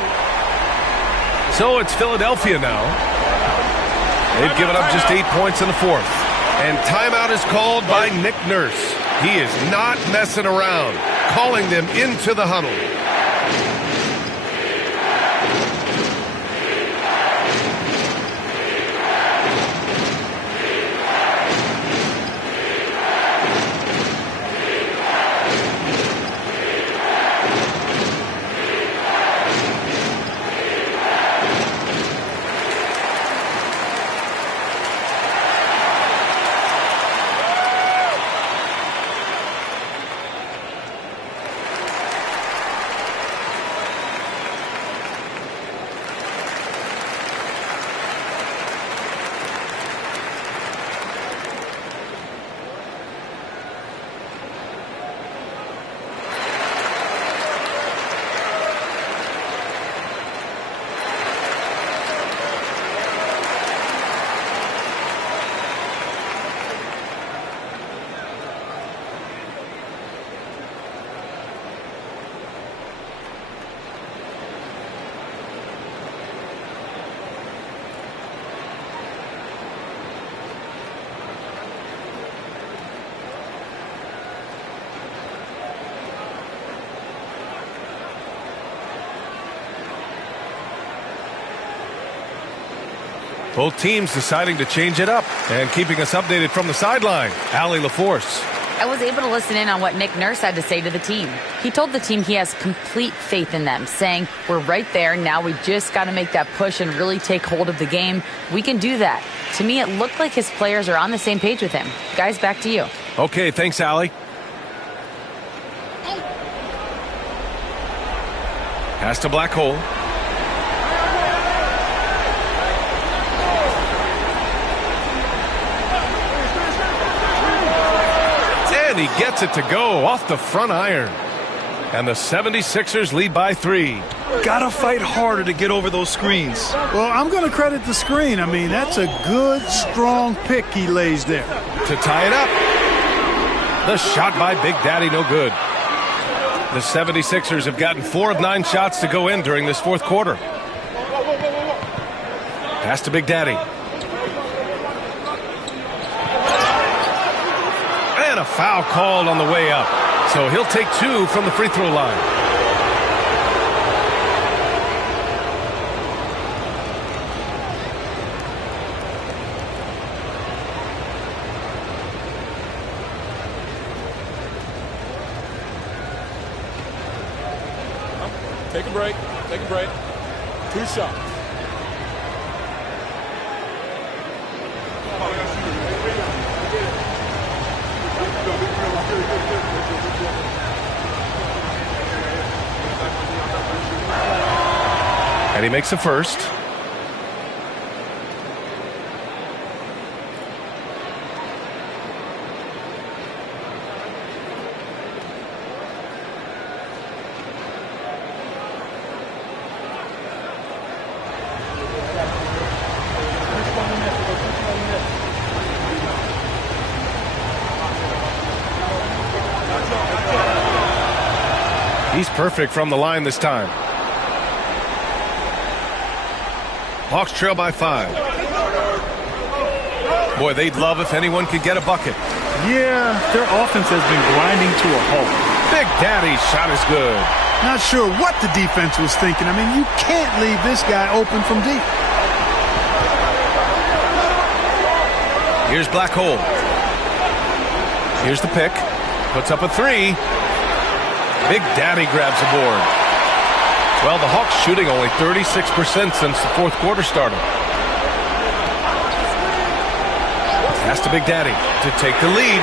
So it's Philadelphia now. They've given up just 8 points in the fourth. And timeout is called by Nick Nurse. He is not messing around, calling them into the huddle. Both teams deciding to change it up and keeping us updated from the sideline. Allie LaForce. I was able to listen in on what Nick Nurse had to say to the team. He told the team he has complete faith in them, saying, we're right there. Now we just got to make that push and really take hold of the game. We can do that. To me, it looked like his players are on the same page with him. Guys, back to you. Okay, thanks, Allie. Pass to Black Hole. And he gets it to go off the front iron. And the 76ers lead by 3. Gotta fight harder to get over those screens. Well, I'm going to credit the screen. I mean, that's a good, strong pick he lays there. To tie it up. The shot by Big Daddy, no good. The 76ers have gotten 4 of 9 shots to go in during this fourth quarter. Pass to Big Daddy. And a foul called on the way up. So he'll take 2 from the free throw line. Take a break. Take a break. 2 shots. And he makes the first. He's perfect from the line this time. Hawks trail by 5. Boy, they'd love if anyone could get a bucket. Yeah, their offense has been grinding to a halt. Big Daddy's shot is good. Not sure what the defense was thinking. I mean, you can't leave this guy open from deep. Here's Black Hole. Here's the pick. Puts up a 3. Big Daddy grabs the board. Well, the Hawks shooting only 36% since the fourth quarter started. Pass to Big Daddy to take the lead.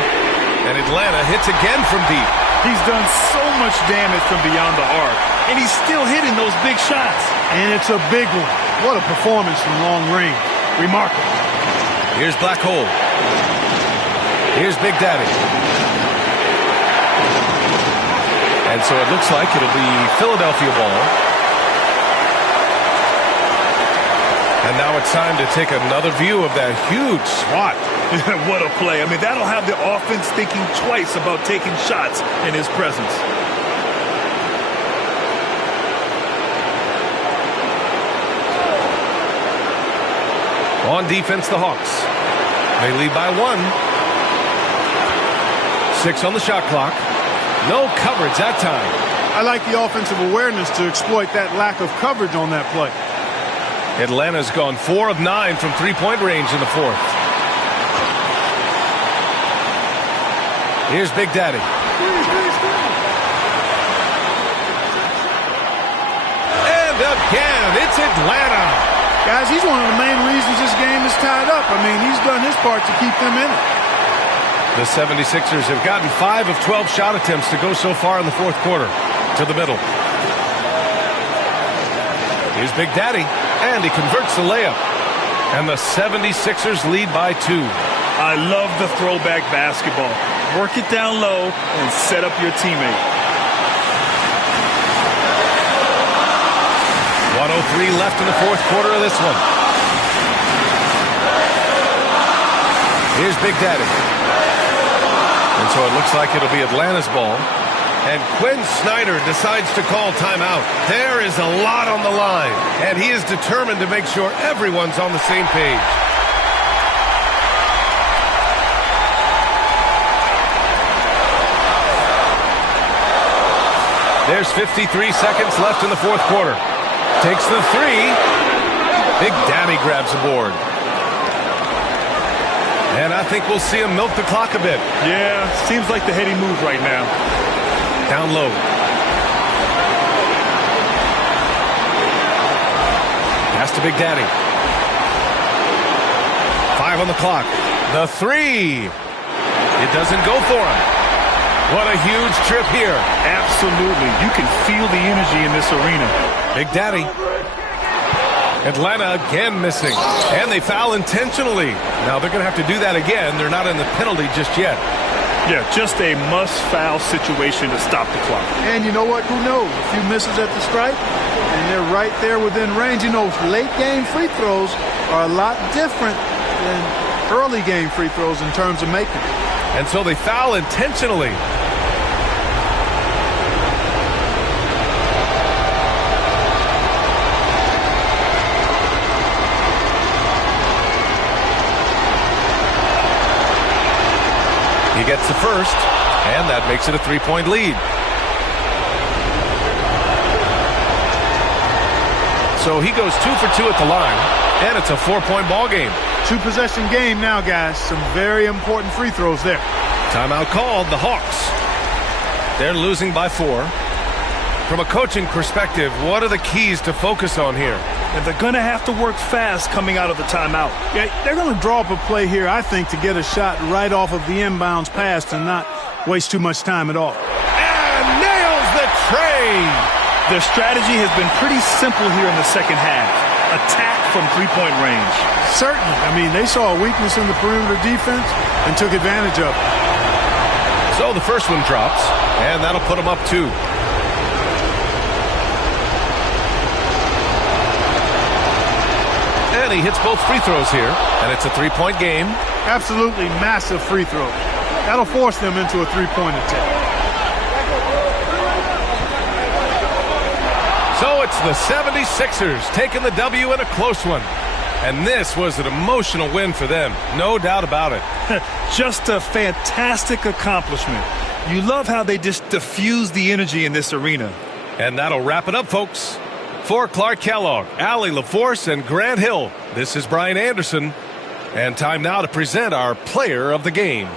And Atlanta hits again from deep. He's done so much damage from beyond the arc. And he's still hitting those big shots. And it's a big one. What a performance from long range. Remarkable. Here's Black Hole. Here's Big Daddy. And so it looks like it'll be Philadelphia ball. And now it's time to take another view of that huge swat. What a play. I mean, that'll have the offense thinking twice about taking shots in his presence. On defense, the Hawks. They lead by 1. 6 on the shot clock. No coverage that time. I like the offensive awareness to exploit that lack of coverage on that play. Atlanta's gone 4 of 9 from three-point range in the fourth. Here's Big Daddy. And again, it's Atlanta. Guys, he's one of the main reasons this game is tied up. I mean, he's done his part to keep them in it. The 76ers have gotten 5 of 12 shot attempts to go so far in the fourth quarter. To the middle. Here's Big Daddy, and he converts the layup. And the 76ers lead by 2. I love the throwback basketball. Work it down low and set up your teammate. 1:03 left in the fourth quarter of this one. Here's Big Daddy. And so it looks like it'll be Atlanta's ball. And Quinn Snyder decides to call timeout. There is a lot on the line, and he is determined to make sure everyone's on the same page. There's 53 seconds left in the fourth quarter. Takes the 3. Big Daddy grabs the board. And I think we'll see him milk the clock a bit. Yeah, seems like the heady move right now. Down low. Pass to Big Daddy. 5 on the clock. The 3. It doesn't go for him. What a huge trip here. Absolutely. You can feel the energy in this arena. Big Daddy. Atlanta again missing. And they foul intentionally. Now they're going to have to do that again. They're not in the penalty just yet. Yeah, just a must-foul situation to stop the clock. And you know what? Who knows? A few misses at the stripe, and they're right there within range. You know, late-game free throws are a lot different than early-game free throws in terms of making. And so they foul intentionally. He gets the first, and that makes it a 3-point lead. So he goes 2 for 2 at the line, and it's a 4-point ball game. 2-possession game now, guys. Some very important free throws there. Timeout called, the Hawks. They're losing by 4. From a coaching perspective, what are the keys to focus on here? And they're going to have to work fast coming out of the timeout. Yeah, they're going to draw up a play here, I think, to get a shot right off of the inbounds pass and not waste too much time at all. And nails the tray. Their strategy has been pretty simple here in the second half. Attack from three-point range. Certainly. I mean, they saw a weakness in the perimeter defense and took advantage of it. So the first one drops, and that'll put them up 2. And he hits both free throws here, and it's a 3-point game. Absolutely massive free throw. That'll force them into a 3-point attack. So it's the 76ers taking the W in a close one. And this was an emotional win for them, no doubt about it. Just a fantastic accomplishment. You love how they just diffuse the energy in this arena. And that'll wrap it up, folks. For Clark Kellogg, Allie LaForce, and Grant Hill, this is Brian Anderson. And time now to present our player of the game.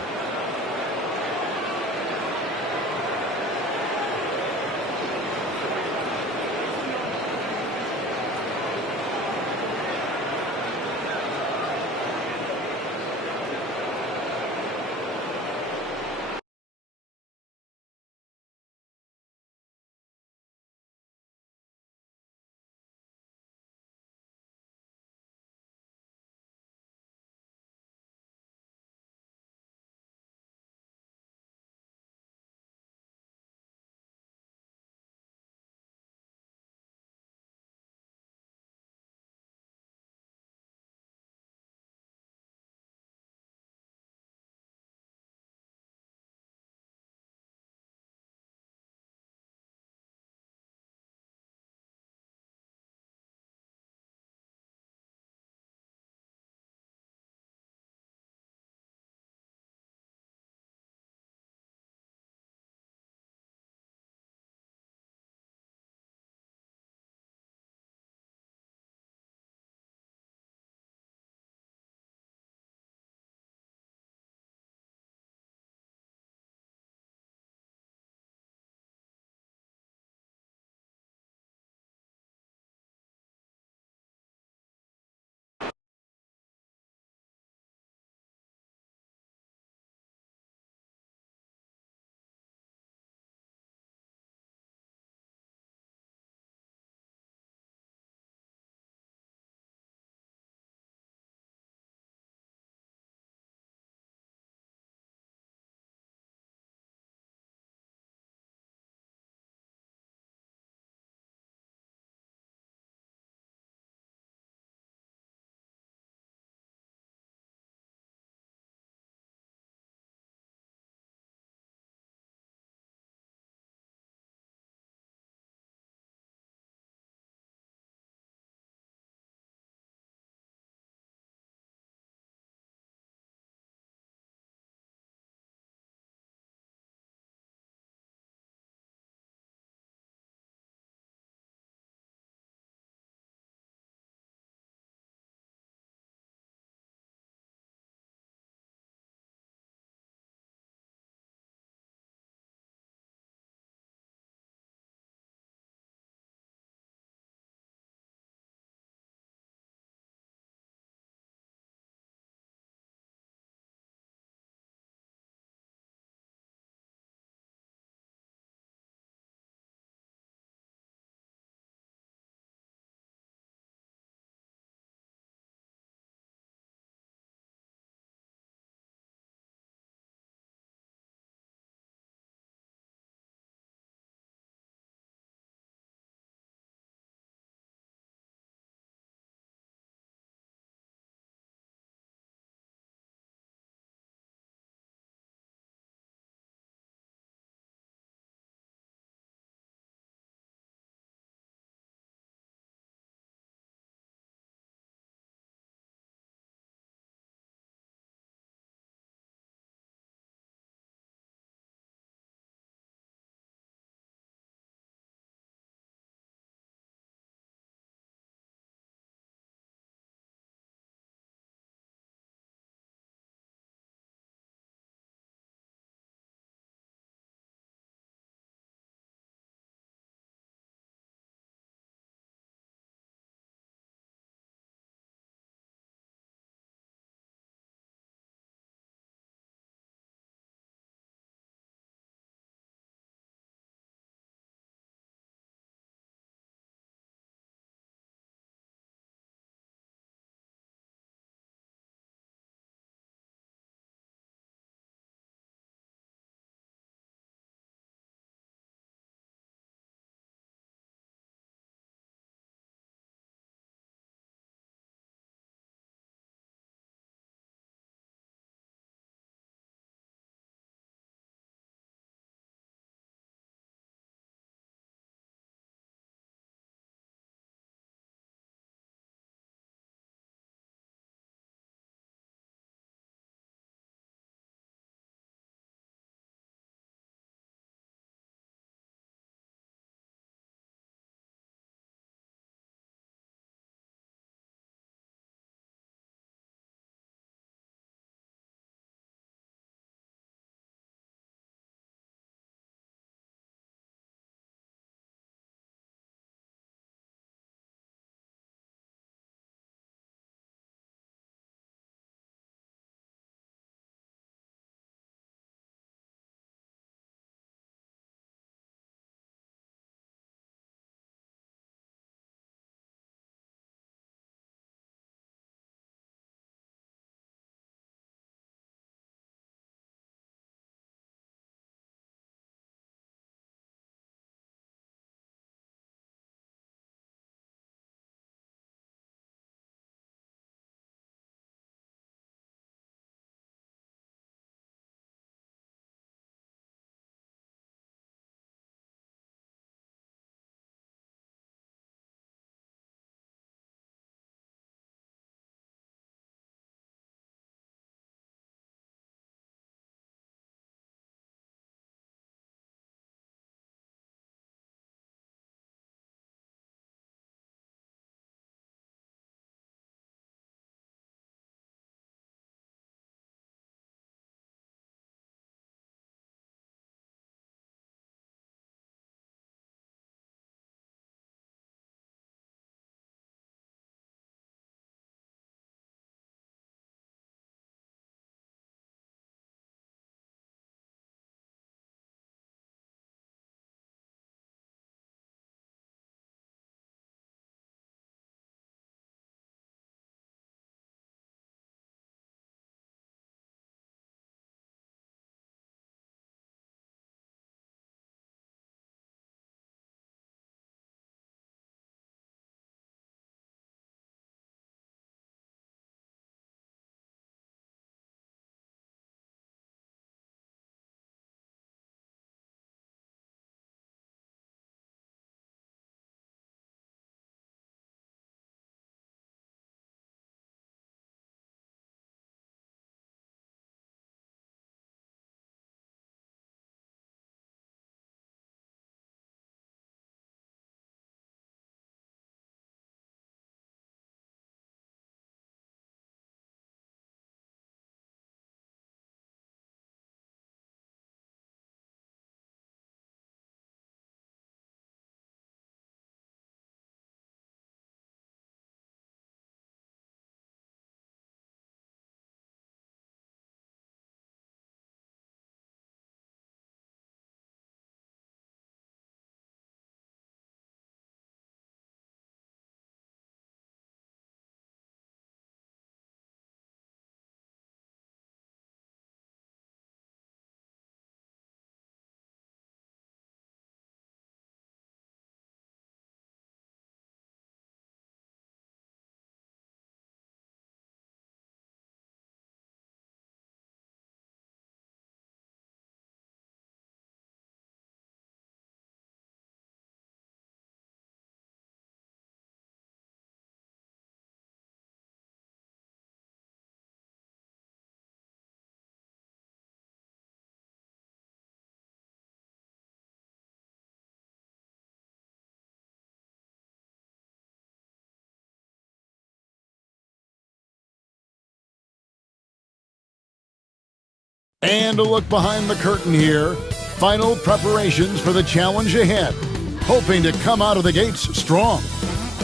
And a look behind the curtain here. Final preparations for the challenge ahead. Hoping to come out of the gates strong.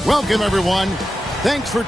Welcome, everyone. Thanks for...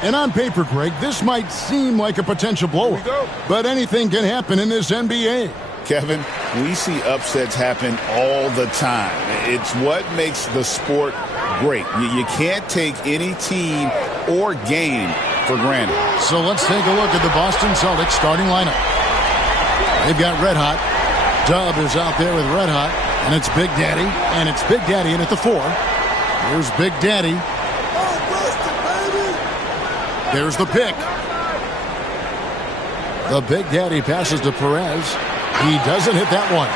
And on paper, Greg, this might seem like a potential blowout, but anything can happen in this NBA. Kevin, we see upsets happen all the time. It's what makes the sport great. You can't take any team or game for granted. So let's take a look at the Boston Celtics starting lineup. They've got Red Hot. Dub is out there with Red Hot, and it's Big Daddy, and it's Big Daddy in at the 4. Here's Big Daddy. There's the pick. The Big Daddy passes to Perez. He doesn't hit that one.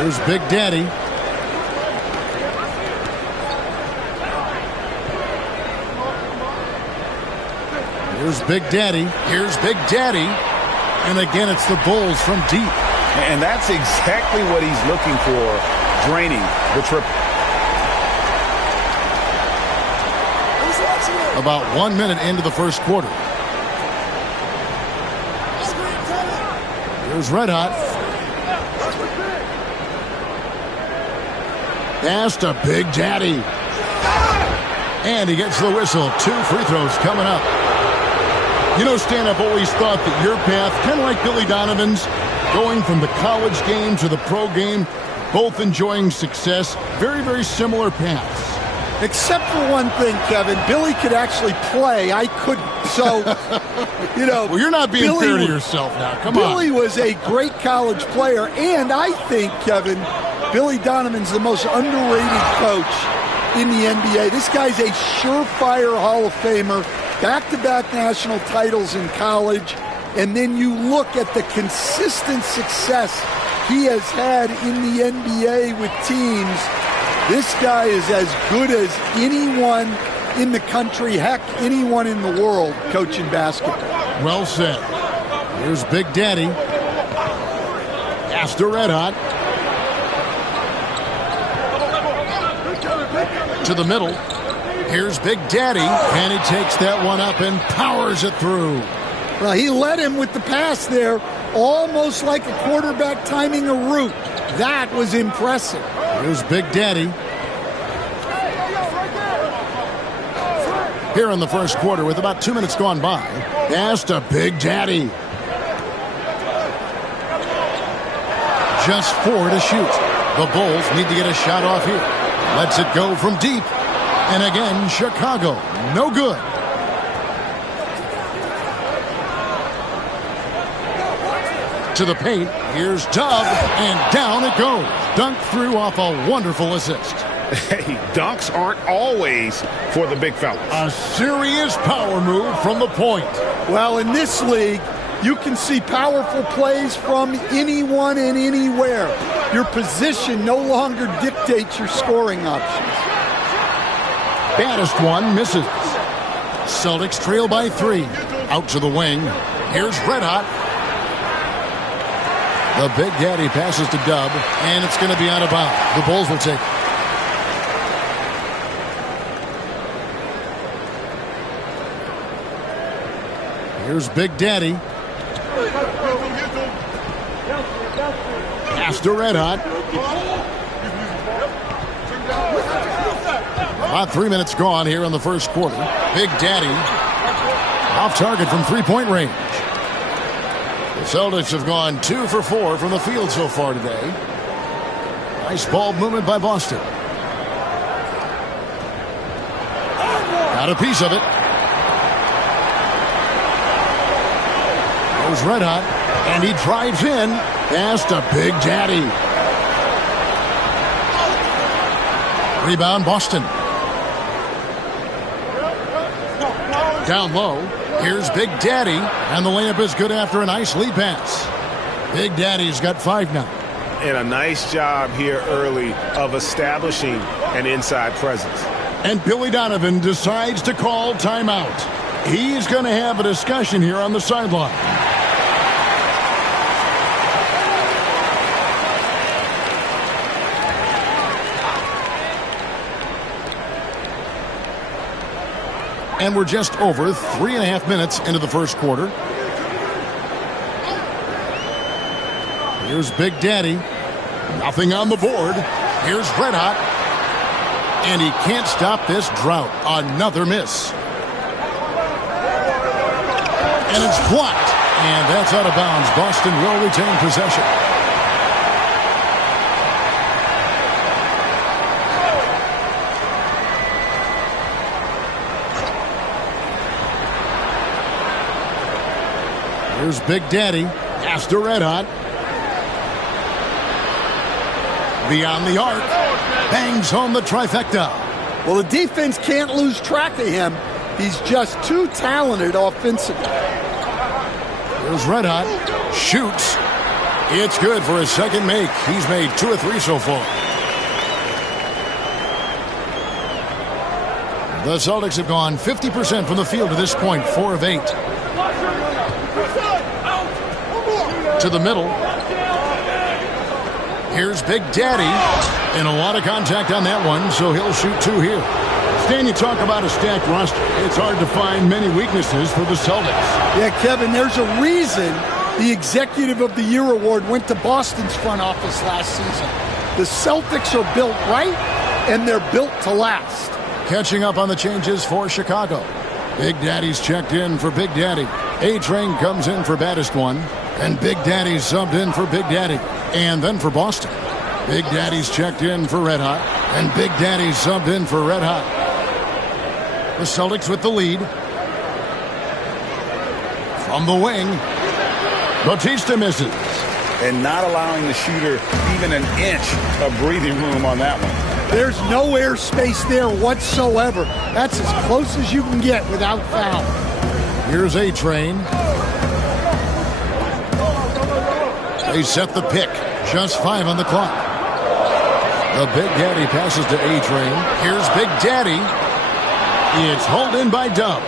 Here's Big Daddy. Here's Big Daddy. Here's Big Daddy. And again, it's the Bulls from deep. And that's exactly what he's looking for, draining the triple. About 1 minute into the first quarter. Here's Red Hot. Pass to Big Daddy. And he gets the whistle. 2 free throws coming up. You know, Stan, I've always thought that your path, kind of like Billy Donovan's, going from the college game to the pro game, both enjoying success, very, very similar paths. Except for one thing, Kevin. Billy could actually play. I couldn't. So, you know. Well, you're not being fair to yourself now. Come on. Billy was a great college player. And I think, Kevin, Billy Donovan's the most underrated coach in the NBA. This guy's a surefire Hall of Famer. Back-to-back national titles in college. And then you look at the consistent success he has had in the NBA with teams. This guy is as good as anyone in the country, heck, anyone in the world coaching basketball. Well said. Here's Big Daddy. Pass to Red Hot. To the middle. Here's Big Daddy, and he takes that one up and powers it through. Well, he led him with the pass there, almost like a quarterback timing a route. That was impressive. Here's Big Daddy. here in the first quarter with about 2 minutes gone by. Pass to Big Daddy. Just 4 to shoot. The Bulls need to get a shot off here. Lets it go from deep. And again, Chicago, no good. To the paint, here's Dub, and down it goes. Dunked through off a wonderful assist. Hey, dunks aren't always for the big fellas. A serious power move from the point. Well, in this league, you can see powerful plays from anyone and anywhere. Your position no longer dictates your scoring options. Baddest one misses. Celtics trail by 3. Out to the wing. Here's Red Hot. The Big Daddy passes to Dub, and it's going to be out of bounds. The Bulls will take it. Here's Big Daddy. Pass to Red Hot. About 3 minutes gone here in the first quarter. Big Daddy off target from three-point range. The Celtics have gone 2 for 4 from the field so far today. Nice ball movement by Boston. Got a piece of it. Goes Red Hot, and he drives in. Pass to Big Daddy. Rebound Boston. Down low. Here's Big Daddy, and the layup is good after a nice lead pass. Big Daddy's got 5 now. And a nice job here early of establishing an inside presence. And Billy Donovan decides to call timeout. He's going to have a discussion here on the sideline. And we're just over 3.5 minutes into the first quarter. Here's Big Daddy. Nothing on the board. Here's Red Hot. And he can't stop this drought. Another miss. And it's blocked. And that's out of bounds. Boston will retain possession. Here's Big Daddy. Pass to Red Hot. Beyond the arc. Bangs home the trifecta. Well, the defense can't lose track of him. He's just too talented offensively. Here's Red Hot. Shoots. It's good for his second make. He's made 2 or 3 so far. The Celtics have gone 50% from the field to this point. 4 of 8. To the middle. Here's Big Daddy. And a lot of contact on that one, so he'll shoot 2 here. Stan, you talk about a stacked roster. It's hard to find many weaknesses for the Celtics. Yeah, Kevin, there's a reason the Executive of the Year award went to Boston's front office last season. The Celtics are built right, and they're built to last. Catching up on the changes for Chicago. Big Daddy's checked in for Big Daddy. A-Train comes in for baddest one. And Big Daddy's subbed in for Big Daddy. And then for Boston. Big Daddy's checked in for Red Hot. And Big Daddy's subbed in for Red Hot. The Celtics with the lead. From the wing. Batista misses. And not allowing the shooter even an inch of breathing room on that one. There's no air space there whatsoever. That's as close as you can get without foul. Here's A-Train. They set the pick. Just 5 on the clock. The Big Daddy passes to A-Train. Here's Big Daddy. It's hauled in by Dub.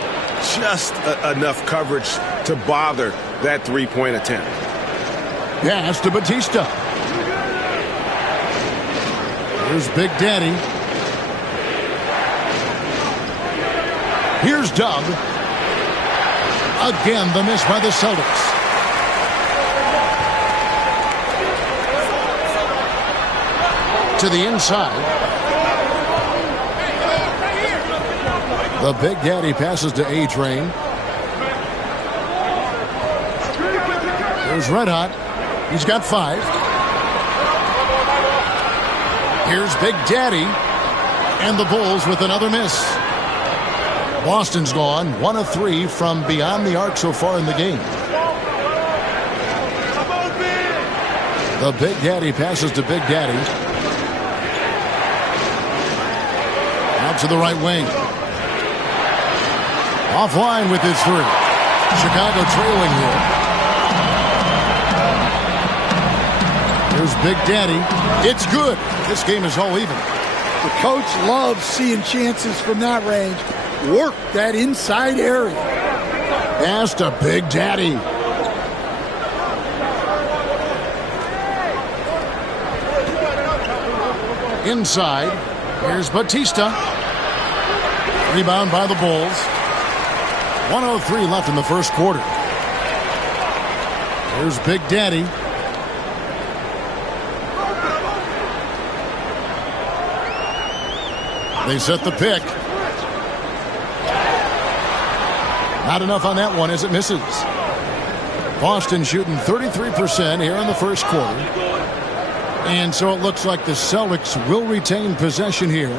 Just enough coverage to bother that three-point attempt. Pass to Batista. Here's Big Daddy. Here's Dub. Again, the miss by the Celtics. To the inside. The Big Daddy passes to A-Train. Here's Red Hot. He's got 5. Here's Big Daddy. And the Bulls with another miss. Boston's gone 1 of 3 from beyond the arc so far in the game. The Big Daddy passes to Big Daddy. Out to the right wing. Offline with his 3. Chicago trailing here. Here's Big Daddy. It's good. This game is all even. The coach loves seeing chances from that range. Work that inside area. Pass to Big Daddy. Inside. Here's Batista. Rebound by the Bulls. 1:03 left in the first quarter. Here's Big Daddy. They set the pick. Not enough on that one as it misses. Boston shooting 33% here in the first quarter. And so it looks like the Celtics will retain possession here.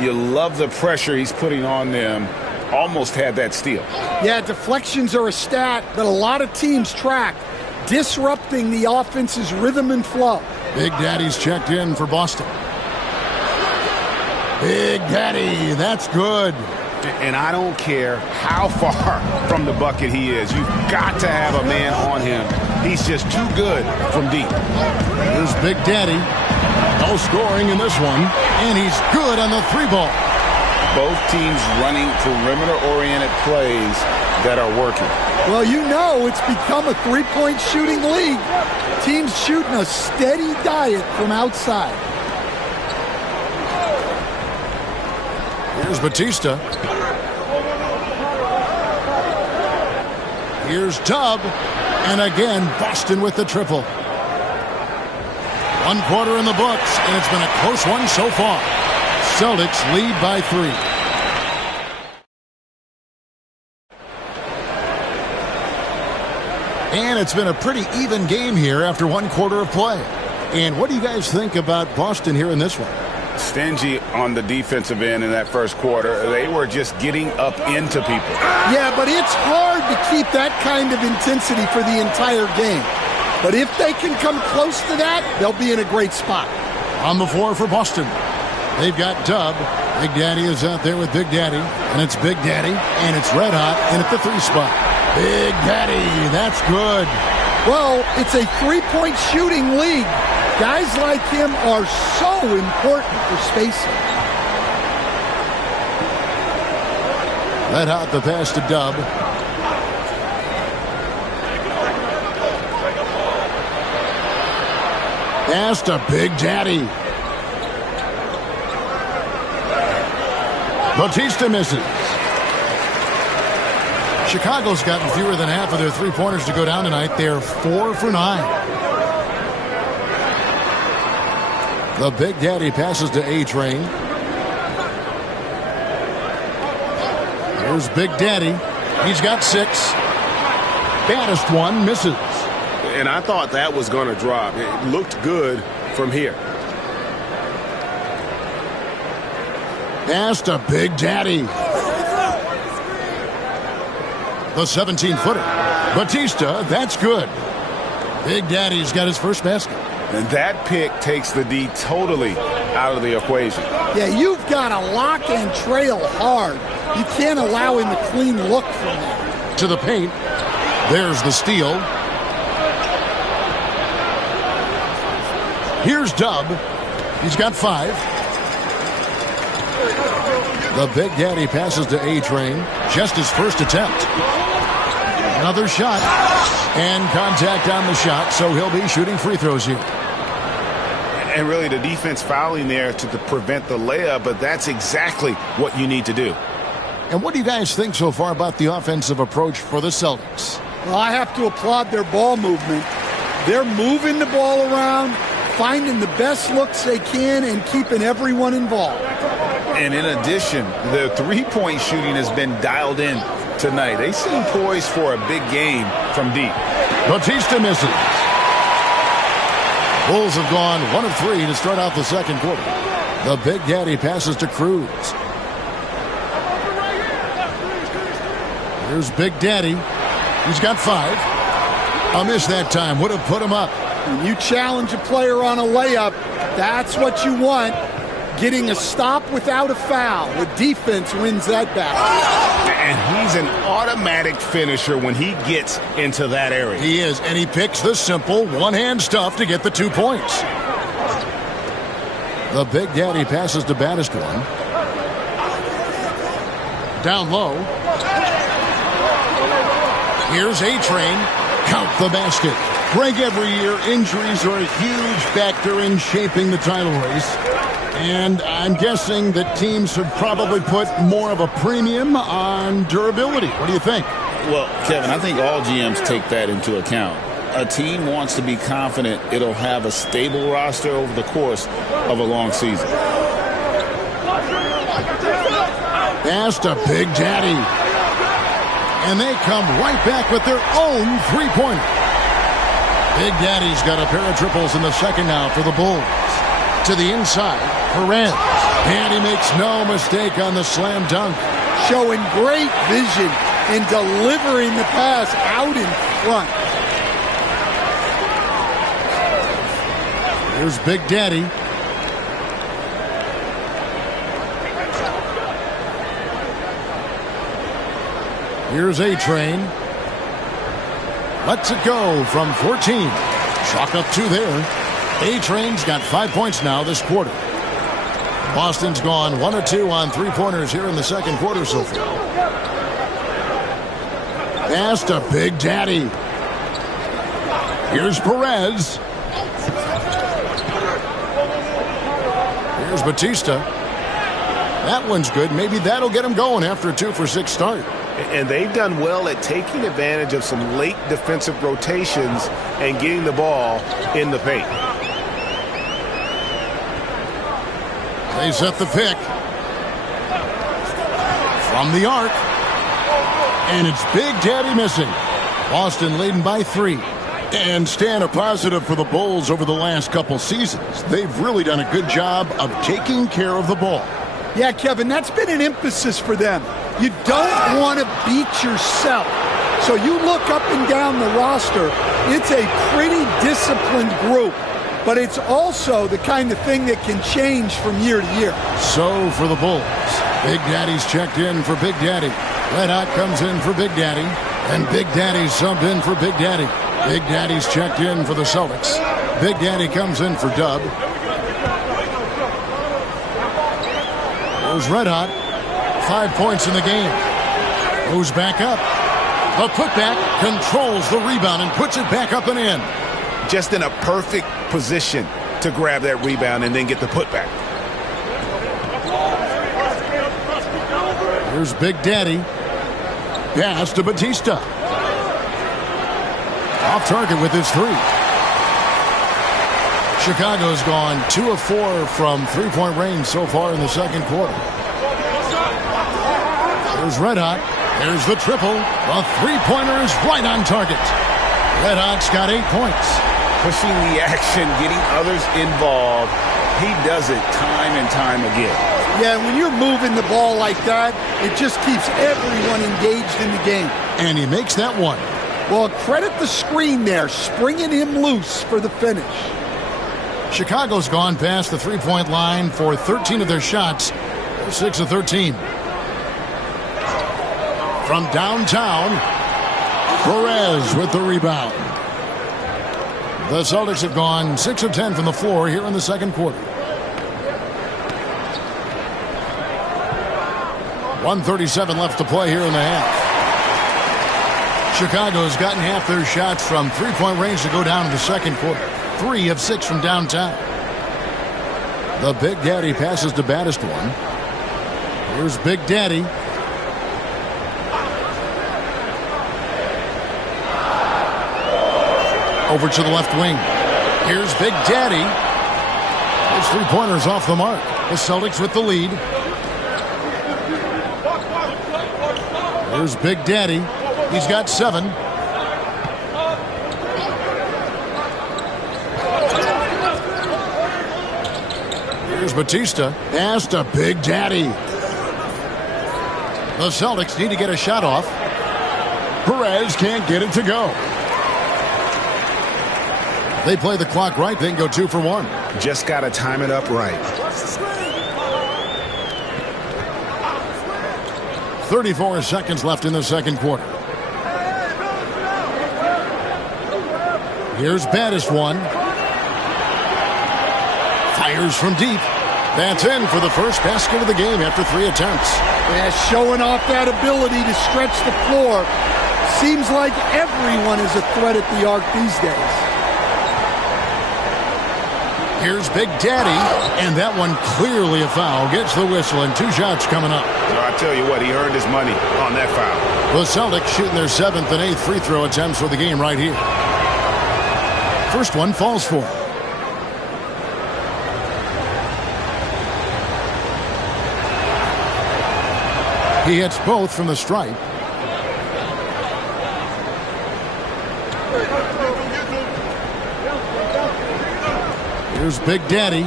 You love the pressure he's putting on them. Almost had that steal. Yeah, deflections are a stat that a lot of teams track, disrupting the offense's rhythm and flow. Big Daddy's checked in for Boston. Big Daddy, that's good. And I don't care how far from the bucket he is. You've got to have a man on him. He's just too good from deep. Here's Big Daddy. No scoring in this one. And he's good on the 3-ball. Both teams running perimeter-oriented plays that are working. Well, you know it's become a three-point shooting league. Teams shooting a steady diet from outside. Here's Batista. Here's Tubb. And again, Boston with the triple. 1 quarter in the books, and it's been a close one so far. Celtics lead by 3. And it's been a pretty even game here after 1 quarter of play. And what do you guys think about Boston here in this one? Stingy on the defensive end in that first quarter. They were just getting up into people. Yeah, but it's hard to keep that kind of intensity for the entire game. But if they can come close to that, they'll be in a great spot. On the floor for Boston. They've got Tubb. Big Daddy is out there with Big Daddy. And it's Big Daddy. And it's Red Hot. And at the 3 spot. Big Daddy. That's good. Well, it's a 3-point shooting league. Guys like him are so important for spacing. Red Hot the pass to Tubb. Pass to Big Daddy. Batista misses. Chicago's gotten fewer than half of their 3-pointers to go down tonight. They're 4 for 9. The Big Daddy passes to A-Train. Here's Big Daddy. He's got 6. Baddest one misses. And I thought that was going to drop. It looked good from here. Pass to Big Daddy. The 17-footer. Batista, that's good. Big Daddy's got his first basket. And that pick takes the D totally out of the equation. Yeah, you've got to lock and trail hard. You can't allow him a clean look from there. To the paint. There's the steal. Here's Tubb. He's got 5. The Big Daddy passes to A-Train. Just his first attempt. Another shot. And contact on the shot, so he'll be shooting free throws here. And really the defense fouling there to prevent the layup, but that's exactly what you need to do. And what do you guys think so far about the offensive approach for the Celtics? Well, I have to applaud their ball movement. They're moving the ball around, finding the best looks they can and keeping everyone involved. And in addition, the three-point shooting has been dialed in tonight. They seem poised for a big game from deep. Batista misses. Bulls have gone 1 of 3 to start out the second quarter. The Big Daddy passes to Cruz. Here's Big Daddy. He's got 5. A miss that time. Would have put him up. When you challenge a player on a layup, that's what you want. Getting a stop without a foul. The defense wins that battle. And he's an automatic finisher when he gets into that area. He is, and he picks the simple one-hand stuff to get the 2 points. The Big Daddy passes to Battiston. Down low. Here's A-Train. Count the basket. Greg, every year, injuries are a huge factor in shaping the title race. And I'm guessing that teams have probably put more of a premium on durability. What do you think? Well, Kevin, I think all GMs take that into account. A team wants to be confident it'll have a stable roster over the course of a long season. Pass to Big Daddy. And they come right back with their own three-pointer. Big Daddy's got a pair of triples in the second now for the Bulls. To the inside, Perez. And he makes no mistake on the slam dunk. Showing great vision in delivering the pass out in front. Here's Big Daddy. Here's A-Train. Lets it go from 14. Chalk up 2 there. A-Train's got 5 points now this quarter. Boston's gone 1 of 2 on three-pointers here in the second quarter so far. Pass to Big Daddy. Here's Perez. Here's Batista. That one's good. Maybe that'll get him going after a 2-for-6 start. And they've done well at taking advantage of some late defensive rotations and getting the ball in the paint. They set the pick. From the arc. And it's Big Daddy missing. Boston leading by 3. And Stan, a positive for the Bulls over the last couple seasons. They've really done a good job of taking care of the ball. Yeah, Kevin, that's been an emphasis for them. You don't want to beat yourself. So you look up and down the roster, it's a pretty disciplined group. But it's also the kind of thing that can change from year to year. So for the Bulls, Big Daddy's checked in for Big Daddy. Red Hot comes in for Big Daddy. And Big Daddy's subbed in for Big Daddy. Big Daddy's checked in for the Celtics. Big Daddy comes in for Dub. Goes Red Hot. 5 points in the game. Moves back up. A putback, controls the rebound and puts it back up and in. Just in a perfect position to grab that rebound and then get the putback. Here's Big Daddy. Pass to Batista. Off target with his 3. Chicago's gone 2 of 4 from three-point range so far in the second quarter. There's Red Hot. There's the triple. The three-pointer is right on target. Red Hot's got 8 points. Pushing the action, getting others involved. He does it time and time again. Yeah, when you're moving the ball like that, it just keeps everyone engaged in the game. And he makes that one. Well, credit the screen there, springing him loose for the finish. Chicago's gone past the three-point line for 13 of their shots. They're 6 of 13. From downtown, Perez with the rebound. The Celtics have gone 6 of 10 from the floor here in the second quarter. 1:37 left to play here in the half. Chicago's gotten half their shots from three-point range to go down in the second quarter. 3 of 6 from downtown. The Big Daddy passes to Battiston. Here's Big Daddy. Over to the left wing. Here's Big Daddy. His three-pointers off the mark. The Celtics with the lead. Here's Big Daddy. He's got 7. Here's Batista. Pass to Big Daddy. The Celtics need to get a shot off. Perez can't get it to go. They play the clock right, they can go 2 for 1. Just got to time it up right. 34 seconds left in the second quarter. Here's Baddest one. Fires from deep. That's in for the first basket of the game after 3 attempts. Yeah, showing off that ability to stretch the floor. Seems like everyone is a threat at the arc these days. Here's Big Daddy, and that one clearly a foul. Gets the whistle, and 2 shots coming up. I tell you what, he earned his money on that foul. The Celtics shooting their 7th and 8th free throw attempts for the game right here. First one falls for him. He hits both from the stripe. Here's Big Daddy.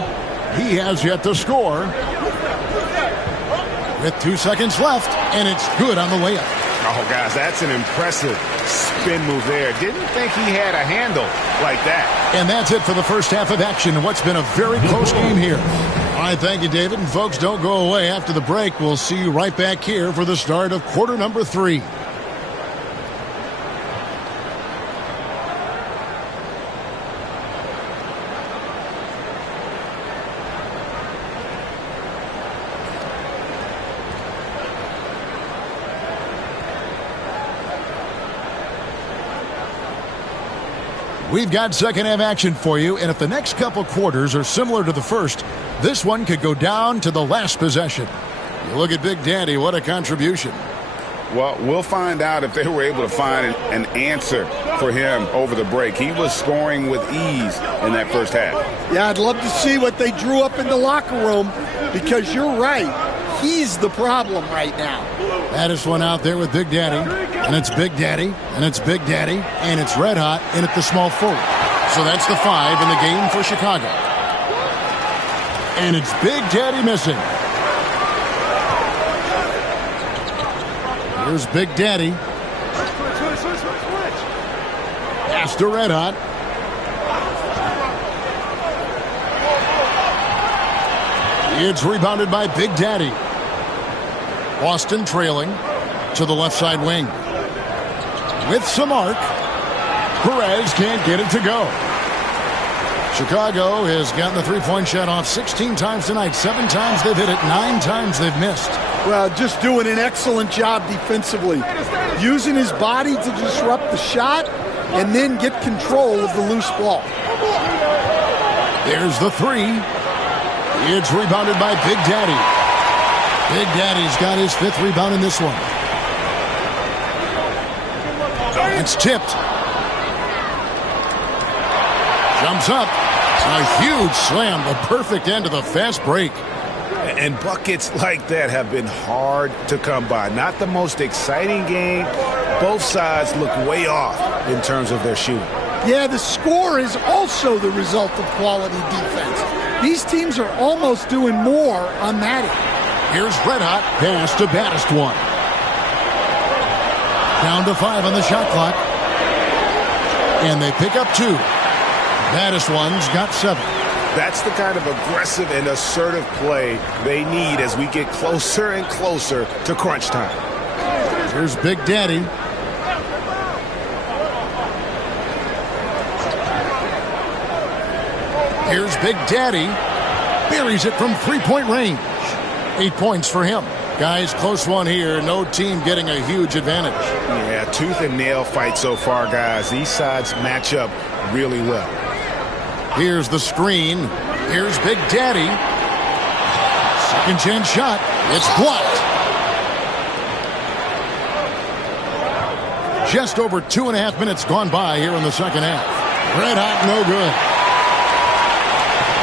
He has yet to score. With 2 seconds left, and it's good on the layup. Oh, guys, that's an impressive spin move there. Didn't think he had a handle like that. And that's it for the first half of action in what's been a very close game here. All right, thank you, David. And folks, don't go away. After the break, we'll see you right back here for the start of quarter number 3. We've got second half action for you, and if the next couple quarters are similar to the first, this one could go down to the last possession. You look at Big Daddy, what a contribution. Well, we'll find out if they were able to find an answer for him over the break. He was scoring with ease in that first half. Yeah, I'd love to see what they drew up in the locker room, because you're right. He's the problem right now. Baddest one out there with Big Daddy, and it's Big Daddy, and it's Big Daddy, and it's red hot in at the small forward. So that's the 5 in the game for Chicago. And it's Big Daddy missing. Here's Big Daddy. Pass to red hot. It's rebounded by Big Daddy. Boston trailing to the left side wing. With some arc. Perez can't get it to go. Chicago has gotten the three-point shot off 16 times tonight. 7 times they've hit it, 9 times they've missed. Well, just doing an excellent job defensively. Using his body to disrupt the shot and then get control of the loose ball. There's the 3. It's rebounded by Big Daddy. Big Daddy's got his 5th rebound in this one. It's tipped. Jumps up. A huge slam. The perfect end of the fast break. And buckets like that have been hard to come by. Not the most exciting game. Both sides look way off in terms of their shooting. Yeah, the score is also the result of quality defense. These teams are almost doing more on that end. Here's red hot. Pass to Baddest one. Down to 5 on the shot clock. And they pick up 2. Baddest one's got 7. That's the kind of aggressive and assertive play they need as we get closer and closer to crunch time. Here's Big Daddy. Here's Big Daddy. Buries it from 3-point range. 8 points for him. Guys, close one here. No team getting a huge advantage. Yeah, tooth and nail fight so far, guys. These sides match up really well. Here's the screen. Here's Big Daddy. Second chance shot. It's blocked. Just over 2.5 minutes gone by here in the second half. Red hot, no good.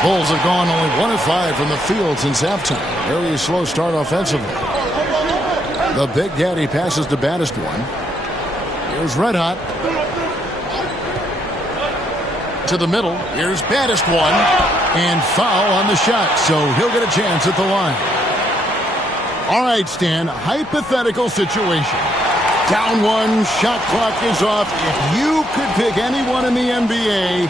Bulls have gone only 1 of 5 from the field since halftime. Very slow start offensively. The Big Daddy passes to Baddest One. Here's Red Hot. To the middle. Here's Baddest One. And foul on the shot, so he'll get a chance at the line. All right, Stan, hypothetical situation. Down 1, shot clock is off. If you could pick anyone in the NBA,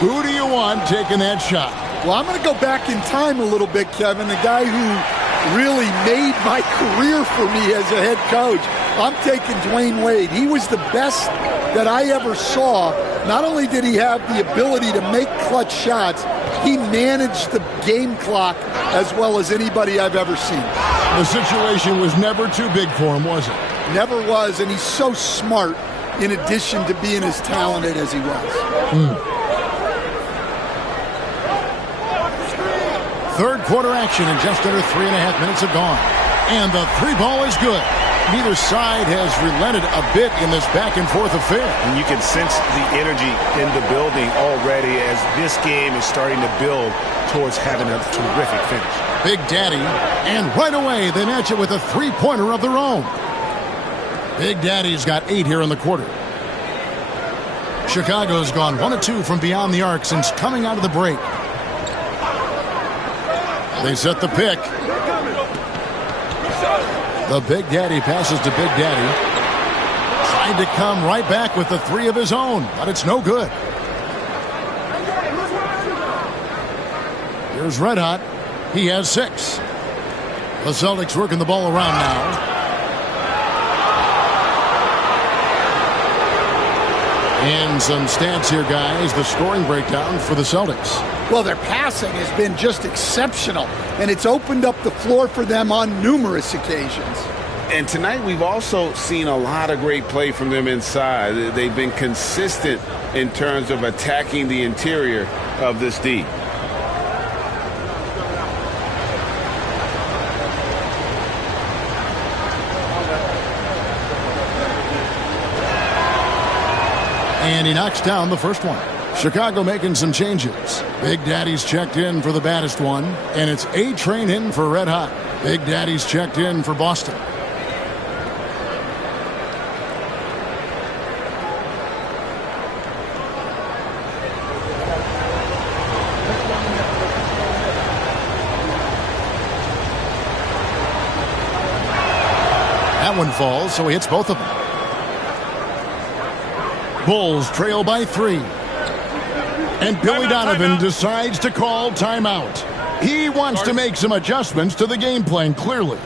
who do you want taking that shot? Well, I'm going to go back in time a little bit, Kevin. The guy who really made my career for me as a head coach. I'm taking Dwayne Wade. He was the best that I ever saw. Not only did he have the ability to make clutch shots, he managed the game clock as well as anybody I've ever seen. The situation was never too big for him, was it? Never was, and he's so smart in addition to being as talented as he was. Third quarter action, and just under 3.5 minutes have gone. And the 3 ball is good. Neither side has relented a bit in this back-and-forth affair. And you can sense the energy in the building already as this game is starting to build towards having a terrific finish. Big Daddy, and right away they match it with a 3-pointer of their own. Big Daddy's got 8 here in the quarter. Chicago's gone 1 of 2 from beyond the arc since coming out of the break. They set the pick. The Big Daddy passes to Big Daddy. Tried to come right back with the 3 of his own, but it's no good. Here's Red Hot. He has 6. The Celtics working the ball around now. And some stats here, guys. The scoring breakdown for the Celtics. Well, their passing has been just exceptional, and it's opened up the floor for them on numerous occasions. And tonight we've also seen a lot of great play from them inside. They've been consistent in terms of attacking the interior of this D. And he knocks down the first one. Chicago making some changes. Big Daddy's checked in for the Baddest One, and it's A-Train in for Red Hot. Big Daddy's checked in for Boston. That one falls, so he hits both of them. Bulls trail by 3. And Billy Donovan decides to call timeout. He wants to make some adjustments to the game plan, clearly.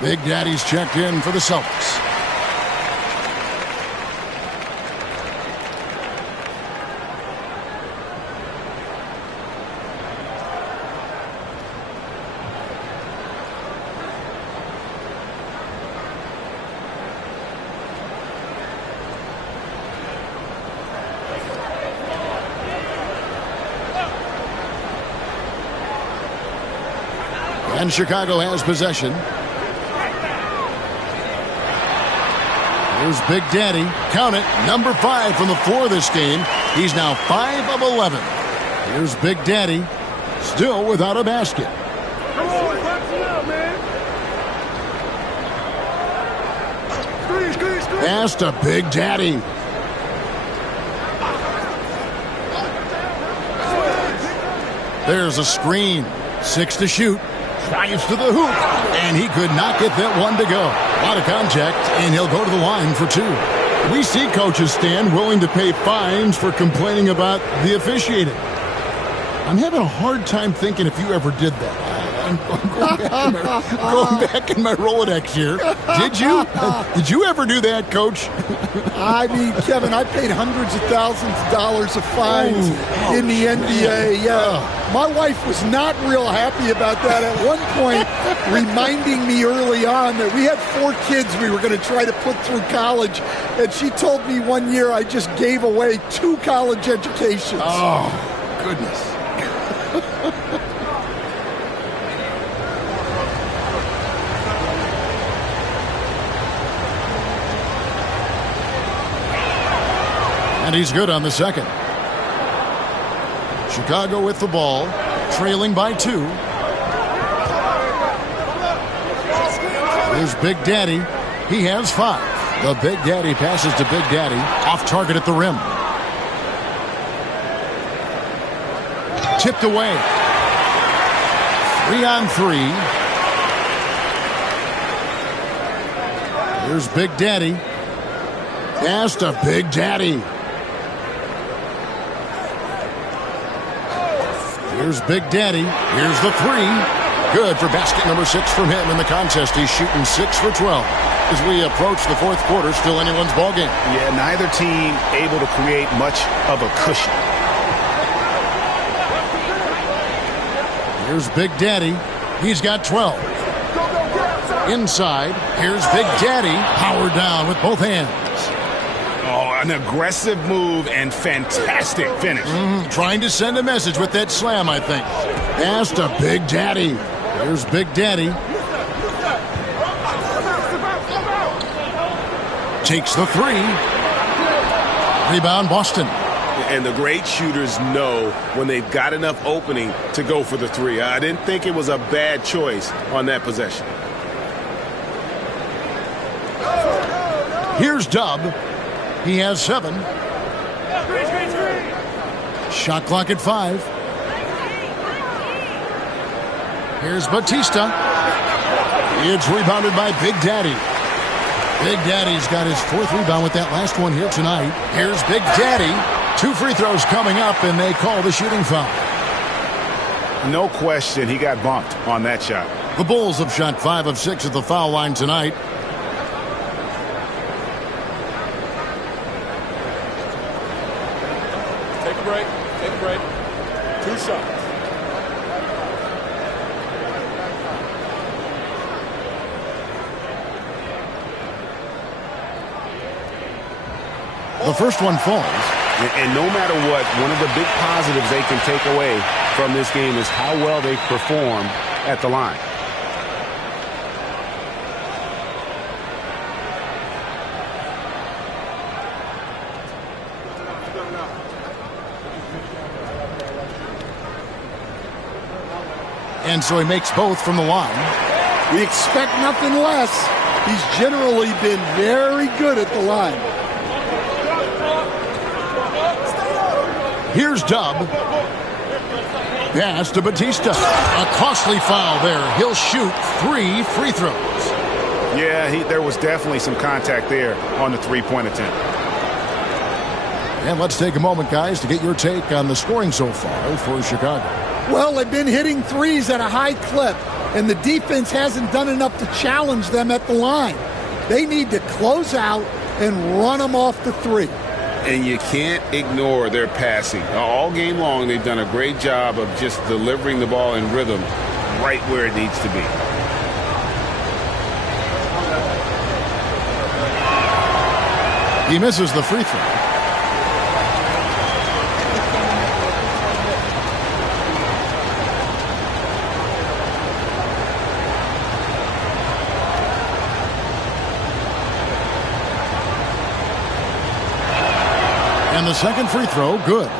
Big Daddy's checked in for the Celtics. And Chicago has possession. Here's Big Daddy. Count it. Number 5 from the floor this game. He's now 5 of 11. Here's Big Daddy. Still without a basket. Come on, box it out, man. Screen. Pass to Big Daddy. There's a screen. 6 to shoot. Drives to the hoop. And he could not get that one to go. A lot of contact, and he'll go to the line for 2. We see coaches stand willing to pay fines for complaining about the officiating. I'm having a hard time thinking if you ever did that. I'm going back in my Rolodex here. Did you? Did you ever do that, Coach? I mean, Kevin, I paid hundreds of thousands of dollars of fines in the NBA. Yeah, my wife was not real happy about that. At one point, reminding me early on that we had 4 kids we were going to try to put through college, and she told me one year I just gave away 2 college educations. Oh, goodness. And he's good on the second. Chicago with the ball, trailing by 2. Here's Big Daddy. He has 5. The Big Daddy passes to Big Daddy. Off target at the rim. Tipped away. 3 on 3. Here's Big Daddy. Pass to Big Daddy. Here's Big Daddy. Here's the 3. Good for basket number 6 from him in the contest. He's shooting 6 for 12. As we approach the 4th quarter, still anyone's ball game. Yeah, neither team able to create much of a cushion. Here's Big Daddy. He's got 12. Inside, here's Big Daddy. Powered down with both hands. Oh, an aggressive move and fantastic finish. Trying to send a message with that slam, I think. Pass to Big Daddy. Here's Big Daddy. Takes the 3. Rebound, Boston. And the great shooters know when they've got enough opening to go for the 3. I didn't think it was a bad choice on that possession. Here's Dub. He has 7. Shot clock at 5. Here's Batista. It's rebounded by Big Daddy. Big Daddy's got his 4th rebound with that last one here tonight. Here's Big Daddy. 2 free throws coming up, and they call the shooting foul. No question, he got bumped on that shot. The Bulls have shot 5 of 6 at the foul line tonight. Take a break. 2 shots. The first one falls. And no matter what, one of the big positives they can take away from this game is how well they perform at the line. And so he makes both from the line. We expect nothing less. He's generally been very good at the line. Here's Dub. Pass to Batista. A costly foul there. He'll shoot 3 free throws. Yeah, there was definitely some contact there on the 3-point attempt. And let's take a moment, guys, to get your take on the scoring so far for Chicago. Well, they've been hitting threes at a high clip, and the defense hasn't done enough to challenge them at the line. They need to close out and run them off the 3. And you can't ignore their passing. All game long, they've done a great job of just delivering the ball in rhythm right where it needs to be. He misses the free throw. the second free throw, good.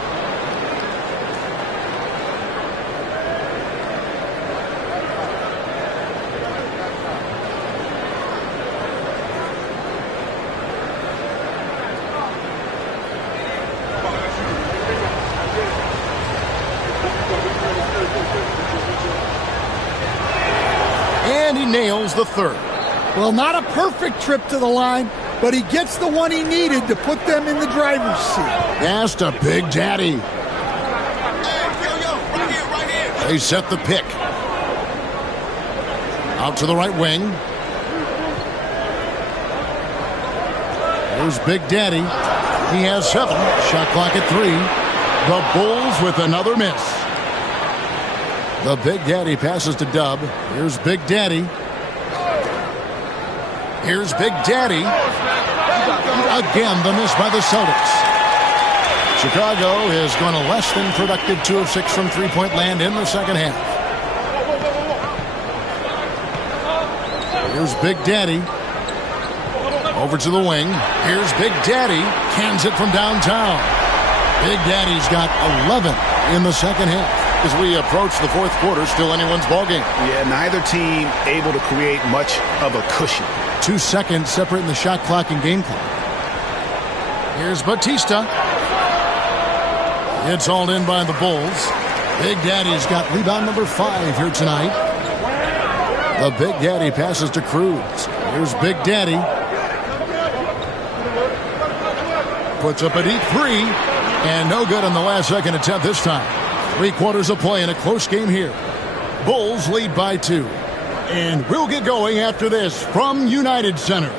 And he nails the third. Well, not a perfect trip to the line, but he gets the one he needed to put them in the driver's seat. Pass to Big Daddy. They set the pick. Out to the right wing. Here's Big Daddy. He has 7. Shot clock at 3. The Bulls with another miss. The Big Daddy passes to Dub. Here's Big Daddy. Here's Big Daddy. Again, the miss by the Celtics. Chicago has gone a less than productive 2 of 6 from three-point land in the second half. Here's Big Daddy. Over to the wing. Here's Big Daddy. Cans it from downtown. Big Daddy's got 11 in the second half. As we approach the fourth quarter, still anyone's ballgame. Yeah, neither team able to create much of a cushion. 2 seconds separating the shot clock and game clock. Here's Batista. It's hauled in by the Bulls. Big Daddy's got rebound number 5 here tonight. The Big Daddy passes to Cruz. Here's Big Daddy. Puts up a deep 3. And no good on the last second attempt this time. 3 quarters of play in a close game here. Bulls lead by 2. And we'll get going after this from United Center.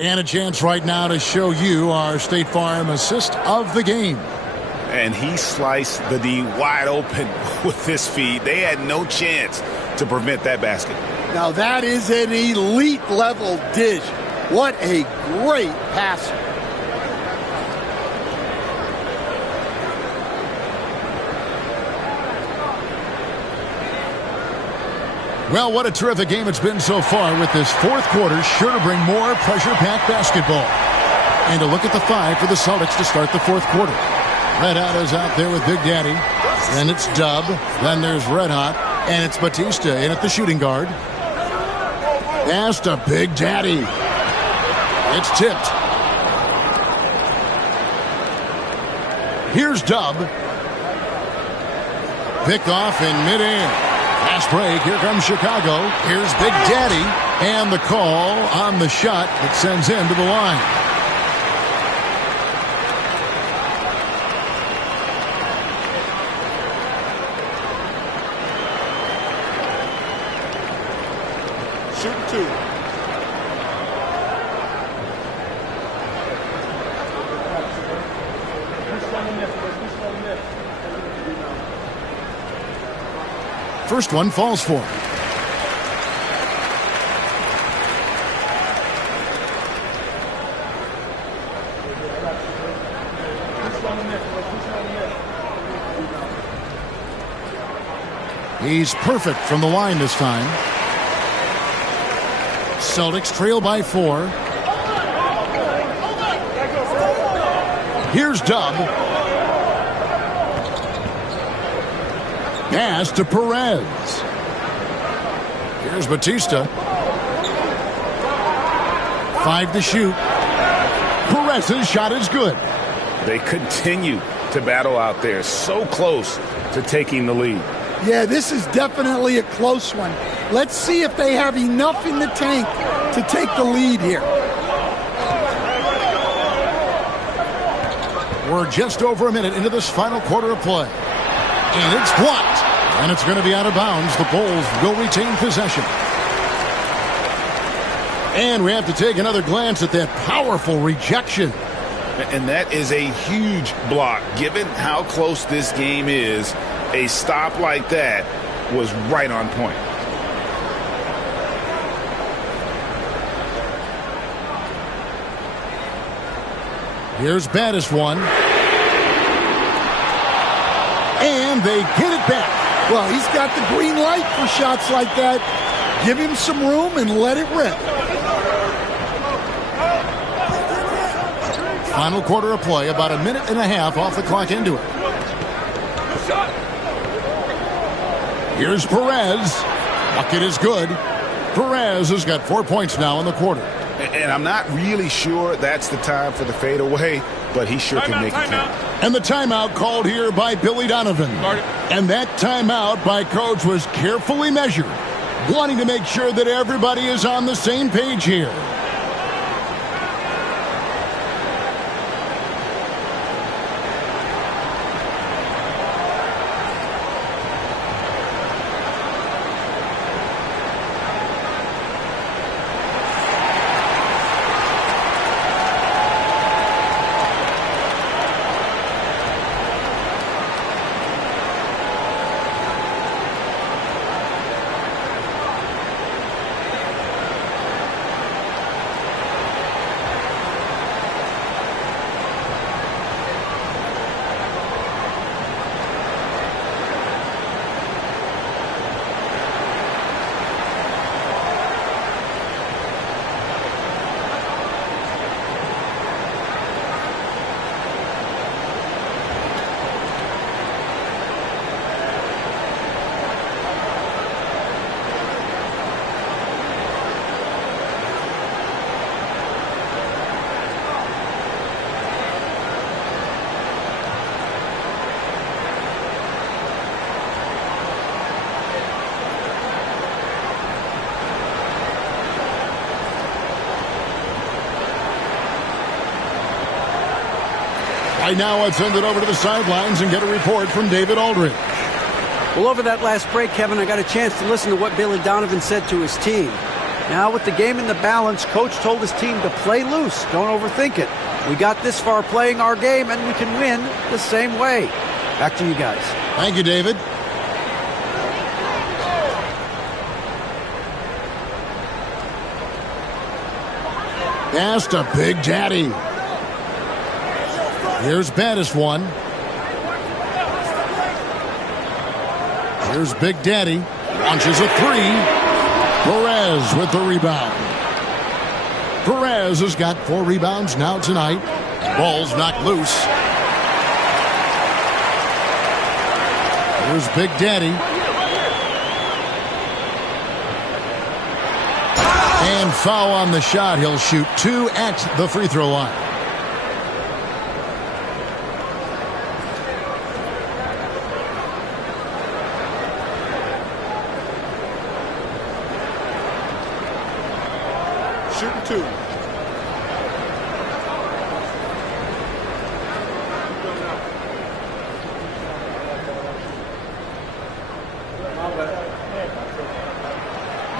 And a chance right now to show you our State Farm assist of the game. And he sliced the D wide open with this feed. They had no chance to prevent that basket. Now that is an elite level dish. What a great passer. Well, what a terrific game it's been so far, with this fourth quarter sure to bring more pressure-packed basketball. And a look at the 5 for the Celtics to start the fourth quarter. Red Hot is out there with Big Daddy. Then it's Dub. Then there's Red Hot. And it's Batista in at the shooting guard. Pass to Big Daddy. It's tipped. Here's Dub. Picked off in midair. Fast break. Here comes Chicago. Here's Big Daddy. And the call on the shot that sends him to the line. Shooting 2. First one falls for him. He's perfect from the line this time. Celtics trail by 4. Here's Dub. Pass to Perez. Here's Batista. 5 to shoot. Perez's shot is good. They continue to battle out there, so close to taking the lead. Yeah, this is definitely a close one. Let's see if they have enough in the tank to take the lead here. We're just over a minute into this final quarter of play. And it's blocked. And it's going to be out of bounds. The Bulls will retain possession. And we have to take another glance at that powerful rejection. And that is a huge block. Given how close this game is, a stop like that was right on point. Here's Battis one. And they get it back. Well, he's got the green light for shots like that. Give him some room and let it rip. Final quarter of play, about a minute and a half off the clock into it. Here's Perez. Bucket is good. Perez has got 4 points now in the quarter. And I'm not really sure that's the time for the fadeaway, but he sure can make it count. And the timeout called here by Billy Donovan. And that timeout by Coach was carefully measured, wanting to make sure that everybody is on the same page here. Right now, let's send it over to the sidelines and get a report from David Aldridge. Well, over that last break, Kevin, I got a chance to listen to what Billy Donovan said to his team. Now, with the game in the balance, Coach told his team to play loose. Don't overthink it. We got this far playing our game, and we can win the same way. Back to you guys. Thank you, David. Pass to Big Daddy. Here's Battis one. Here's Big Daddy. Launches a three. Perez with the rebound. Perez has got 4 rebounds now tonight. Ball's knocked loose. Here's Big Daddy. And foul on the shot. He'll shoot 2 at the free throw line. Shooting 2.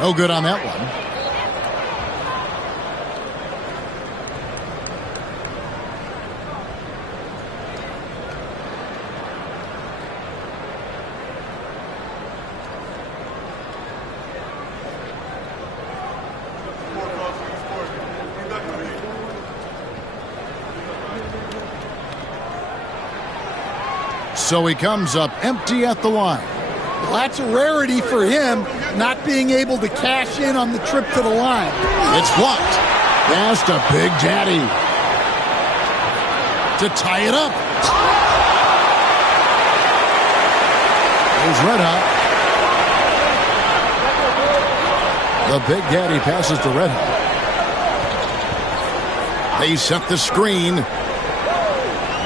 No good on that one. So he comes up empty at the line. Well, that's a rarity for him, not being able to cash in on the trip to the line. It's blocked. Pass to Big Daddy to tie it up. Here's Red Hot. The Big Daddy passes to Red Hot. They set the screen.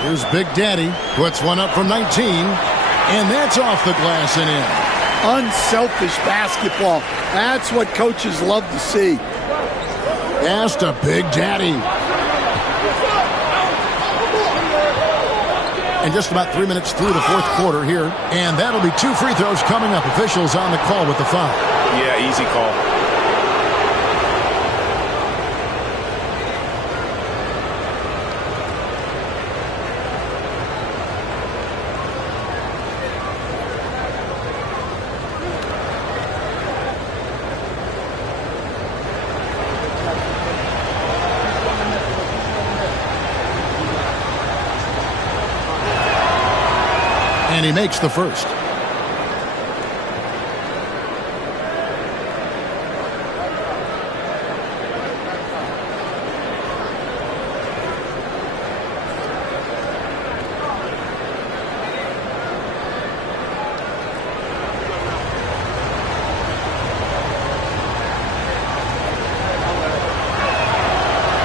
Here's Big Daddy. Puts one up from 19. And that's off the glass and in. Unselfish basketball. That's what coaches love to see. Pass to Big Daddy. And just about 3 minutes through the fourth quarter here. And that'll be 2 free throws coming up. Officials on the call with the foul. Yeah, easy call. And he makes the first.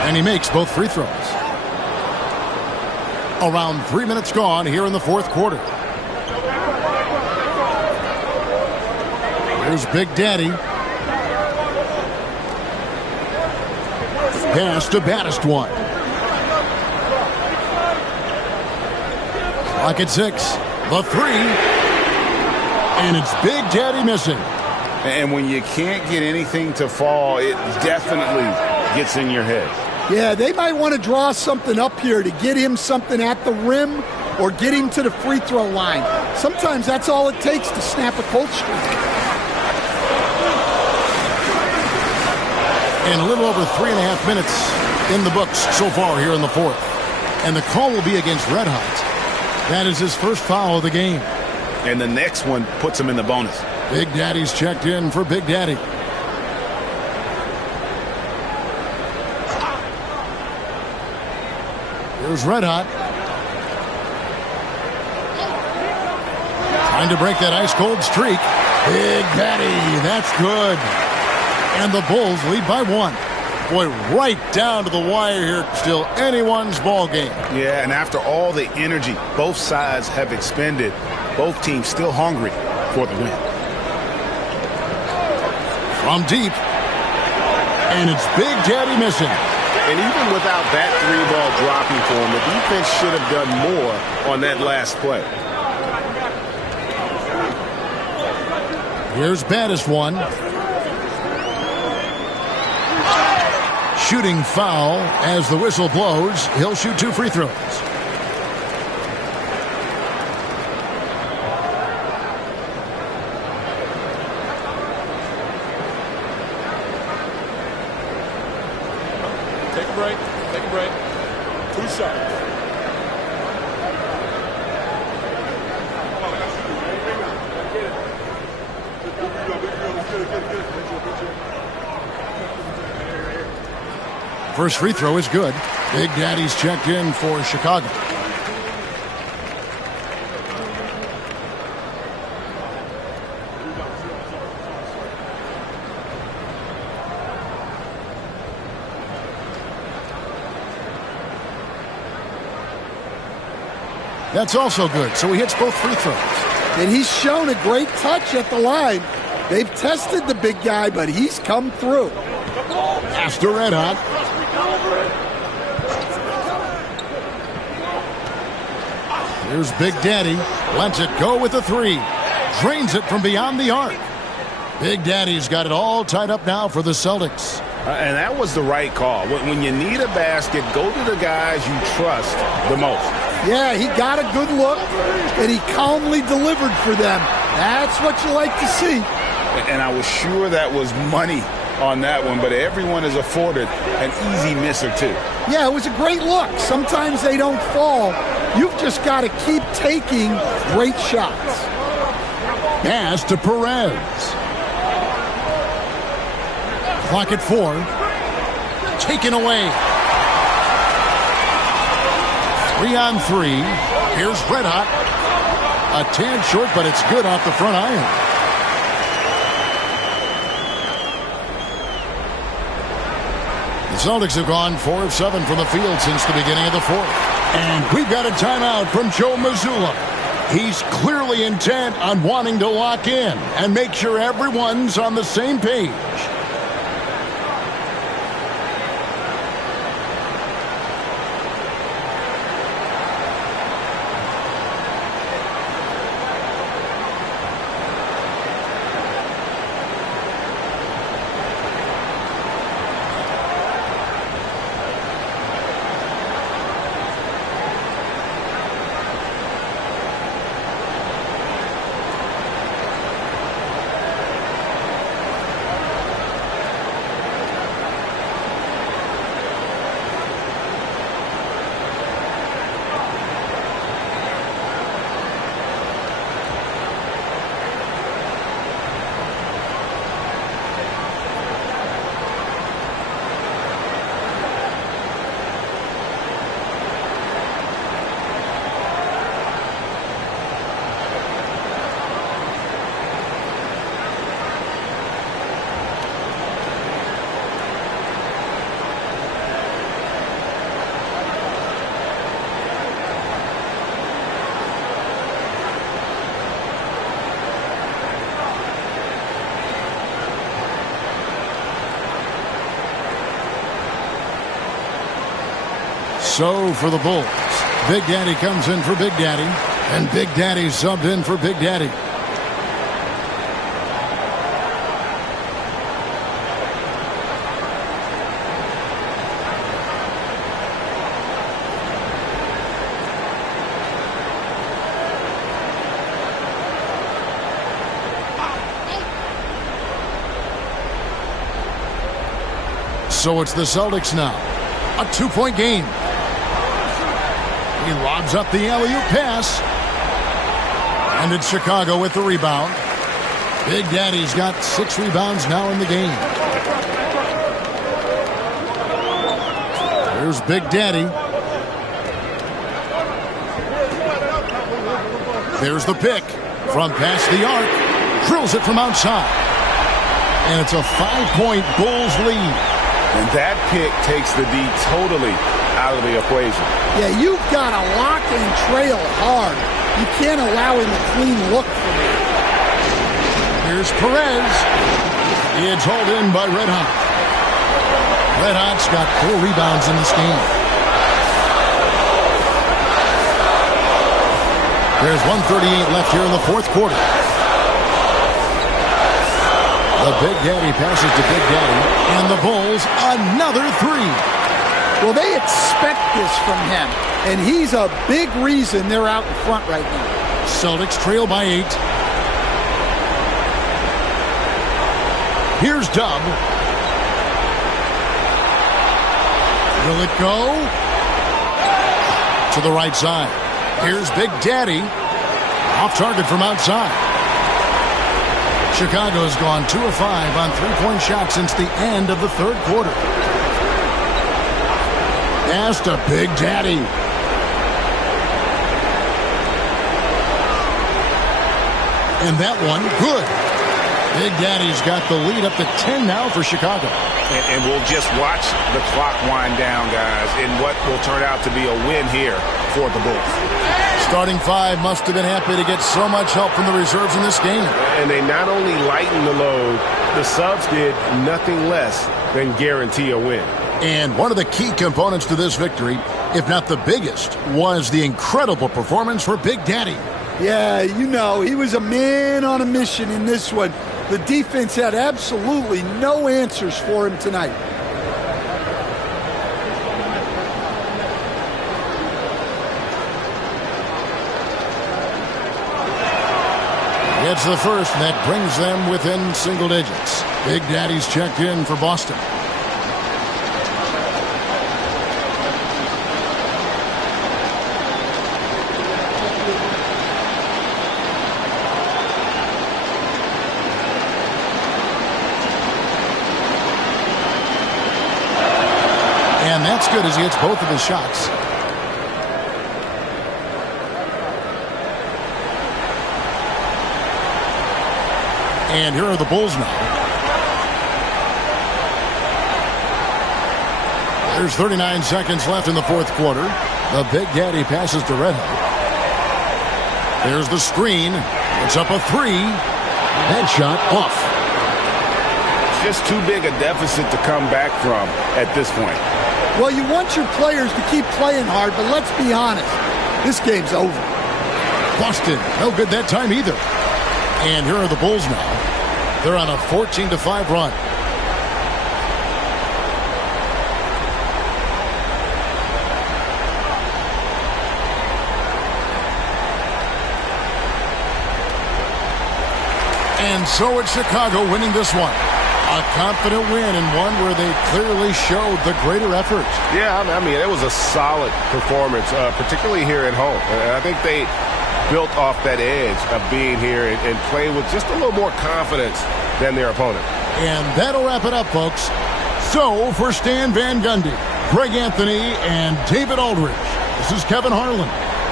And he makes both free throws. Around 3 minutes gone here in the fourth quarter. Here's Big Daddy. Pass to baddest one. Clock at 6. The three. And it's Big Daddy missing. And when you can't get anything to fall, it definitely gets in your head. Yeah, they might want to draw something up here to get him something at the rim or get him to the free throw line. Sometimes that's all it takes to snap a cold streak. And a little over 3.5 minutes in the books so far here in the fourth. And the call will be against Red Hot. That is his first foul of the game. And the next one puts him in the bonus. Big Daddy's checked in for Big Daddy. Here's Red Hot. Trying to break that ice-cold streak. Big Daddy, that's good. And the Bulls lead by 1. Boy, right down to the wire here. Still anyone's ball game. Yeah, and after all the energy both sides have expended, both teams still hungry for the win. From deep. And it's Big Daddy missing. And even without that three ball dropping for him, the defense should have done more on that last play. Here's baddest one. Shooting foul as the whistle blows. He'll shoot 2 free throws. Take a break. Take a break. 2 shots. First free throw is good. Big Daddy's checked in for Chicago. That's also good. So he hits both free throws. And he's shown a great touch at the line. They've tested the big guy, but he's come through. After Red Hot. Here's Big Daddy. Lets it go with a 3. Drains it from beyond the arc. Big Daddy's got it all tied up now for the Celtics. And that was the right call. When you need a basket, go to the guys you trust the most. Yeah, he got a good look, and he calmly delivered for them. That's what you like to see. And I was sure that was money on that one, but everyone is afforded an easy miss or 2. Yeah, it was a great look. Sometimes they don't fall. You've just got to keep taking great shots. Pass to Perez. Clock at 4. Taken away. 3 on 3. Here's Red Hot. A tad short, but it's good off the front iron. The Celtics have gone 4 of 7 from the field since the beginning of the fourth. And we've got a timeout from Joe Mazzulla. He's clearly intent on wanting to lock in and make sure everyone's on the same page. So for the Bulls, Big Daddy comes in for Big Daddy, and Big Daddy subbed in for Big Daddy. So it's the Celtics now. A 2-point game. He lobs up the alley-oop pass. And it's Chicago with the rebound. Big Daddy's got 6 rebounds now in the game. Here's Big Daddy. There's the pick from past the arc. Drills it from outside. And it's a 5-point Bulls lead. And that pick takes the D totally out of the equation. Yeah, you've got to lock and trail hard. You can't allow him a clean look from it. Here's Perez. It's hauled in by Red Hot. Red Hot's got 4 rebounds in this game. There's 1:38 left here in the fourth quarter. The Big Daddy passes to Big Daddy, and the Bulls another 3. Well, they expect this from him, and he's a big reason they're out in front right now. Celtics trail by 8. Here's Dub. Will it go? To the right side. Here's Big Daddy. Off target from outside. Chicago's gone 2 of 5 on 3-point shots since the end of the third quarter. Pass to Big Daddy. And that one, good. Big Daddy's got the lead up to 10 now for Chicago. And we'll just watch the clock wind down, guys, in what will turn out to be a win here for the Bulls. Starting 5 must have been happy to get so much help from the reserves in this game. And they not only lightened the load, the subs did nothing less than guarantee a win. And one of the key components to this victory, if not the biggest, was the incredible performance for Big Daddy. Yeah, you know, he was a man on a mission in this one. The defense had absolutely no answers for him tonight. Gets the first, and that brings them within single digits. Big Daddy's checked in for Boston. And that's good as he hits both of his shots. And here are the Bulls now. There's 39 seconds left in the fourth quarter. The Big Daddy passes to Red Hot. There's the screen. It's up a 3. Headshot off. Just too big a deficit to come back from at this point. Well, you want your players to keep playing hard, but let's be honest. This game's over. Boston, no good that time either. And here are the Bulls now. They're on a 14-5 run. And so it's Chicago winning this one. A confident win and one where they clearly showed the greater effort. Yeah, I mean, it was a solid performance, particularly here at home. And I think they built off that edge of being here and playing with just a little more confidence than their opponent. And that'll wrap it up, folks. So for Stan Van Gundy, Greg Anthony, and David Aldridge, this is Kevin Harlan.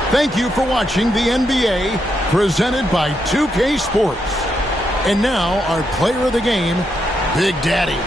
Thank you for watching the NBA presented by 2K Sports. And now our player of the game, Big Daddy.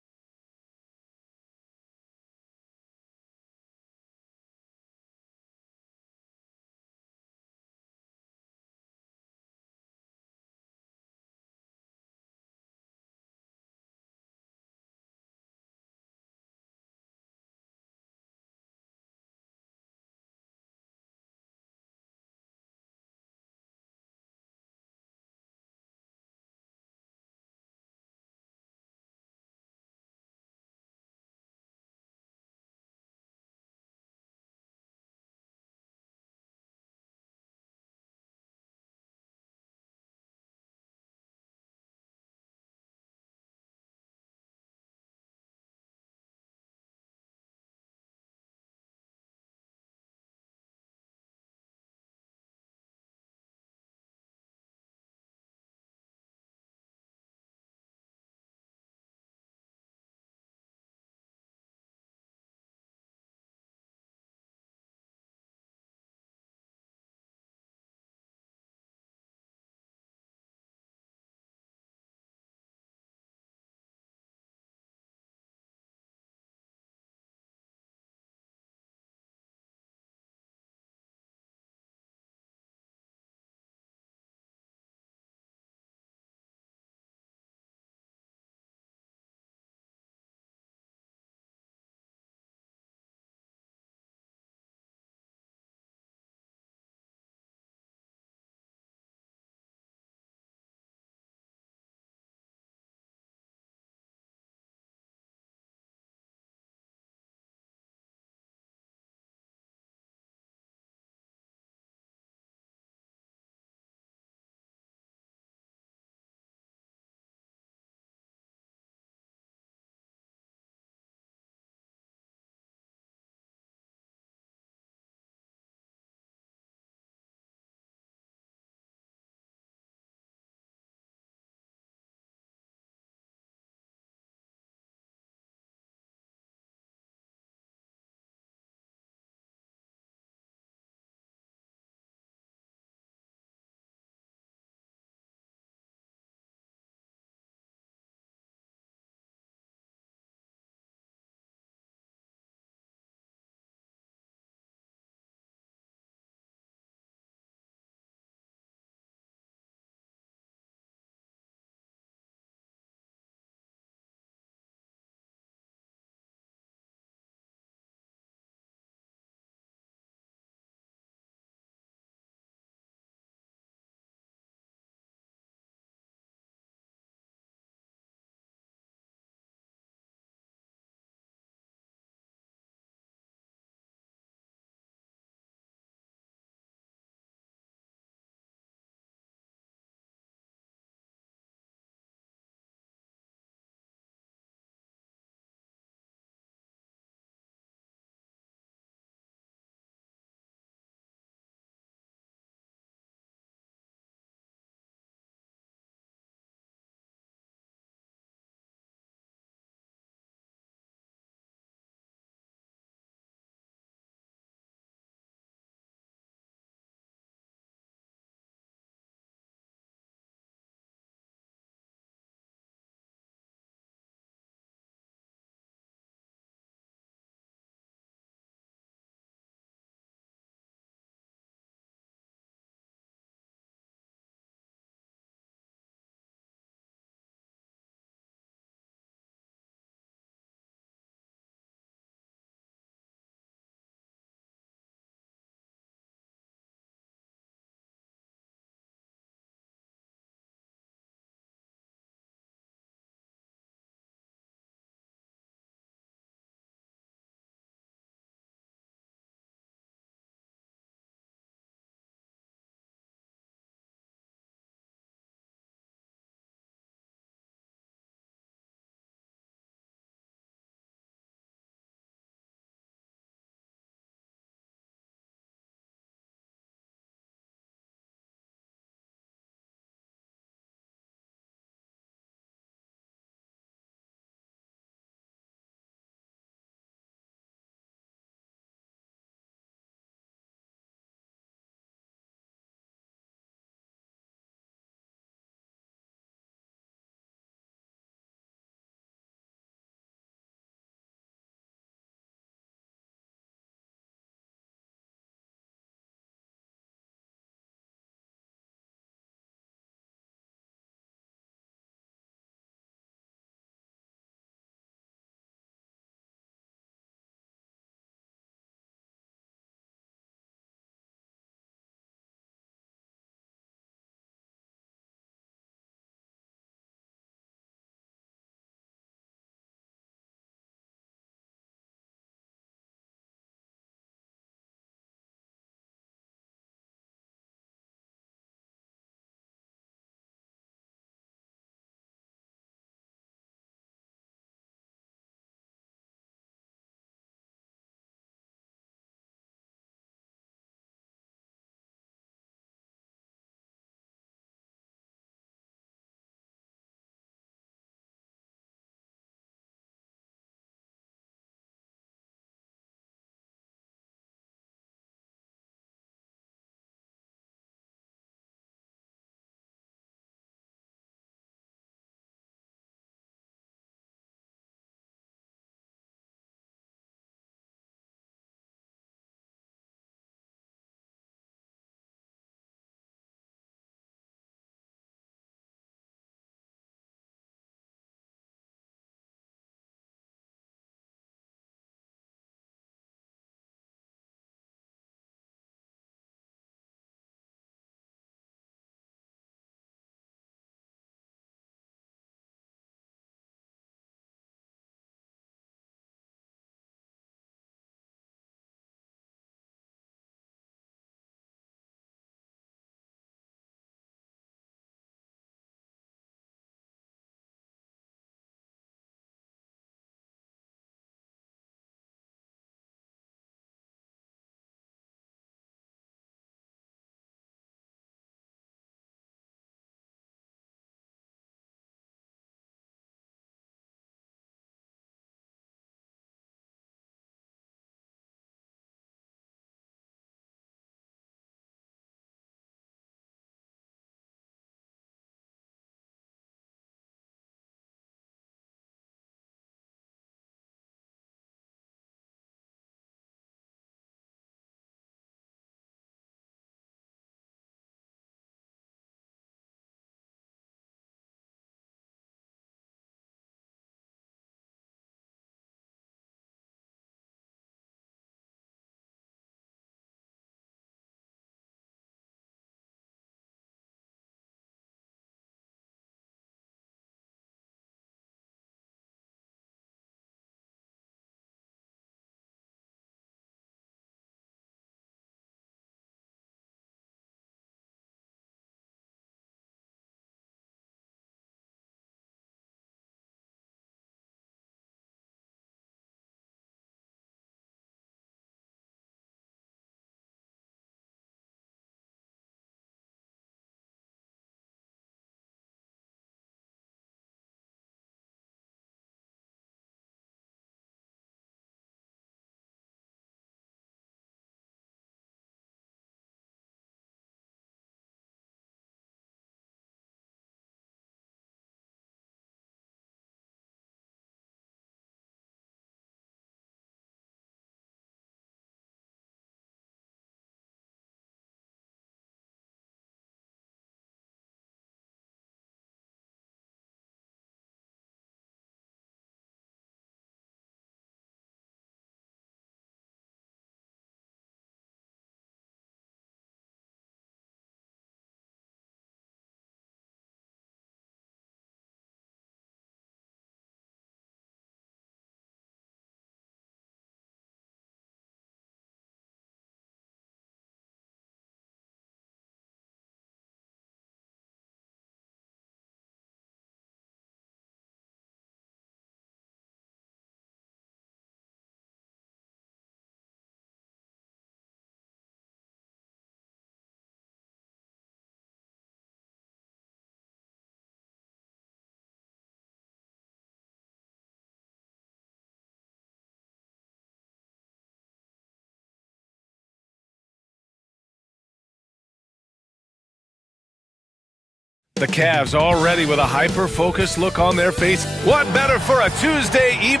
The Cavs already with a hyper-focused look on their face. What better for a Tuesday eve?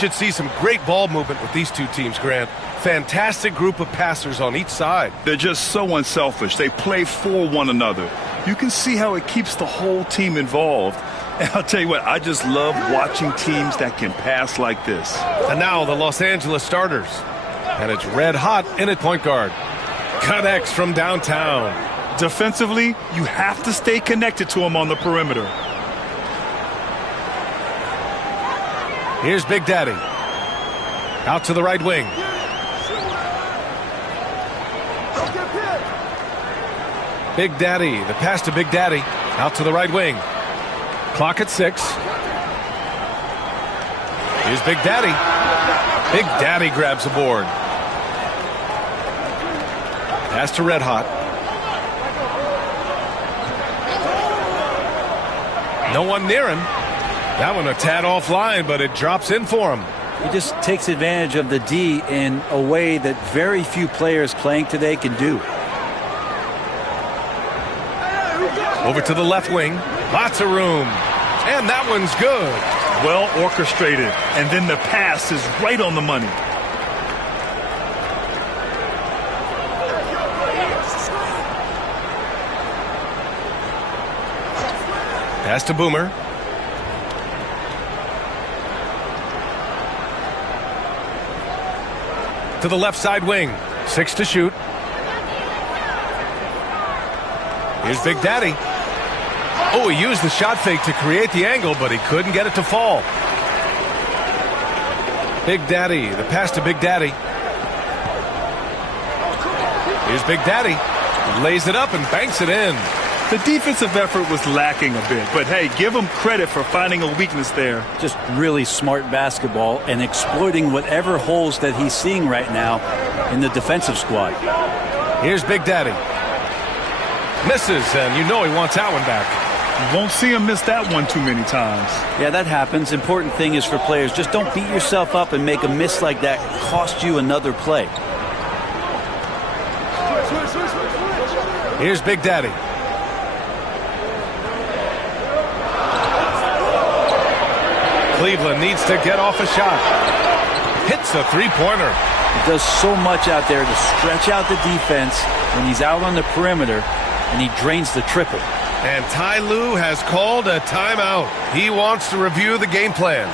Should see some great ball movement with these two teams, Grant. Fantastic group of passers on each side. They're just so unselfish. They play for one another. You can see how it keeps the whole team involved. And I'll tell you what, I just love watching teams that can pass like this. And now the Los Angeles starters. And it's red hot in at point guard. Connects from downtown. Defensively, you have to stay connected to him on the perimeter. Here's Big Daddy. Out to the right wing. Big Daddy. The pass to Big Daddy. Out to the right wing. Clock at 6. Here's Big Daddy. Big Daddy grabs the board. Pass to Red Hot. No one near him. That one a tad offline, but it drops in for him. He just takes advantage of the D in a way that very few players playing today can do. Over to the left wing. Lots of room. And that one's good. Well orchestrated. And then the pass is right on the money. Pass to Boomer. To the left side wing. 6 to shoot. Here's Big Daddy. Oh, he used the shot fake to create the angle, but he couldn't get it to fall. Big Daddy, the pass to Big Daddy. Here's Big Daddy. He lays it up and banks it in. The defensive effort was lacking a bit, but hey, give him credit for finding a weakness there. Just really smart basketball and exploiting whatever holes that he's seeing right now in the defensive squad. Here's Big Daddy. Misses, and you know he wants that one back. You won't see him miss that one too many times. Yeah, that happens. Important thing is for players, just don't beat yourself up and make a miss like that cost you another play. Here's Big Daddy. Cleveland needs to get off a shot. Hits a three-pointer. He does so much out there to stretch out the defense when he's out on the perimeter, and he drains the triple. And Ty Lue has called a timeout. He wants to review the game plan.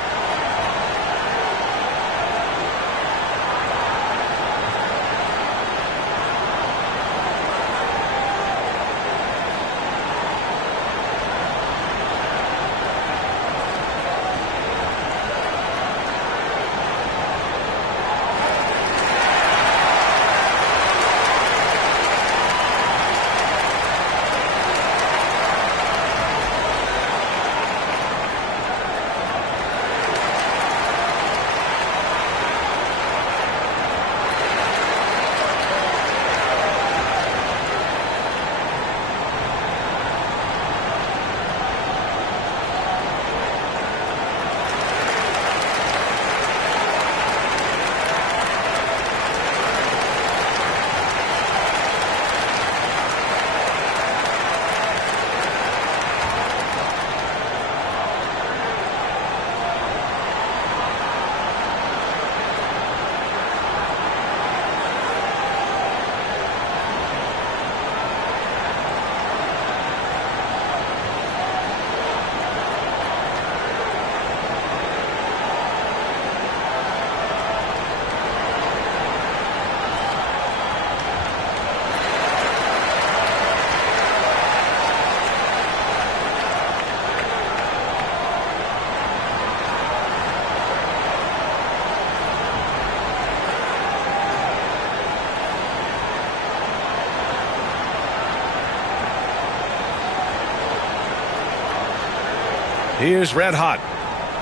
Here's Red Hot.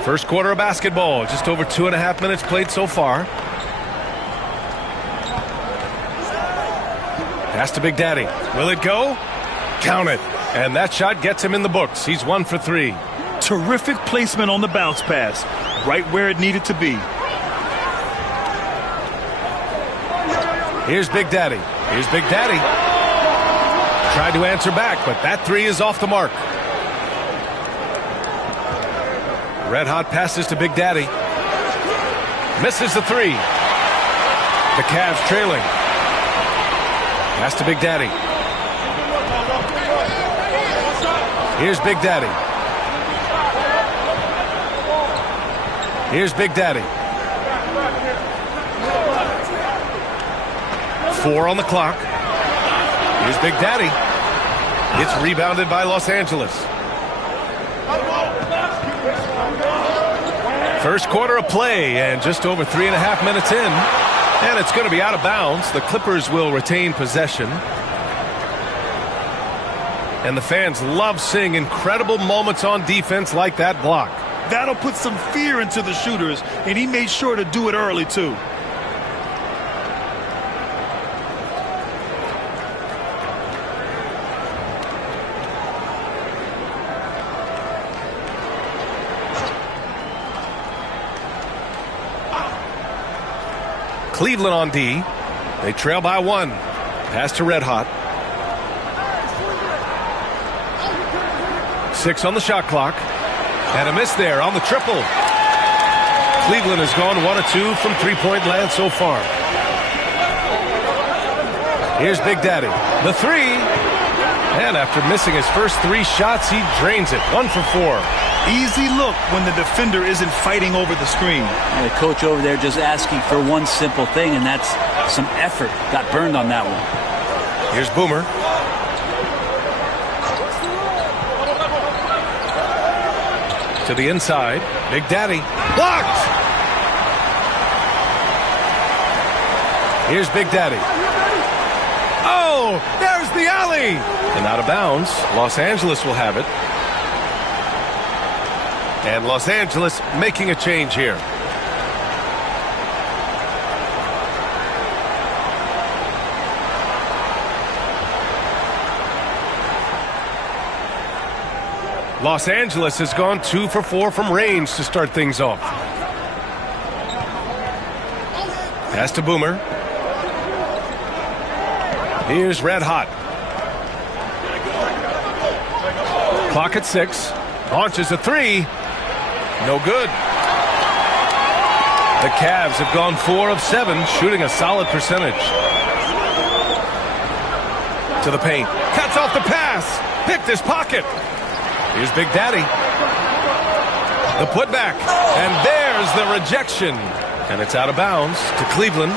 First quarter of basketball. Just over 2.5 minutes played so far. Pass to Big Daddy. Will it go? Count it. And that shot gets him in the books. He's 1 for 3. Terrific placement on the bounce pass. Right where it needed to be. Here's Big Daddy. Here's Big Daddy. Tried to answer back, but that three is off the mark. Red Hot passes to Big Daddy. Misses the three. The Cavs trailing. Pass to Big Daddy. Here's Big Daddy. Here's Big Daddy. 4 on the clock. Here's Big Daddy. It's rebounded by Los Angeles. First quarter of play and just over 3.5 minutes in. And it's going to be out of bounds. The Clippers will retain possession. And the fans love seeing incredible moments on defense like that block. That'll put some fear into the shooters, and he made sure to do it early, too. Cleveland on D. They trail by 1. Pass to Red Hot. 6 on the shot clock. And a miss there on the triple. Cleveland has gone 1 of 2 from three-point land so far. Here's Big Daddy. The three. And after missing his first 3 shots, he drains it. 1 for 4. Easy look when the defender isn't fighting over the screen. And the coach over there just asking for one simple thing, and that's some effort. Got burned on that one. Here's Boomer. To the inside. Big Daddy. Blocked! Here's Big Daddy. Oh, there's the alley. And out of bounds. Los Angeles will have it. And Los Angeles making a change here. Los Angeles has gone 2 for 4 from range to start things off. Pass to Boomer. Here's Red Hot. Clock at 6. Launches a 3. No good. The Cavs have gone 4 of 7, shooting a solid percentage. To the paint. Cuts off the pass. Picked his pocket. Here's Big Daddy. The putback. And there's the rejection. And it's out of bounds to Cleveland.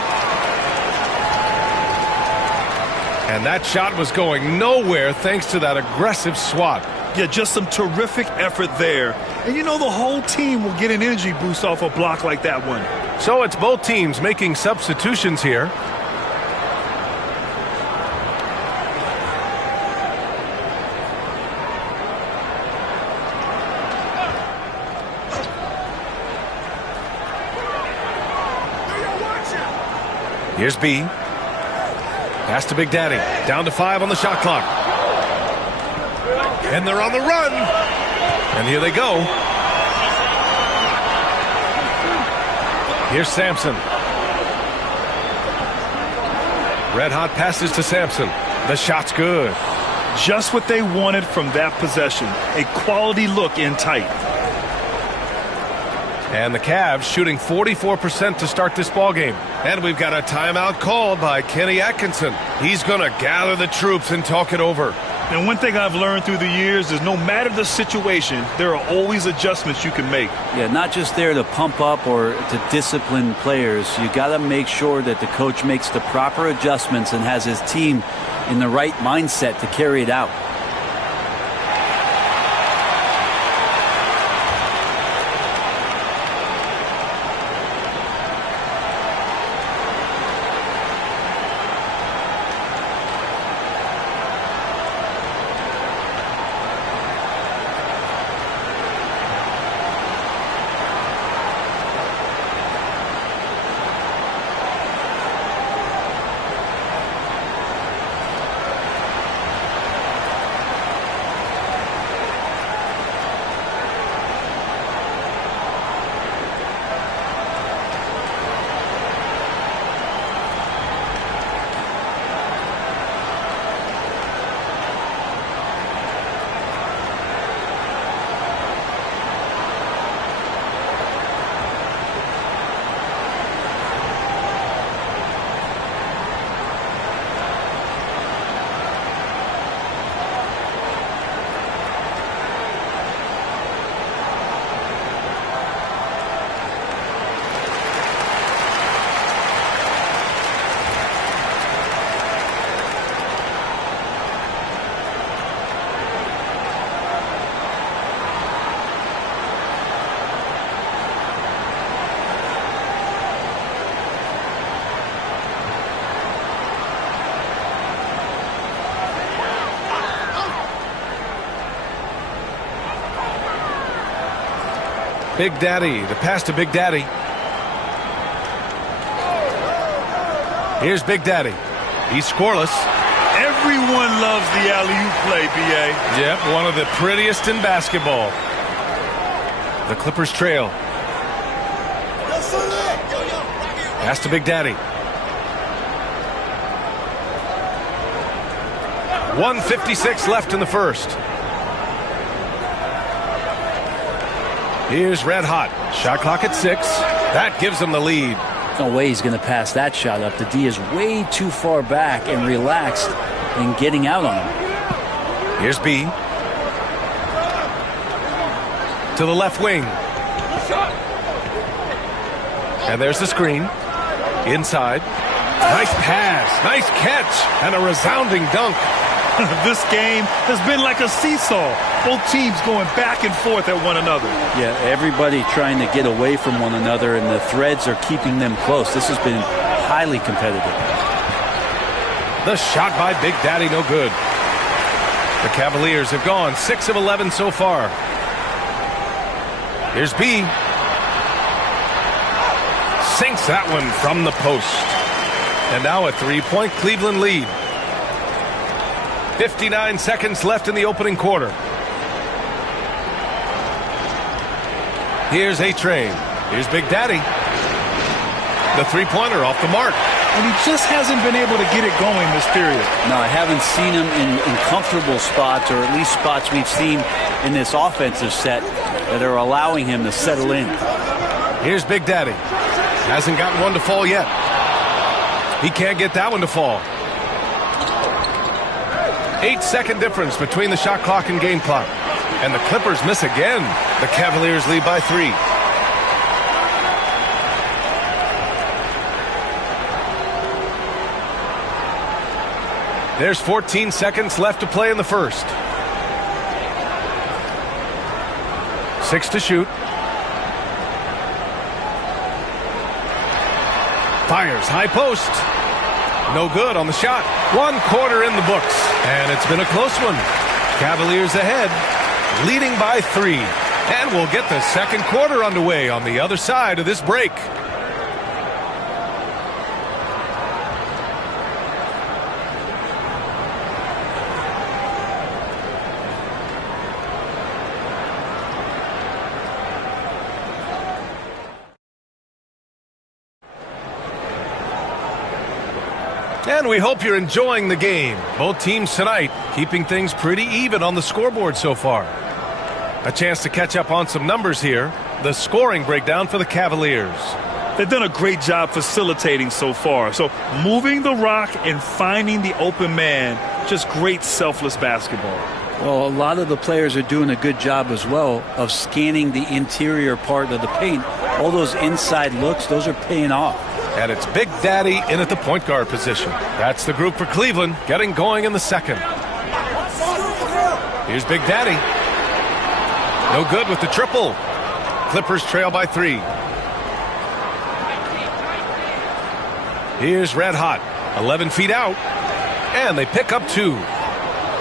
And that shot was going nowhere thanks to that aggressive swat. Yeah, just some terrific effort there. And you know the whole team will get an energy boost off a block like that one. So it's both teams making substitutions here. Here's B. Pass to Big Daddy. Down to 5 on the shot clock. And they're on the run. And here they go. Here's Sampson. Red Hot passes to Sampson. The shot's good. Just what they wanted from that possession. A quality look in tight. And the Cavs shooting 44% to start this ballgame. And we've got a timeout called by Kenny Atkinson. He's going to gather the troops and talk it over. And one thing I've learned through the years is no matter the situation, there are always adjustments you can make. Yeah, not just there to pump up or to discipline players. You got to make sure that the coach makes the proper adjustments and has his team in the right mindset to carry it out. Big Daddy, the pass to Big Daddy. Here's Big Daddy. He's scoreless. Everyone loves the alley-oop play, B.A. Yep, one of the prettiest in basketball. The Clippers trail. Pass to Big Daddy. 1:56 left in the first. Here's Red Hot. Shot clock at 6. That gives them the lead. No way he's going to pass that shot up. The D is way too far back and relaxed in getting out on him. Here's B. To the left wing. And there's the screen. Inside. Nice pass. Nice catch. And a resounding dunk. This game has been like a seesaw. Both teams going back and forth at one another. Yeah, everybody trying to get away from one another, and the threads are keeping them close. This has been highly competitive. The shot by Big Daddy, no good. The Cavaliers have gone 6 of 11 so far. Here's B. Sinks that one from the post. And now a 3-point Cleveland lead. 59 seconds left in the opening quarter. Here's A-Train. Here's Big Daddy. The three-pointer off the mark. And he just hasn't been able to get it going this period. No, I haven't seen him in comfortable spots, or at least spots we've seen in this offensive set that are allowing him to settle in. Here's Big Daddy. Hasn't gotten one to fall yet. He can't get that one to fall. 8-second difference between the shot clock and game clock. And the Clippers miss again. The Cavaliers lead by 3. There's 14 seconds left to play in the first. 6 to shoot. Fires high post. No good on the shot. 1 quarter in the books. And it's been a close one. Cavaliers ahead, leading by 3. And we'll get the second quarter underway on the other side of this break. And we hope you're enjoying the game. Both teams tonight keeping things pretty even on the scoreboard so far. A chance to catch up on some numbers here. The scoring breakdown for the Cavaliers. They've done a great job facilitating so far. So moving the rock and finding the open man, just great selfless basketball. Well, a lot of the players are doing a good job as well of scanning the interior part of the paint. All those inside looks, those are paying off. And it's Big Daddy in at the point guard position. That's the group for Cleveland, getting going in the second. Here's Big Daddy. No good with the triple. Clippers trail by 3. Here's Red Hot, 11 feet out, and they pick up 2.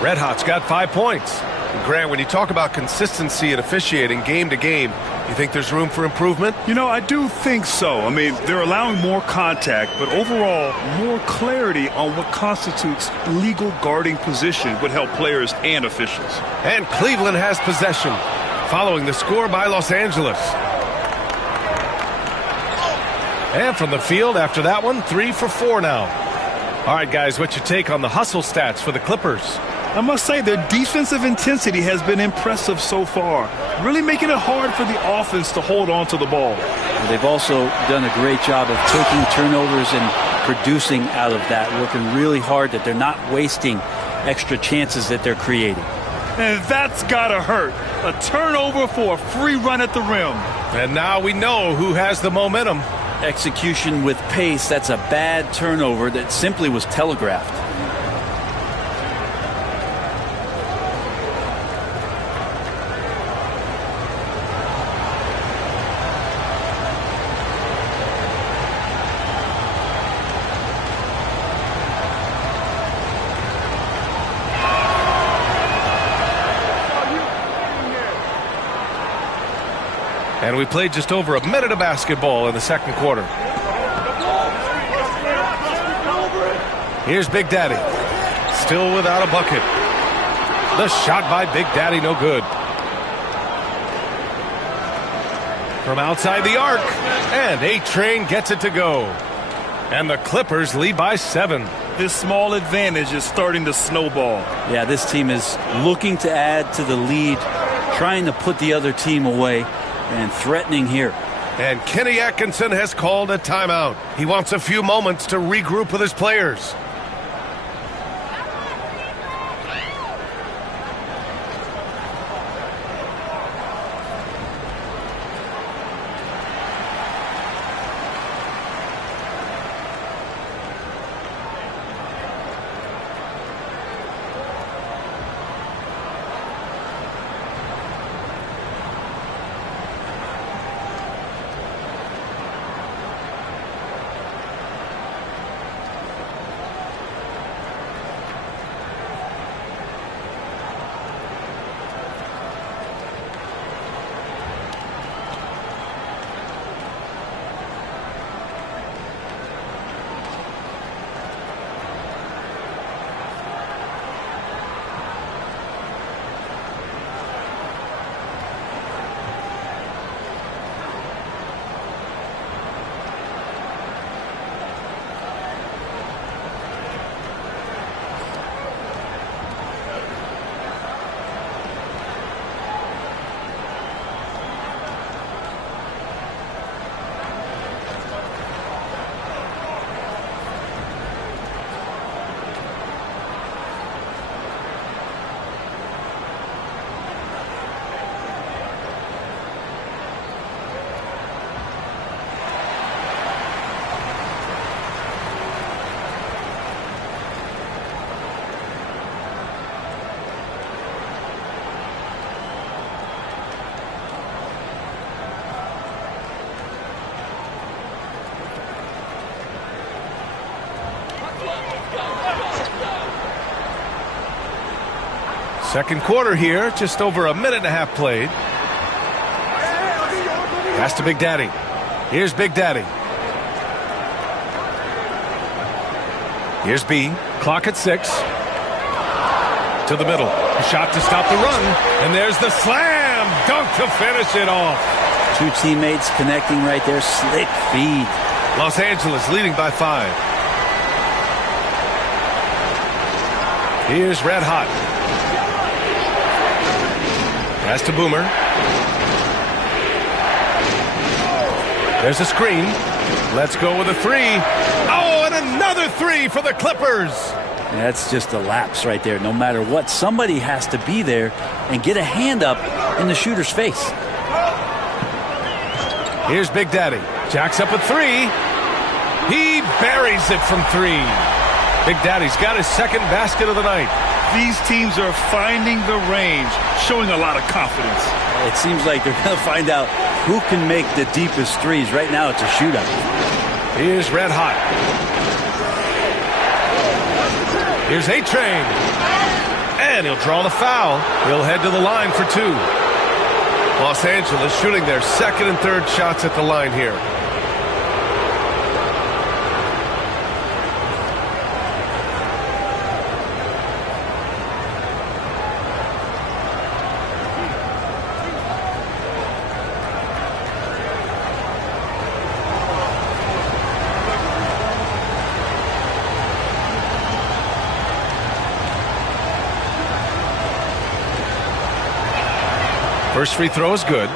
Red Hot's got 5 points. Grant, when you talk about consistency and officiating game to game, you think there's room for improvement? You know, I do think so. I mean, they're allowing more contact, but overall, more clarity on what constitutes legal guarding position would help players and officials. And Cleveland has possession, following the score by Los Angeles. And from the field after that one, 3 for 4 now. All right, guys, what's your take on the hustle stats for the Clippers? I must say their defensive intensity has been impressive so far, really making it hard for the offense to hold on to the ball. They've also done a great job of taking turnovers and producing out of that, working really hard that they're not wasting extra chances that they're creating. And that's gotta hurt. A turnover for a free run at the rim. And now we know who has the momentum. Execution with pace, that's a bad turnover that simply was telegraphed. And we played just over a minute of basketball in the second quarter. Here's Big Daddy. Still without a bucket. The shot by Big Daddy, no good. From outside the arc. And A-Train gets it to go. And the Clippers lead by 7. This small advantage is starting to snowball. Yeah, this team is looking to add to the lead, trying to put the other team away. And threatening here. And Kenny Atkinson has called a timeout. He wants a few moments to regroup with his players. Second quarter here, just over a minute and a half played. Pass to Big Daddy. Here's Big Daddy. Here's B. Clock at 6. To the middle. A shot to stop the run. And there's the slam dunk to finish it off. Two teammates connecting right there. Slick feed. Los Angeles leading by 5. Here's Red Hot. Pass to Boomer. There's a screen. Let's go with a 3. Oh, and another 3 for the Clippers. That's just a lapse right there. No matter what, somebody has to be there and get a hand up in the shooter's face. Here's Big Daddy. Jacks up a 3. He buries it from 3. Big Daddy's got his second basket of the night. These teams are finding the range, showing a lot of confidence. It seems like they're going to find out who can make the deepest threes. Right now, it's a shootout. Here's Red Hot. Here's A-Train. And he'll draw the foul. He'll head to the line for 2. Los Angeles shooting their second and third shots at the line here. First free throw is good.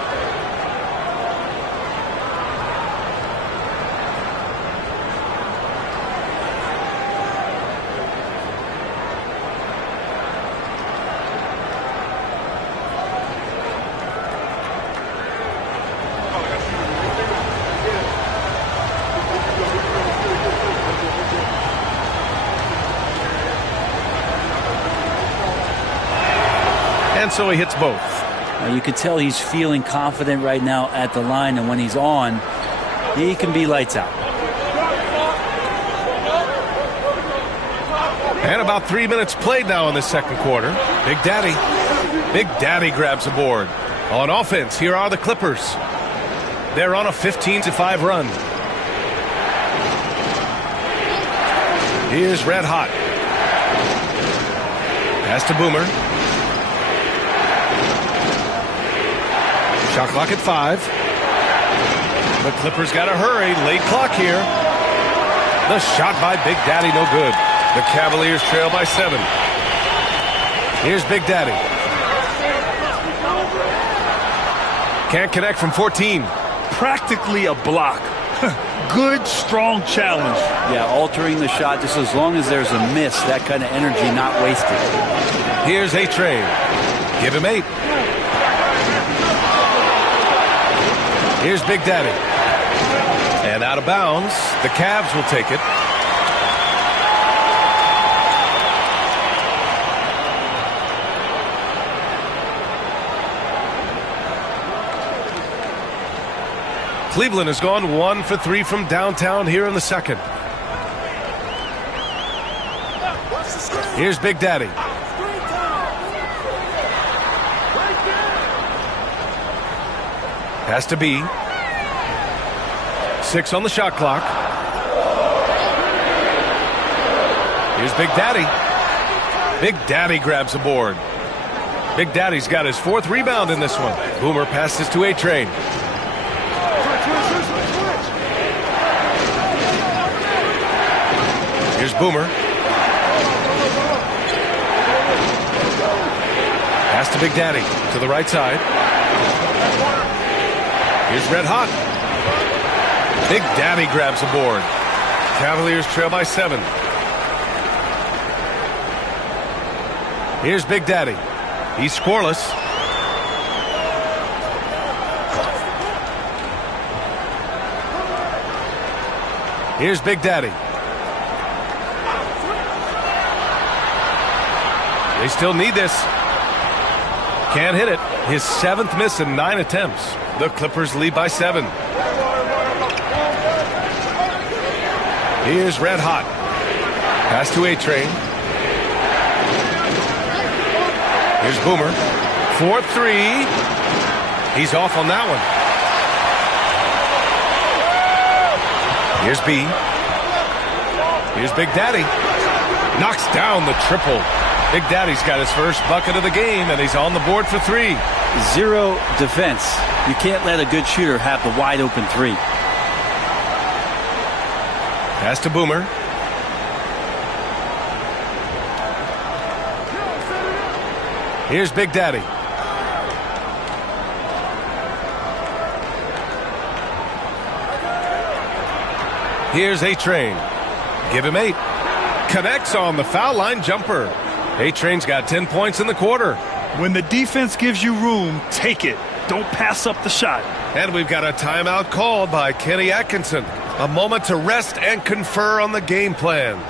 And so he hits both. You can tell he's feeling confident right now at the line, and when he's on, he can be lights out. And about 3 minutes played now in the second quarter. Big Daddy grabs a board. On offense, here are the Clippers. They're on a 15-5 run. Here's Red Hot. Pass to Boomer. Shot clock at 5. The Clippers got to hurry. Late clock here. The shot by Big Daddy, no good. The Cavaliers trail by 7. Here's Big Daddy. Can't connect from 14. Practically a block. Good, strong challenge. Yeah, altering the shot just as long as there's a miss. That kind of energy not wasted. Here's A-Train. Give him 8. Here's Big Daddy. And out of bounds. The Cavs will take it. Cleveland has gone 1 for 3 from downtown here in the second. Here's Big Daddy. Pass to B. 6 on the shot clock. Here's Big Daddy. Big Daddy grabs a board. Big Daddy's got his 4th rebound in this one. Boomer passes to A-Train. Here's Boomer. Pass to Big Daddy to the right side. Here's Red Hot. Big Daddy grabs a board. Cavaliers trail by 7. Here's Big Daddy. He's scoreless. Here's Big Daddy. They still need this. Can't hit it. His 7th miss in 9 attempts. The Clippers lead by 7. Here's Red Hot. Pass to A-Train. Here's Boomer. 4-3. He's off on that one. Here's B. Here's Big Daddy. Knocks down the triple. Big Daddy's got his first bucket of the game, and he's on the board for 3. Zero defense. You can't let a good shooter have the wide open 3. Pass to Boomer. Here's Big Daddy. Here's A-Train. Give him 8. Connects on the foul line jumper. A-Train's got 10 points in the quarter. When the defense gives you room, take it. Don't pass up the shot. And we've got a timeout called by Kenny Atkinson. A moment to rest and confer on the game plan.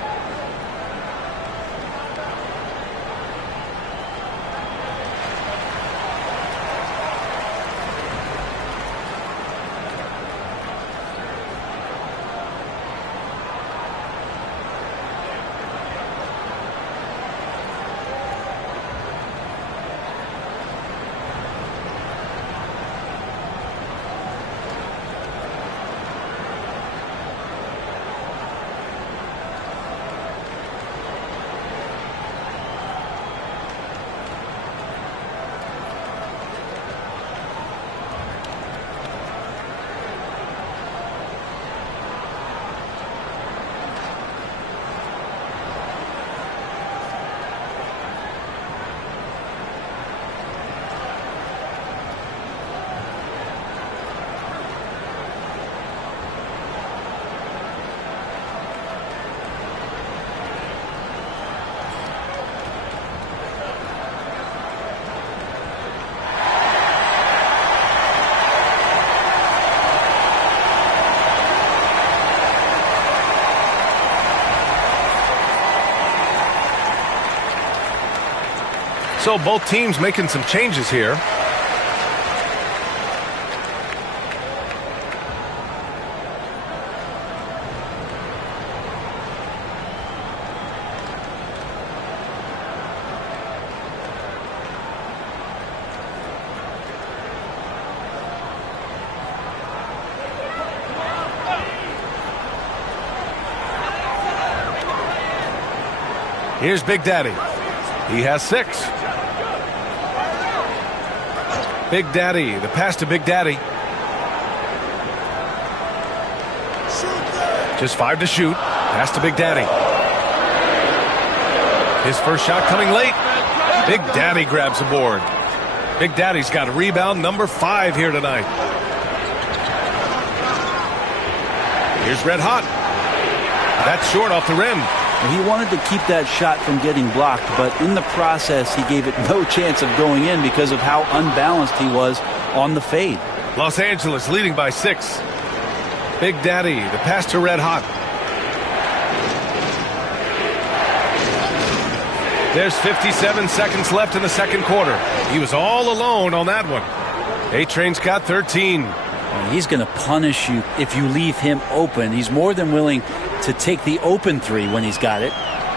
So both teams making some changes here. Here's Big Daddy. He has 6. Big Daddy, the pass to Big Daddy. Just 5 to shoot. Pass to Big Daddy. His first shot coming late. Big Daddy grabs the board. Big Daddy's got a rebound number 5 here tonight. Here's Red Hot. That's short off the rim. He wanted to keep that shot from getting blocked, but in the process, he gave it no chance of going in because of how unbalanced he was on the fade. Los Angeles leading by 6. Big Daddy, the pass to Red Hot. There's 57 seconds left in the second quarter. He was all alone on that one. A-Train's got 13. And he's going to punish you if you leave him open. He's more than willing to take the open 3 when he's got it.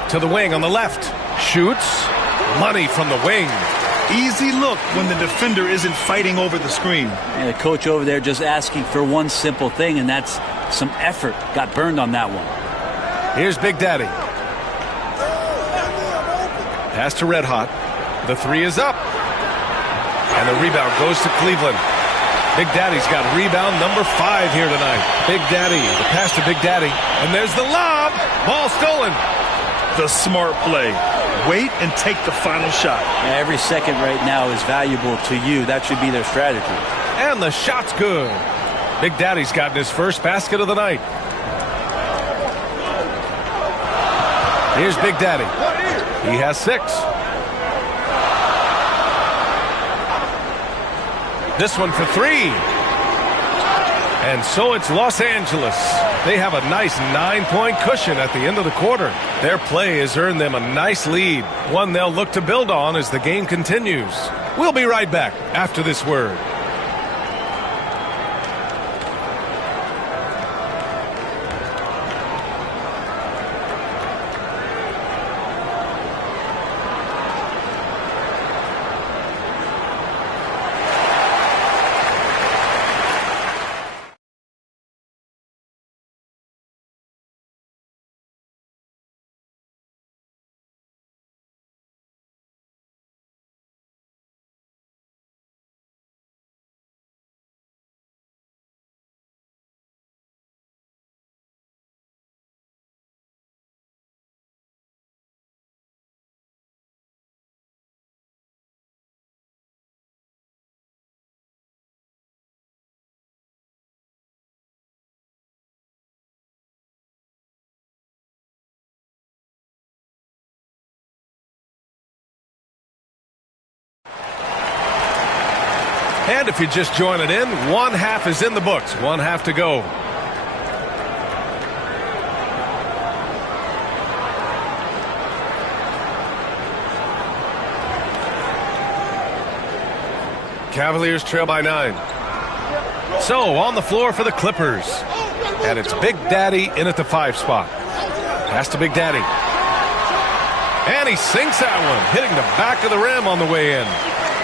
To the wing on the left. Shoots. Money from the wing. Easy look when the defender isn't fighting over the screen. And the coach over there just asking for one simple thing, and that's some effort. Got burned on that one. Here's Big Daddy. Pass to Red Hot. The 3 is up. And the rebound goes to Cleveland. Big Daddy's got rebound number 5 here tonight. Big Daddy, the pass to Big Daddy. And there's the lob. Ball stolen. The smart play. Wait and take the final shot. Every second right now is valuable to you. That should be their strategy. And the shot's good. Big Daddy's gotten his first basket of the night. Here's Big Daddy. He has 6. This one for 3. And so it's Los Angeles. They have a nice 9-point cushion at the end of the quarter. Their play has earned them a nice lead, one they'll look to build on as the game continues. We'll be right back after this word. And if you're just joining in, one half is in the books. One half to go. Cavaliers trail by 9. So on the floor for the Clippers. And it's Big Daddy in at the 5 spot. Pass to Big Daddy. And he sinks that one, hitting the back of the rim on the way in.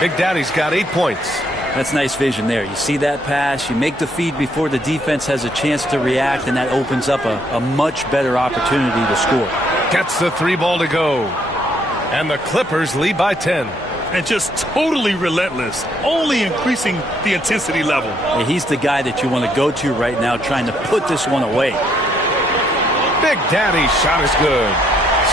Big Daddy's got 8 points. That's nice vision there. You see that pass, you make the feed before the defense has a chance to react, and that opens up a much better opportunity to score. Gets the 3 ball to go. And the Clippers lead by 10. And just totally relentless, only increasing the intensity level. Hey, he's the guy that you want to go to right now, trying to put this one away. Big Daddy's shot is good.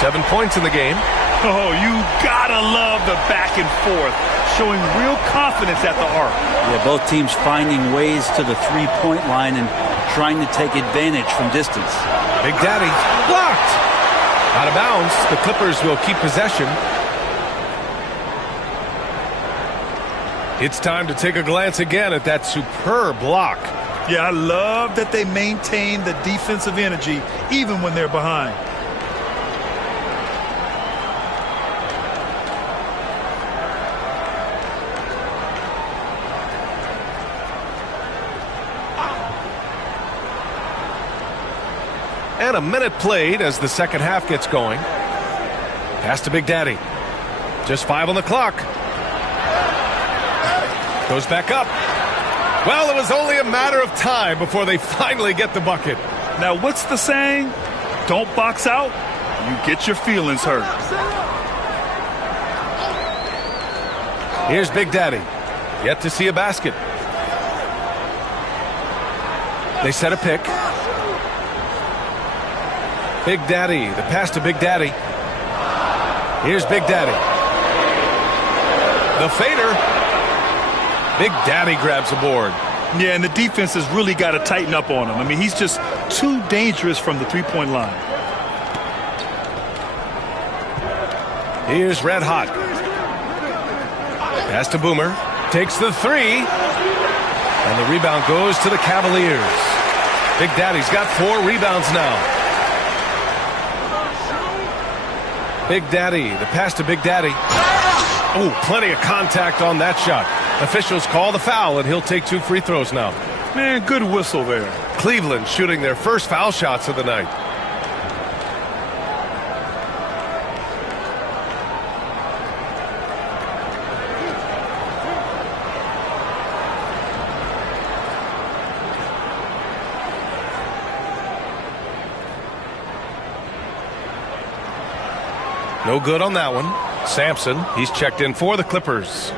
7 points in the game. Oh, you gotta love the back and forth, showing real confidence at the arc. Yeah, both teams finding ways to the 3-point line and trying to take advantage from distance. Big Daddy blocked. Out of bounds. The Clippers will keep possession. It's time to take a glance again at that superb block. Yeah, I love that they maintain the defensive energy even when they're behind. And a minute played as the second half gets going. Pass to Big Daddy. Just 5 on the clock. Goes back up. Well, it was only a matter of time before they finally get the bucket. Now, what's the saying? Don't box out, you get your feelings hurt. Here's Big Daddy. Yet to see a basket. They set a pick. Big Daddy, the pass to Big Daddy. Here's Big Daddy. The fader. Big Daddy grabs the board. Yeah, and the defense has really got to tighten up on him. I mean, he's just too dangerous from the 3-point line. Here's Red Hot. Pass to Boomer. Takes the 3. And the rebound goes to the Cavaliers. Big Daddy's got 4 rebounds now. Big Daddy, the pass to Big Daddy. Oh, plenty of contact on that shot. Officials call the foul, and he'll take 2 free throws now. Man, good whistle there. Cleveland shooting their first foul shots of the night. No good on that one. Sampson, he's checked in for the Clippers.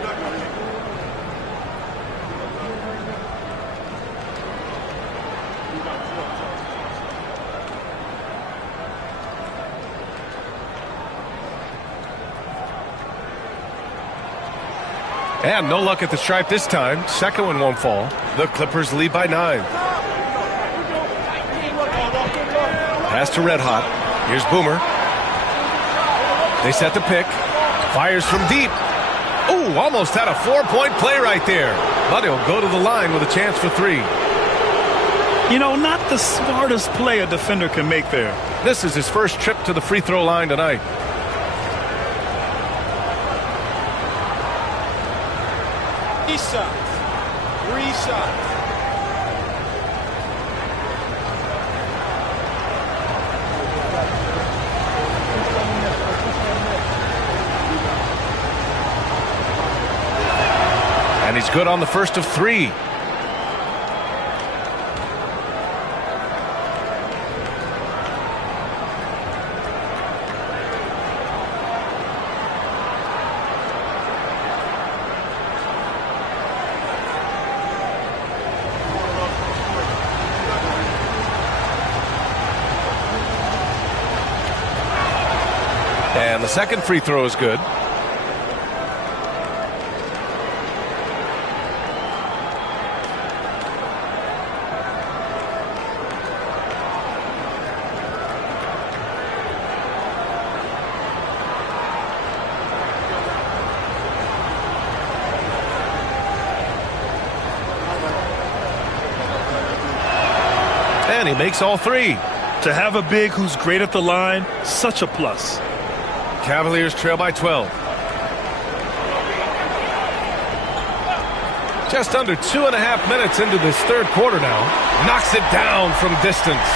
And no luck at the stripe this time. Second one won't fall. The Clippers lead by 9. Pass to Red Hot. Here's Boomer. They set the pick. Fires from deep. Oh, almost had a 4-point play right there. But he'll go to the line with a chance for 3. You know, not the smartest play a defender can make there. This is his first trip to the free throw line tonight. Three shots. And he's good on the first of 3. And the second free throw is good. and he makes all three. To have a big who's great at the line, such a plus. Cavaliers trail by 12. Just under 2.5 minutes into this third quarter now. Knocks it down from distance.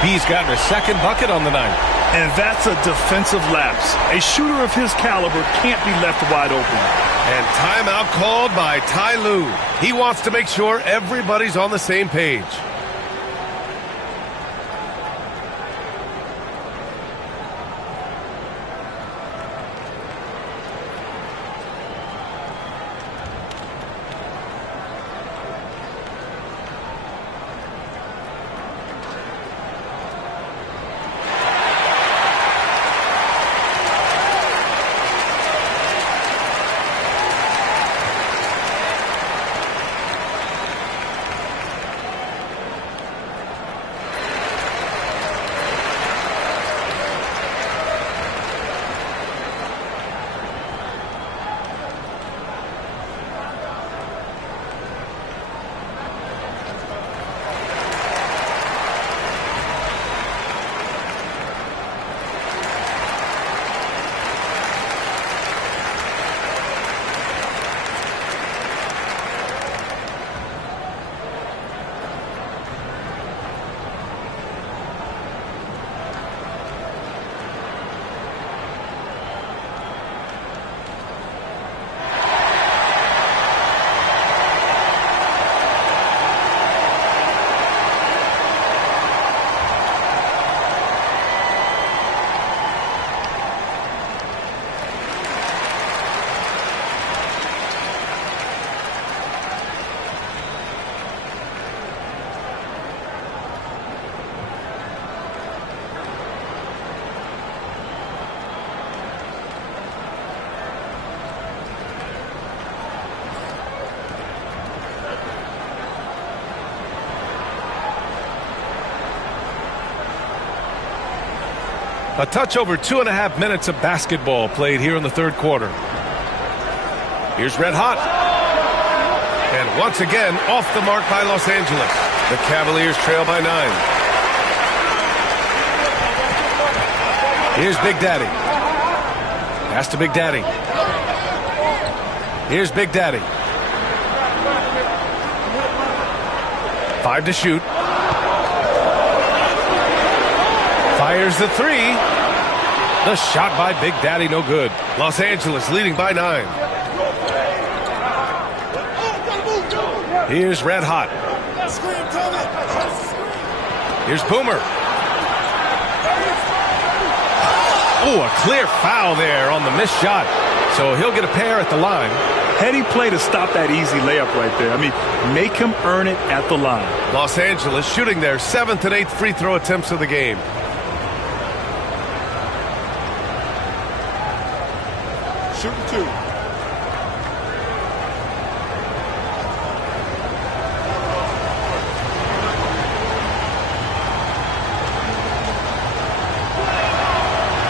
He's gotten a second bucket on the night. And that's a defensive lapse. A shooter of his caliber can't be left wide open. And timeout called by Ty Lue. He wants to make sure everybody's on the same page. A touch over 2.5 minutes of basketball played here in the third quarter. Here's Red Hot. And once again, off the mark by Los Angeles. The Cavaliers trail by 9. Here's Big Daddy. Pass to Big Daddy. Here's Big Daddy. 5 to shoot. Fires the three. The shot by Big Daddy, no good. Los Angeles leading by 9. Here's Red Hot. Here's Boomer. Oh, a clear foul there on the missed shot. So he'll get a pair at the line. Heady play to stop that easy layup right there. I mean, make him earn it at the line. Los Angeles shooting their 7th and 8th free throw attempts of the game. Shooting 2.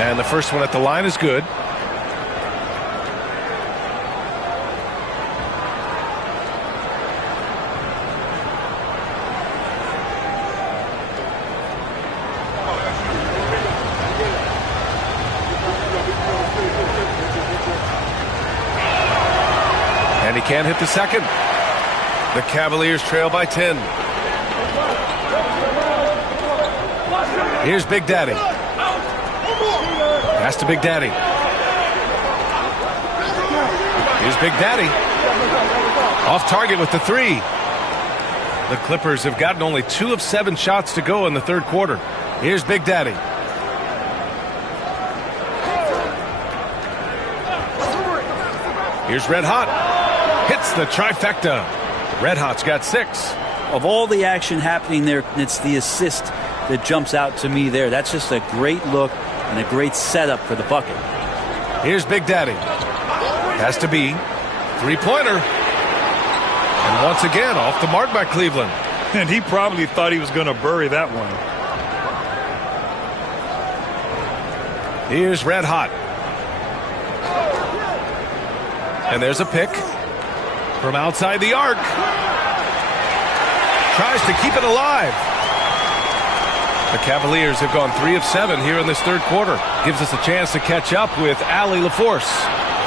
And the first one at the line is good. And he can't hit the second. The Cavaliers trail by 10. Here's Big Daddy. Pass to Big Daddy. Here's Big Daddy. Off target with the three. The Clippers have gotten only 2 of 7 shots to go in the third quarter. Here's Big Daddy. Here's Red Hot. Hits the trifecta. Red Hot's got 6. Of all the action happening there, it's the assist that jumps out to me there. That's just a great look and a great setup for the bucket. Here's Big Daddy. Has to be. 3-pointer. And once again, off the mark by Cleveland. And he probably thought he was going to bury that one. Here's Red Hot. And there's a pick from outside the arc. Tries to keep it alive. The Cavaliers have gone 3 of 7 here in this third quarter. Gives us a chance to catch up with Allie LaForce.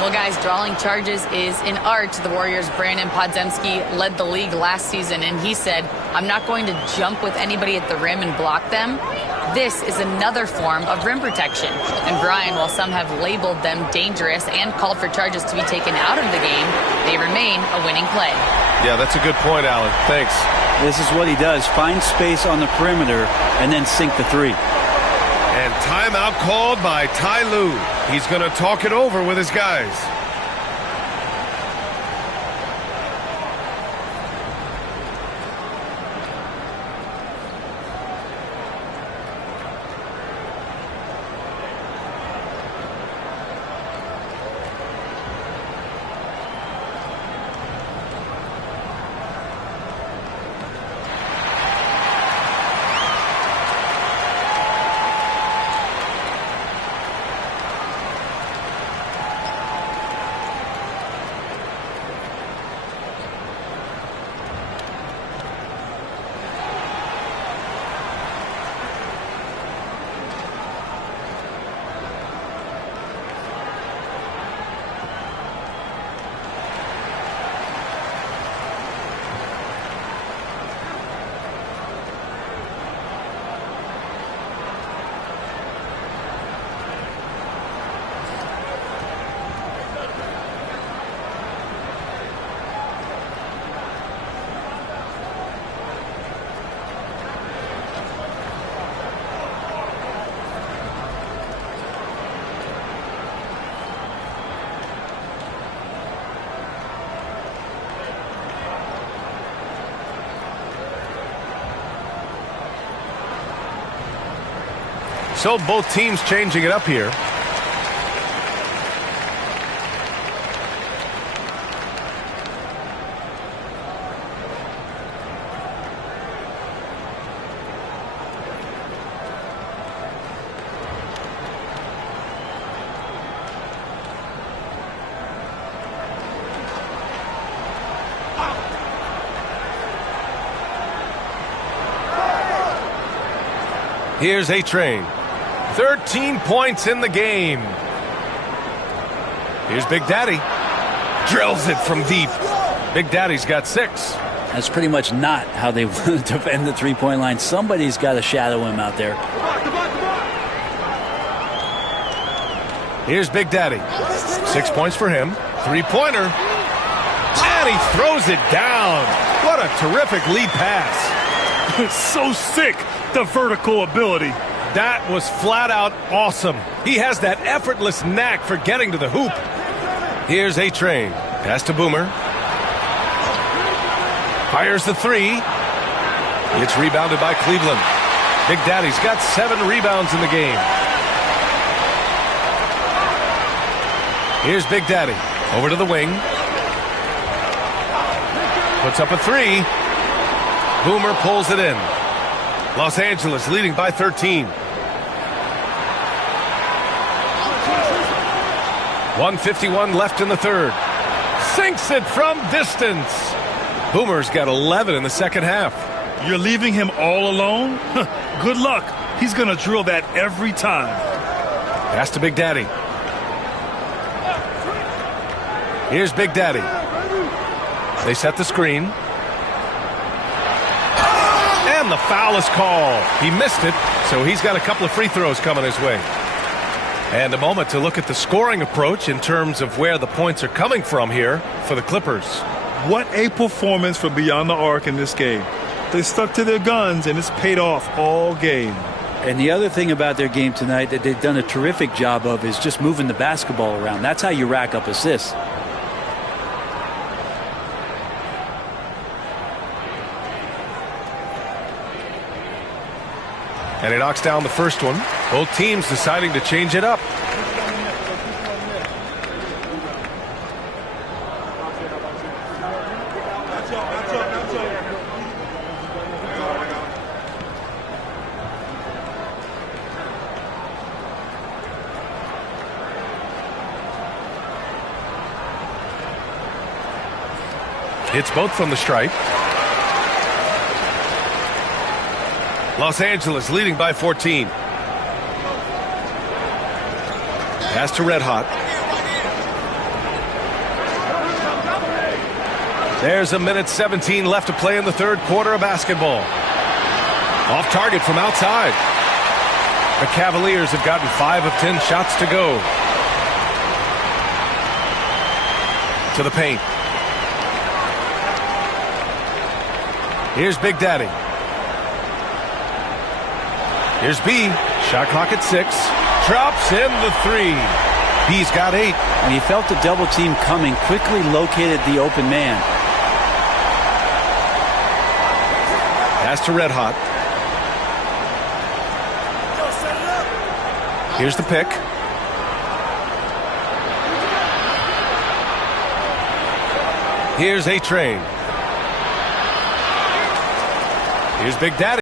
Well, guys, drawing charges is an art. The Warriors' Brandon Podziemski led the league last season, and he said, I'm not going to jump with anybody at the rim and block them. This is another form of rim protection. And Brian, while some have labeled them dangerous and called for charges to be taken out of the game, they remain a winning play. Yeah, that's a good point, Alan. Thanks. This is what he does. Find space on the perimeter and then sink the three. And timeout called by Ty Lue. He's going to talk it over with his guys. So both teams changing it up here. Here's A-Train. 13 points in the game. Here's Big Daddy. Drills it from deep. Big Daddy's got 6. That's pretty much not how they want to defend the three-point line. Somebody's got to shadow him out there. Here's Big Daddy. 6 points for him. Three-pointer. And he throws it down. What a terrific lead pass. So sick, the vertical ability. That was flat out awesome. He has that effortless knack for getting to the hoop. Here's A-Train. Pass to Boomer. Fires the three. It's rebounded by Cleveland. Big Daddy's got 7 rebounds in the game. Here's Big Daddy. Over to the wing. Puts up a 3. Boomer pulls it in. Los Angeles leading by 13. 1:51 left in the third. Sinks it from distance. Boomer's got 11 in the second half. You're leaving him all alone? Good luck. He's going to drill that every time. Pass to Big Daddy. Here's Big Daddy. They set the screen. And the foul is called. He missed it, so he's got a couple of free throws coming his way. And a moment to look at the scoring approach in terms of where the points are coming from here for the Clippers. What a performance for Beyond the Arc in this game. They stuck to their guns, and it's paid off all game. And the other thing about their game tonight that they've done a terrific job of is just moving the basketball around. That's how you rack up assists. And he knocks down the first one. Both teams deciding to change it up. Hits both from the stripe. Los Angeles leading by 14. Pass to Red Hot. There's a minute 17 left to play in the third quarter of basketball. Off target from outside. The Cavaliers have gotten 5 of 10 shots to go. To the paint. Here's Big Daddy. Here's B. Shot clock at 6. Drops in the 3. B's got 8. When he felt the double team coming, quickly located the open man. Pass to Red Hot. Here's the pick. Here's A-Train. Here's Big Daddy.